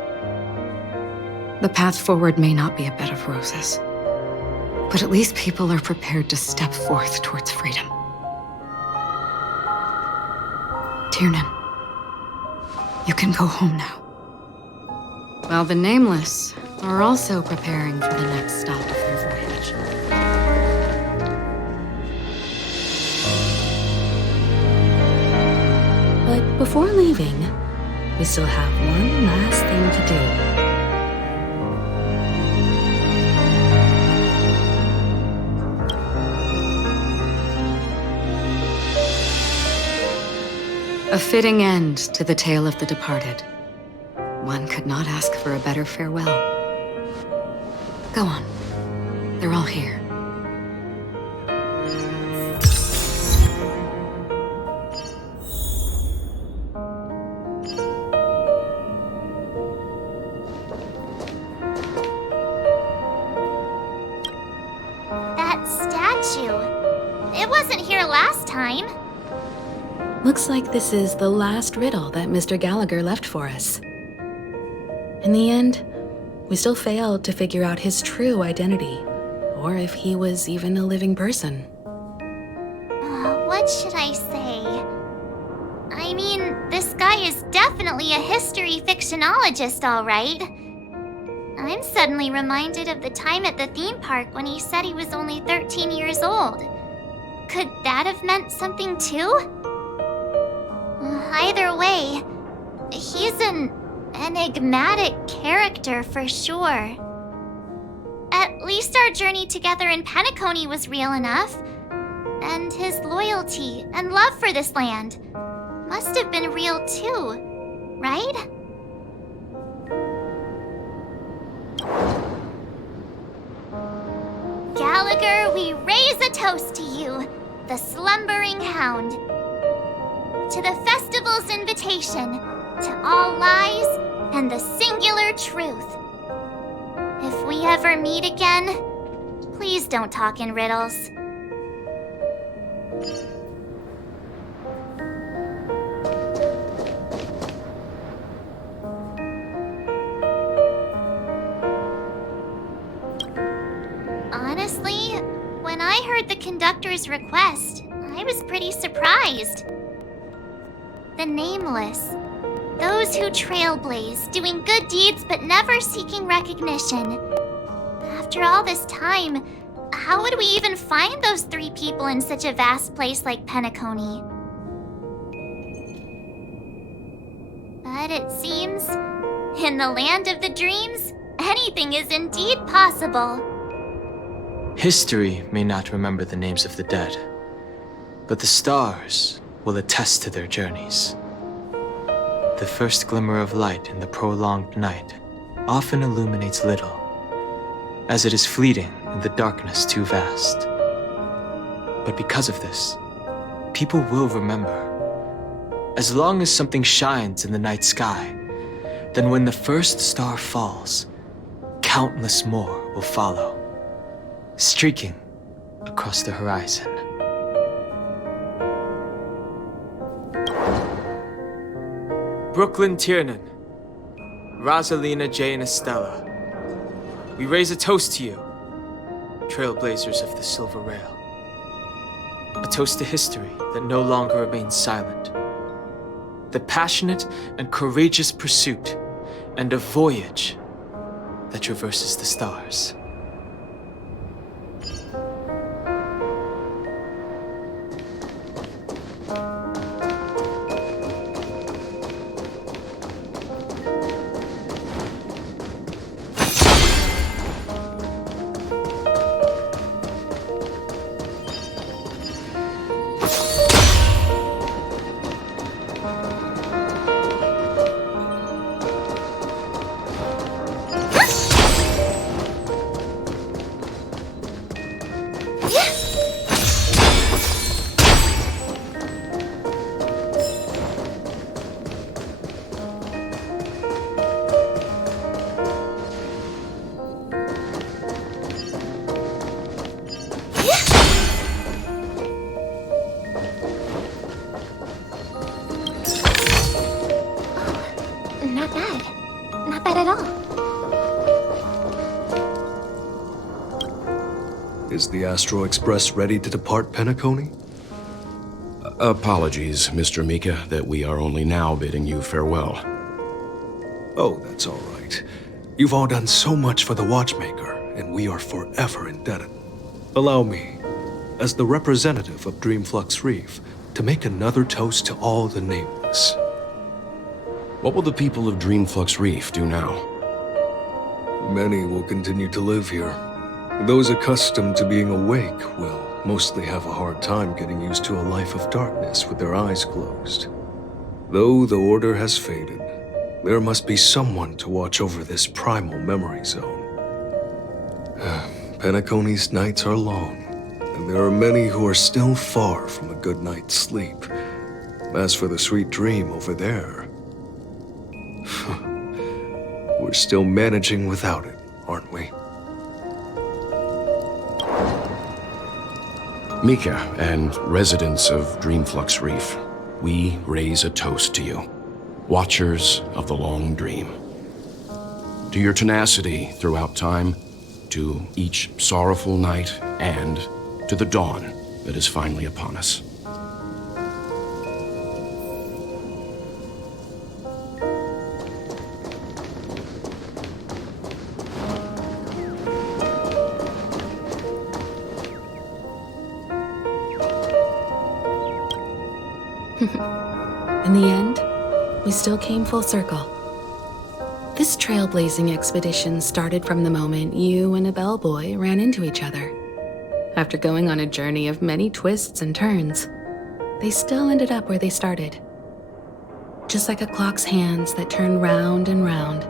The path forward may not be a bed of roses, but at least people are prepared to step forth towards freedom. Tiernan, you can go home now. While the Nameless are also preparing for the next stop of their voyage. But before leaving, we still have one last thing to do. A fitting end to the tale of the departed. One could not ask for a better farewell. Go on. They're all here. That statue. It wasn't here last time. Looks like this is the last riddle that Mr. Gallagher left for us. In the end, we still failed to figure out his true identity, or if he was even a living person. What should I say? I mean, this guy is definitely a history fictionologist, all right. I'm suddenly reminded of the time at the theme park when he said he was only 13 years old. Could that have meant something too? Either way, he's an enigmatic character for sure. At least our journey together in Penacony was real enough. And his loyalty and love for this land must have been real too, right? Gallagher, we raise a toast to you, the slumbering hound. To the festival's invitation, to all lies and the singular truth. If we ever meet again, please don't talk in riddles. Honestly, when I heard the conductor's request, I was pretty surprised. The nameless. Those who trailblaze, doing good deeds but never seeking recognition. After all this time, how would we even find those 3 people in such a vast place like Penacony? But it seems, in the land of the dreams, anything is indeed possible. History may not remember the names of the dead, but the stars will attest to their journeys. The first glimmer of light in the prolonged night often illuminates little, as it is fleeting in the darkness too vast. But because of this, people will remember. As long as something shines in the night sky, then when the first star falls, countless more will follow, streaking across the horizon. Brooklyn Tiernan, Rosalina Jane Estella, we raise a toast to you, trailblazers of the Silver Rail. A toast to history that no longer remains silent. The passionate and courageous pursuit, and a voyage that traverses the stars. Not bad. Not bad at all. Is the Astro Express ready to depart Penacony? Apologies, Mr. Mika, that we are only now bidding you farewell. Oh, that's all right. You've all done so much for the Watchmaker, and we are forever indebted. Allow me, as the representative of Dreamflux Reef, to make another toast to all the nameless. What will the people of Dreamflux Reef do now? Many will continue to live here. Those accustomed to being awake will mostly have a hard time getting used to a life of darkness with their eyes closed. Though the order has faded, there must be someone to watch over this primal memory zone. Penacony's nights are long, and there are many who are still far from a good night's sleep. As for the sweet dream over there, we're still managing without it, aren't we? Mika and residents of Dreamflux Reef, we raise a toast to you, watchers of the long dream. To your tenacity throughout time, to each sorrowful night and to the dawn that is finally upon us. In the end, we still came full circle. This trailblazing expedition started from the moment you and a bellboy ran into each other. After going on a journey of many twists and turns, they still ended up where they started. Just like a clock's hands that turn round and round,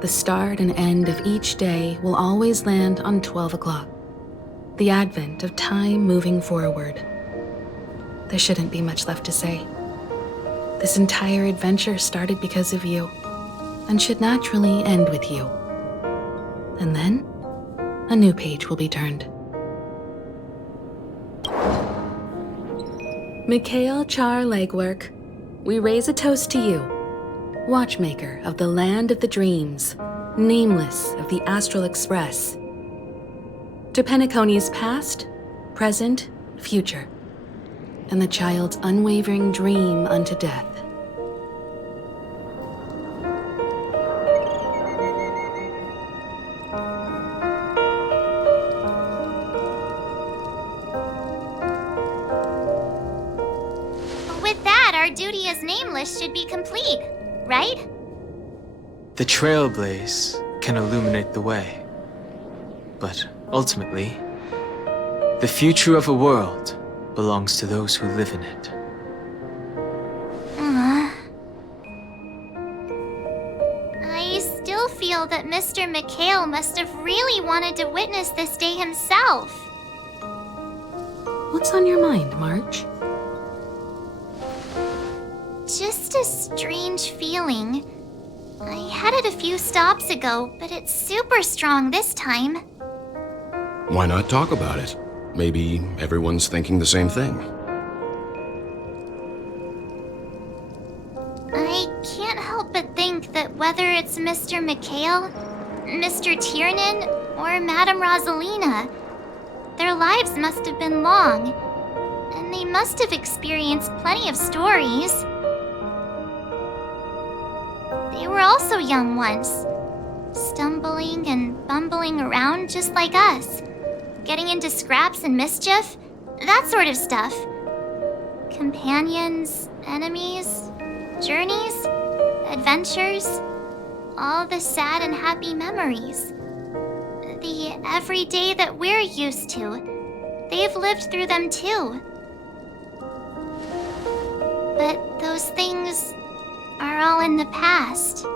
the start and end of each day will always land on 12 o'clock, the advent of time moving forward. There shouldn't be much left to say. This entire adventure started because of you, and should naturally end with you. And then, a new page will be turned. Mikhail Char Legwork, we raise a toast to you, watchmaker of the land of the dreams, nameless of the Astral Express. To Penacony's past, present, future, and the child's unwavering dream unto death. With that, our duty as nameless should be complete, right? The trailblaze can illuminate the way. But ultimately, the future of a world belongs to those who live in it. I still feel that Mr. Mikhail must have really wanted to witness this day himself. What's on your mind, March? Just a strange feeling. I had it a few stops ago, but it's super strong this time. Why not talk about it? Maybe everyone's thinking the same thing. I can't help but think that whether it's Mr. Mikhail, Mr. Tiernan, or Madame Rosalina, their lives must have been long, and they must have experienced plenty of stories. They were also young once, stumbling and bumbling around just like us, getting into scraps and mischief, that sort of stuff. Companions, enemies, journeys, adventures, all the sad and happy memories. The everyday that we're used to, they've lived through them too. But those things are all in the past.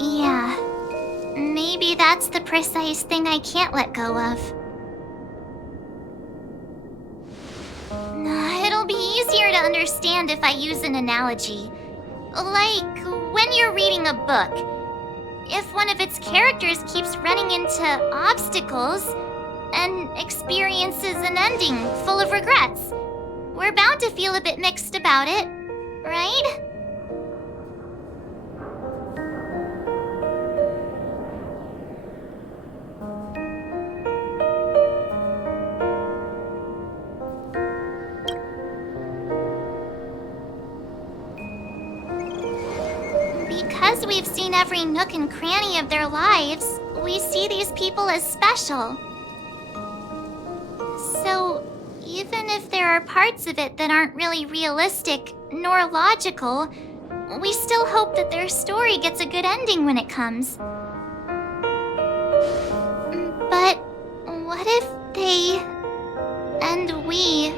Yeah, maybe that's the precise thing I can't let go of. It'll be easier to understand if I use an analogy. Like when you're reading a book. If one of its characters keeps running into obstacles and experiences an ending full of regrets, we're bound to feel a bit mixed about it, right? Because we've seen every nook and cranny of their lives, we see these people as special. So, even if there are parts of it that aren't really realistic nor logical, we still hope that their story gets a good ending when it comes. But what if they and we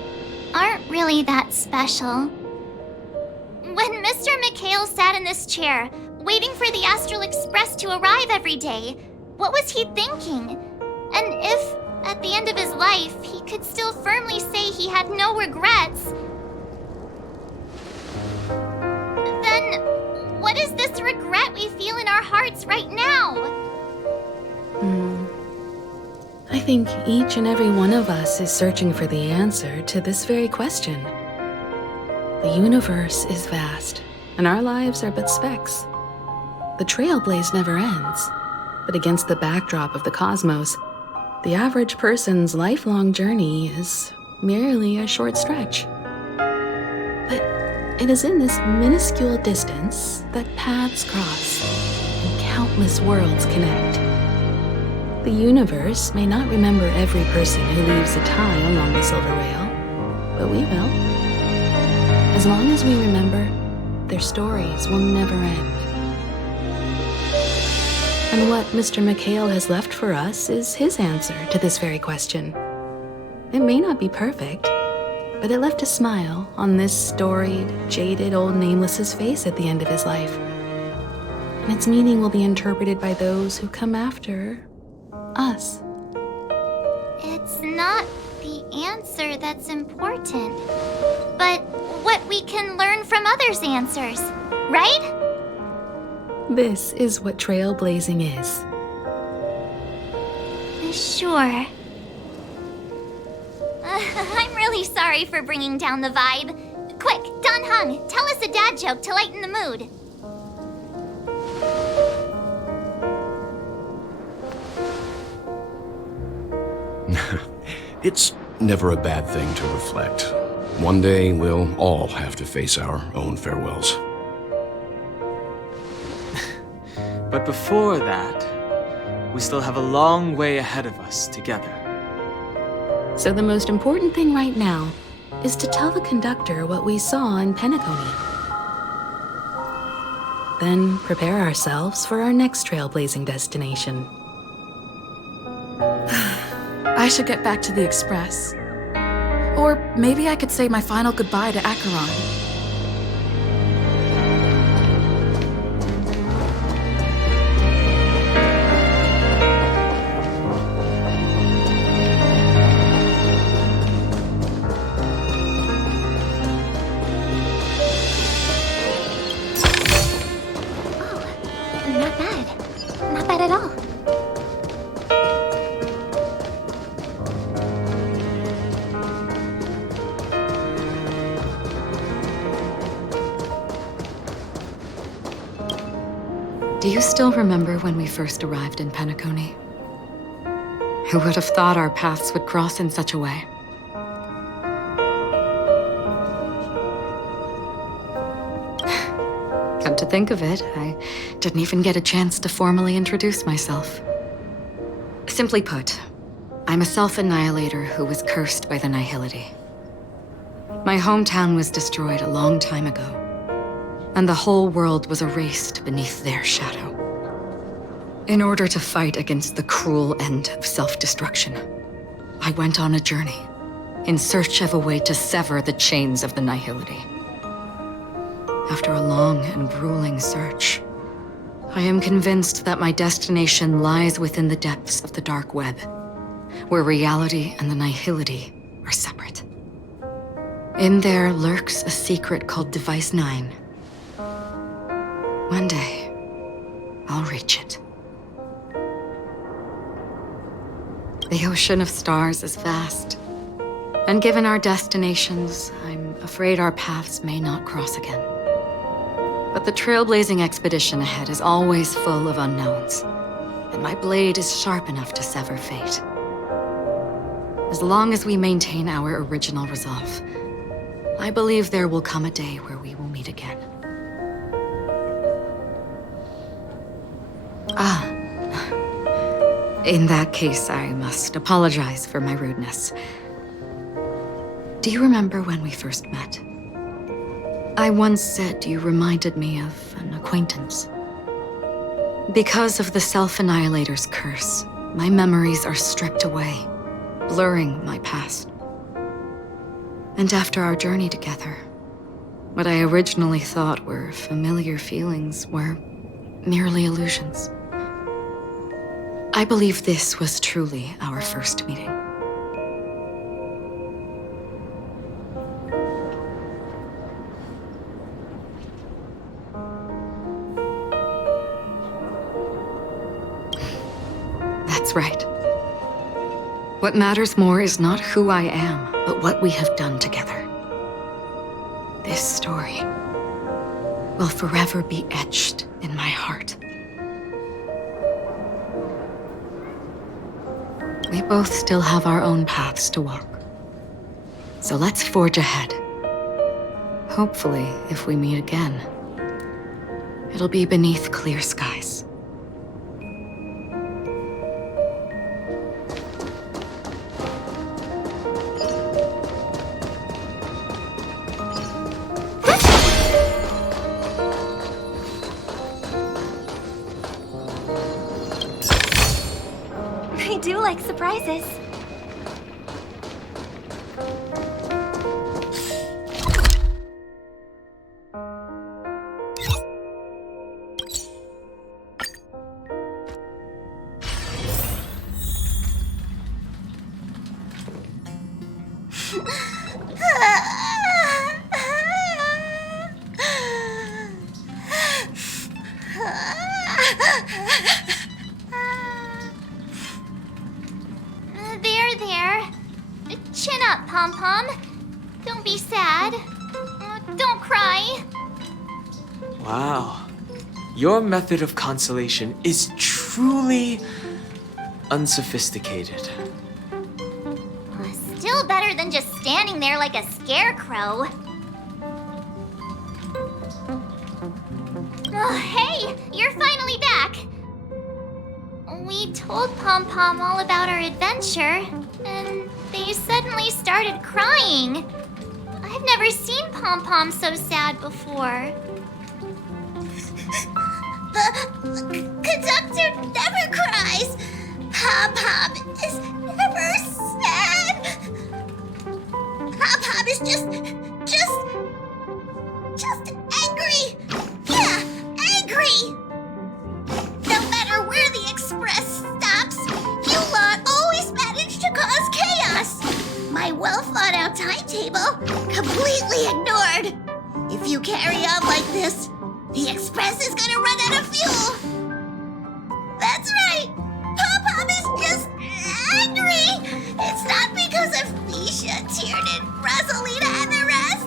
aren't really that special? When Mr. Mikhail sat in this chair, waiting for the Astral Express to arrive every day, what was he thinking? And if, at the end of his life, he could still firmly say he had no regrets, then what is this regret we feel in our hearts right now? think each and every one of us is searching for the answer to this very question. The universe is vast, and our lives are but specks. The trailblaze never ends, but against the backdrop of the cosmos, the average person's lifelong journey is merely a short stretch. But it is in this minuscule distance that paths cross and countless worlds connect. The universe may not remember every person who leaves a tie along the silver rail, but we will. As long as we remember, their stories will never end. And what Mr. McHale has left for us is his answer to this very question. It may not be perfect, but it left a smile on this storied, jaded old Nameless's face at the end of his life. And its meaning will be interpreted by those who come after us. It's not the answer that's important, but what we can learn from others' answers, right? This is what trailblazing is. Sure. I'm really sorry for bringing down the vibe. Quick, Don Hung, tell us a dad joke to lighten the mood. It's never a bad thing to reflect. One day, we'll all have to face our own farewells. But before that, we still have a long way ahead of us together. So the most important thing right now is to tell the conductor what we saw in Penacony. Then prepare ourselves for our next trailblazing destination. I should get back to the Express. Or maybe I could say my final goodbye to Acheron. Not bad. Not bad at all. Do you still remember when we first arrived in Penacony? Who would have thought our paths would cross in such a way? Come to think of it, I didn't even get a chance to formally introduce myself. Simply put, I'm a self-annihilator who was cursed by the Nihility. My hometown was destroyed a long time ago, and the whole world was erased beneath their shadow. In order to fight against the cruel end of self-destruction, I went on a journey in search of a way to sever the chains of the Nihility. After a long and grueling search, I am convinced that my destination lies within the depths of the dark web, where reality and the Nihility are separate. In there lurks a secret called Device 9. One day, I'll reach it. The ocean of stars is vast, and given our destinations, I'm afraid our paths may not cross again. But the trailblazing expedition ahead is always full of unknowns, and my blade is sharp enough to sever fate. As long as we maintain our original resolve, I believe there will come a day where we will meet again. In that case, I must apologize for my rudeness. Do you remember when we first met? I once said you reminded me of an acquaintance. Because of the Self-Annihilator's curse, my memories are stripped away, blurring my past. And after our journey together, what I originally thought were familiar feelings were merely illusions. I believe this was truly our first meeting. That's right. What matters more is not who I am, but what we have done together. This story will forever be etched in my heart. We both still have our own paths to walk. So let's forge ahead. Hopefully, if we meet again, it'll be beneath clear skies. I do like surprises. There. Chin up, Pom-Pom. Don't be sad. Don't cry. Wow. Your method of consolation is truly unsophisticated. Still better than just standing there like a scarecrow. Oh, hey, you're finally back. We told Pom-Pom all about our adventure, and they suddenly started crying. I've never seen Pom-Pom so sad before. The conductor never cries. Pom-Pom is never sad. Pom-Pom is just angry. Yeah, angry. No matter where the express stops, you lot always manage to cause chaos. My well-thought-out timetable completely ignored. If you carry on like this, the express is gonna run out of fuel. That's right. Pom-Pom is just angry. It's not because of Misha, Tiernan, Rosalina, and the rest.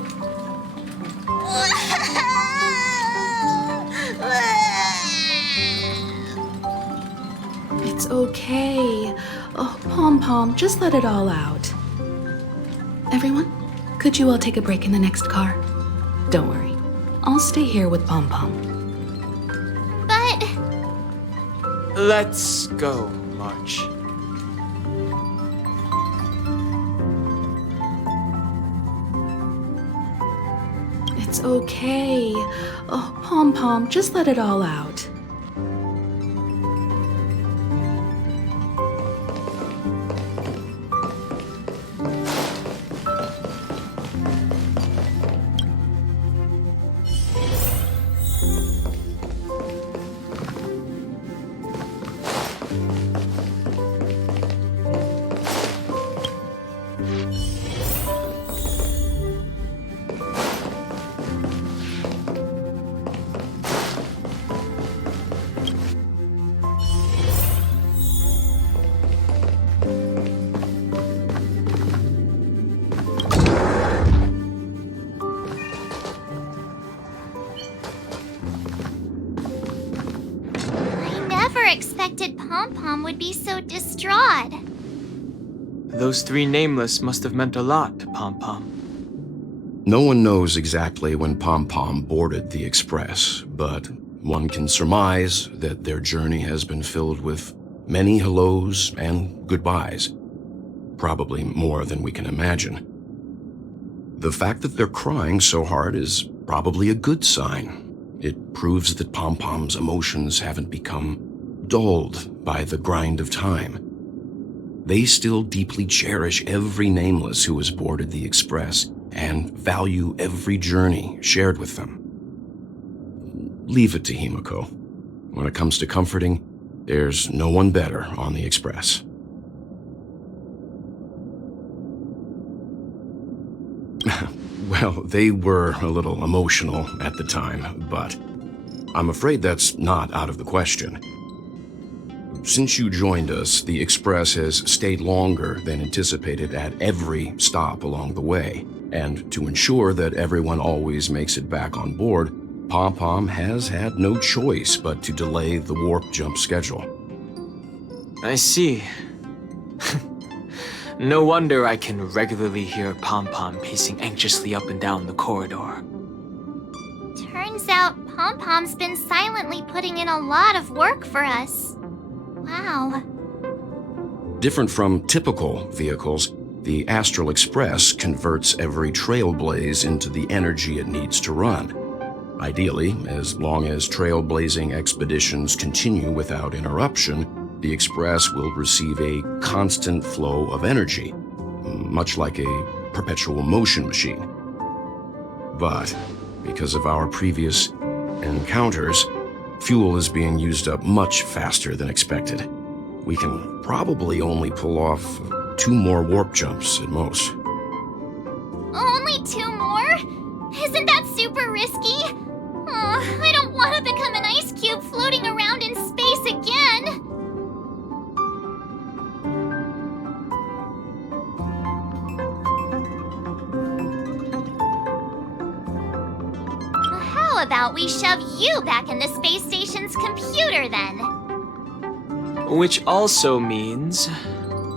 It's okay. Oh, Pom-Pom, just let it all out. Everyone, could you all take a break in the next car? Don't worry. I'll stay here with Pom-Pom. But... Let's go, March. It's okay. Oh, Pom-Pom, just let it all out. Expected Pom-Pom would be so distraught. Those three nameless must have meant a lot to Pom-Pom. No one knows exactly when Pom-Pom boarded the Express, but one can surmise that their journey has been filled with many hellos and goodbyes. Probably more than we can imagine. The fact that they're crying so hard is probably a good sign. It proves that Pom-Pom's emotions haven't become dulled by the grind of time. They still deeply cherish every nameless who has boarded the Express and value every journey shared with them. Leave it to Himiko. When it comes to comforting, there's no one better on the Express. Well, they were a little emotional at the time, but I'm afraid that's not out of the question. Since you joined us, the Express has stayed longer than anticipated at every stop along the way. And to ensure that everyone always makes it back on board, Pom-Pom has had no choice but to delay the warp jump schedule. I see. No wonder I can regularly hear Pom-Pom pacing anxiously up and down the corridor. Turns out Pom-Pom's been silently putting in a lot of work for us. Wow. Different from typical vehicles, the Astral Express converts every trailblaze into the energy it needs to run. Ideally, as long as trailblazing expeditions continue without interruption, the Express will receive a constant flow of energy, much like a perpetual motion machine. But because of our previous encounters, fuel is being used up much faster than expected. We can probably only pull off 2 more warp jumps at most. Only 2 more? Isn't that super risky? Oh, I don't want to become an ice cube floating around in space again. How about we shove you back in the space station's computer then? Which also means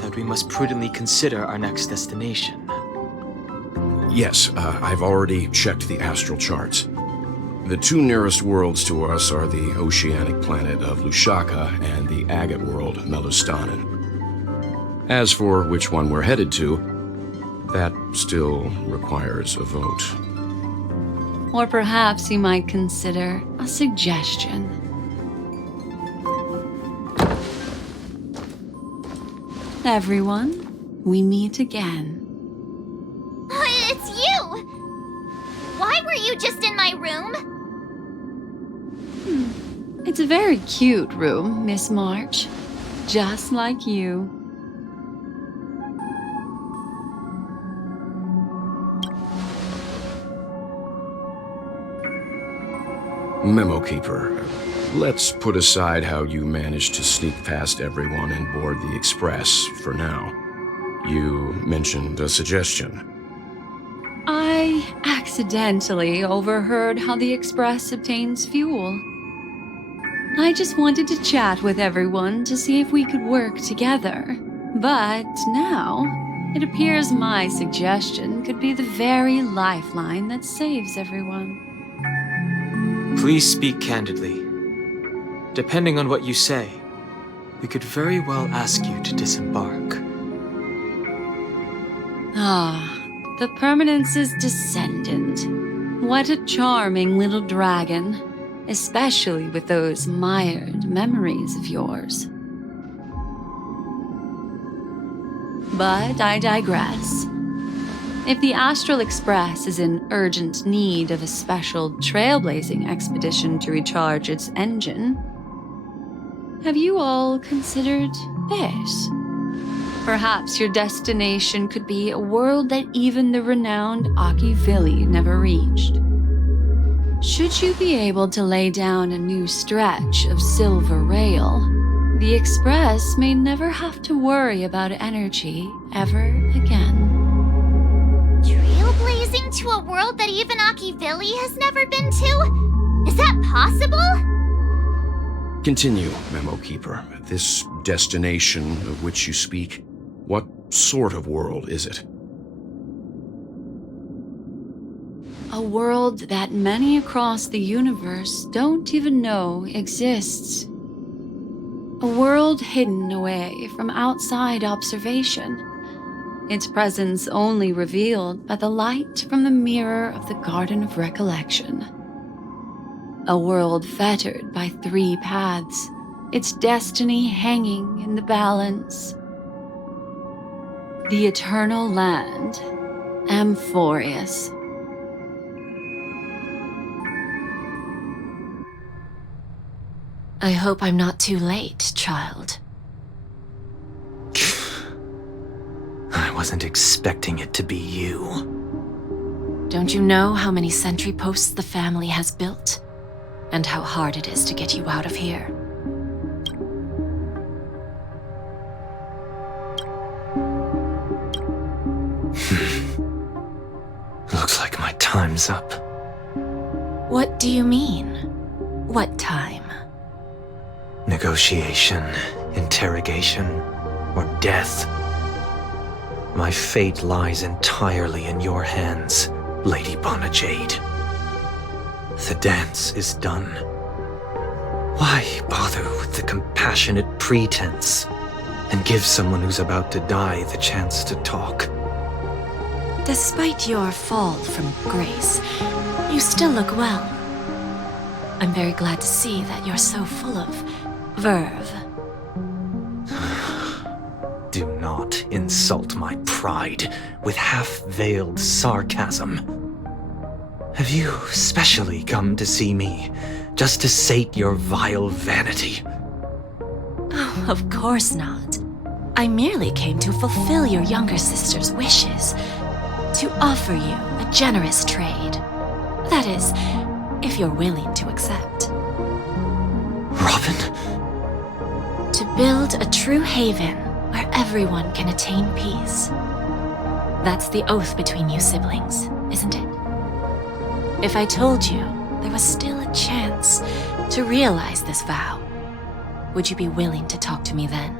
that we must prudently consider our next destination. Yes, I've already checked the astral charts. The 2 nearest worlds to us are the oceanic planet of Lushaka and the agate world, Melostanin. As for which one we're headed to, that still requires a vote. Or perhaps you might consider a suggestion. Everyone, we meet again. It's you! Why were you just in my room? It's a very cute room, Miss March. Just like you. Memo Keeper, let's put aside how you managed to sneak past everyone and board the Express for now. You mentioned a suggestion. I accidentally overheard how the Express obtains fuel. I just wanted to chat with everyone to see if we could work together. But now, it appears my suggestion could be the very lifeline that saves everyone. Please speak candidly. Depending on what you say, we could very well ask you to disembark. The Permanence's descendant. What a charming little dragon, especially with those mired memories of yours. But I digress. If the Astral Express is in urgent need of a special trailblazing expedition to recharge its engine, have you all considered this? Perhaps your destination could be a world that even the renowned Akivili never reached. Should you be able to lay down a new stretch of silver rail, the Express may never have to worry about energy ever again. Trailblazing to a world that even Akivili has never been to? Is that possible? Continue, Memo Keeper. This destination of which you speak, what sort of world is it? A world that many across the universe don't even know exists. A world hidden away from outside observation. Its presence only revealed by the light from the mirror of the Garden of Recollection. A world fettered by 3 paths, its destiny hanging in the balance. The Eternal Land, Amphorius. I hope I'm not too late, child. I wasn't expecting it to be you. Don't you know how many sentry posts the family has built? And how hard it is to get you out of here? time's up. What do you mean? What time? Negotiation, interrogation, or death. My fate lies entirely in your hands, Lady Bonajade. The dance is done. Why bother with the compassionate pretense and give someone who's about to die the chance to talk? Despite your fall from grace, you still look well. I'm very glad to see that you're so full of verve. Do not insult my pride with half-veiled sarcasm. Have you specially come to see me just to sate your vile vanity? Oh, of course not. I merely came to fulfill your younger sister's wishes, to offer you a generous trade. That is, if you're willing to accept. Robin? To build a true haven where everyone can attain peace. That's the oath between you siblings, isn't it? If I told you there was still a chance to realize this vow, would you be willing to talk to me then?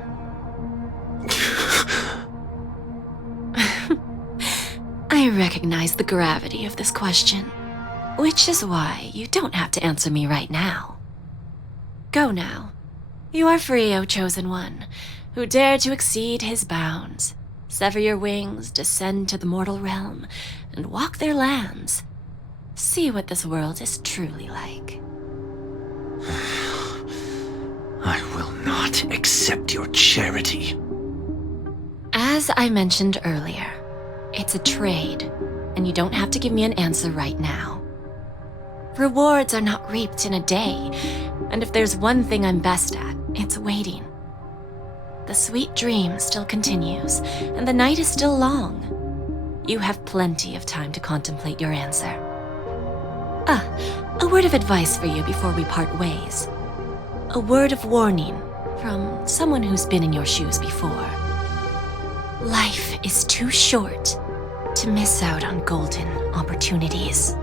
I recognize the gravity of this question, which is why you don't have to answer me right now. Go now. You are free, O Chosen One, who dare to exceed his bounds, sever your wings, descend to the mortal realm, and walk their lands. See what this world is truly like. I will not accept your charity. As I mentioned earlier, it's a trade, and you don't have to give me an answer right now. Rewards are not reaped in a day, and if there's one thing I'm best at, it's waiting. The sweet dream still continues, and the night is still long. You have plenty of time to contemplate your answer. A word of advice for you before we part ways. A word of warning from someone who's been in your shoes before. Life is too short to miss out on golden opportunities.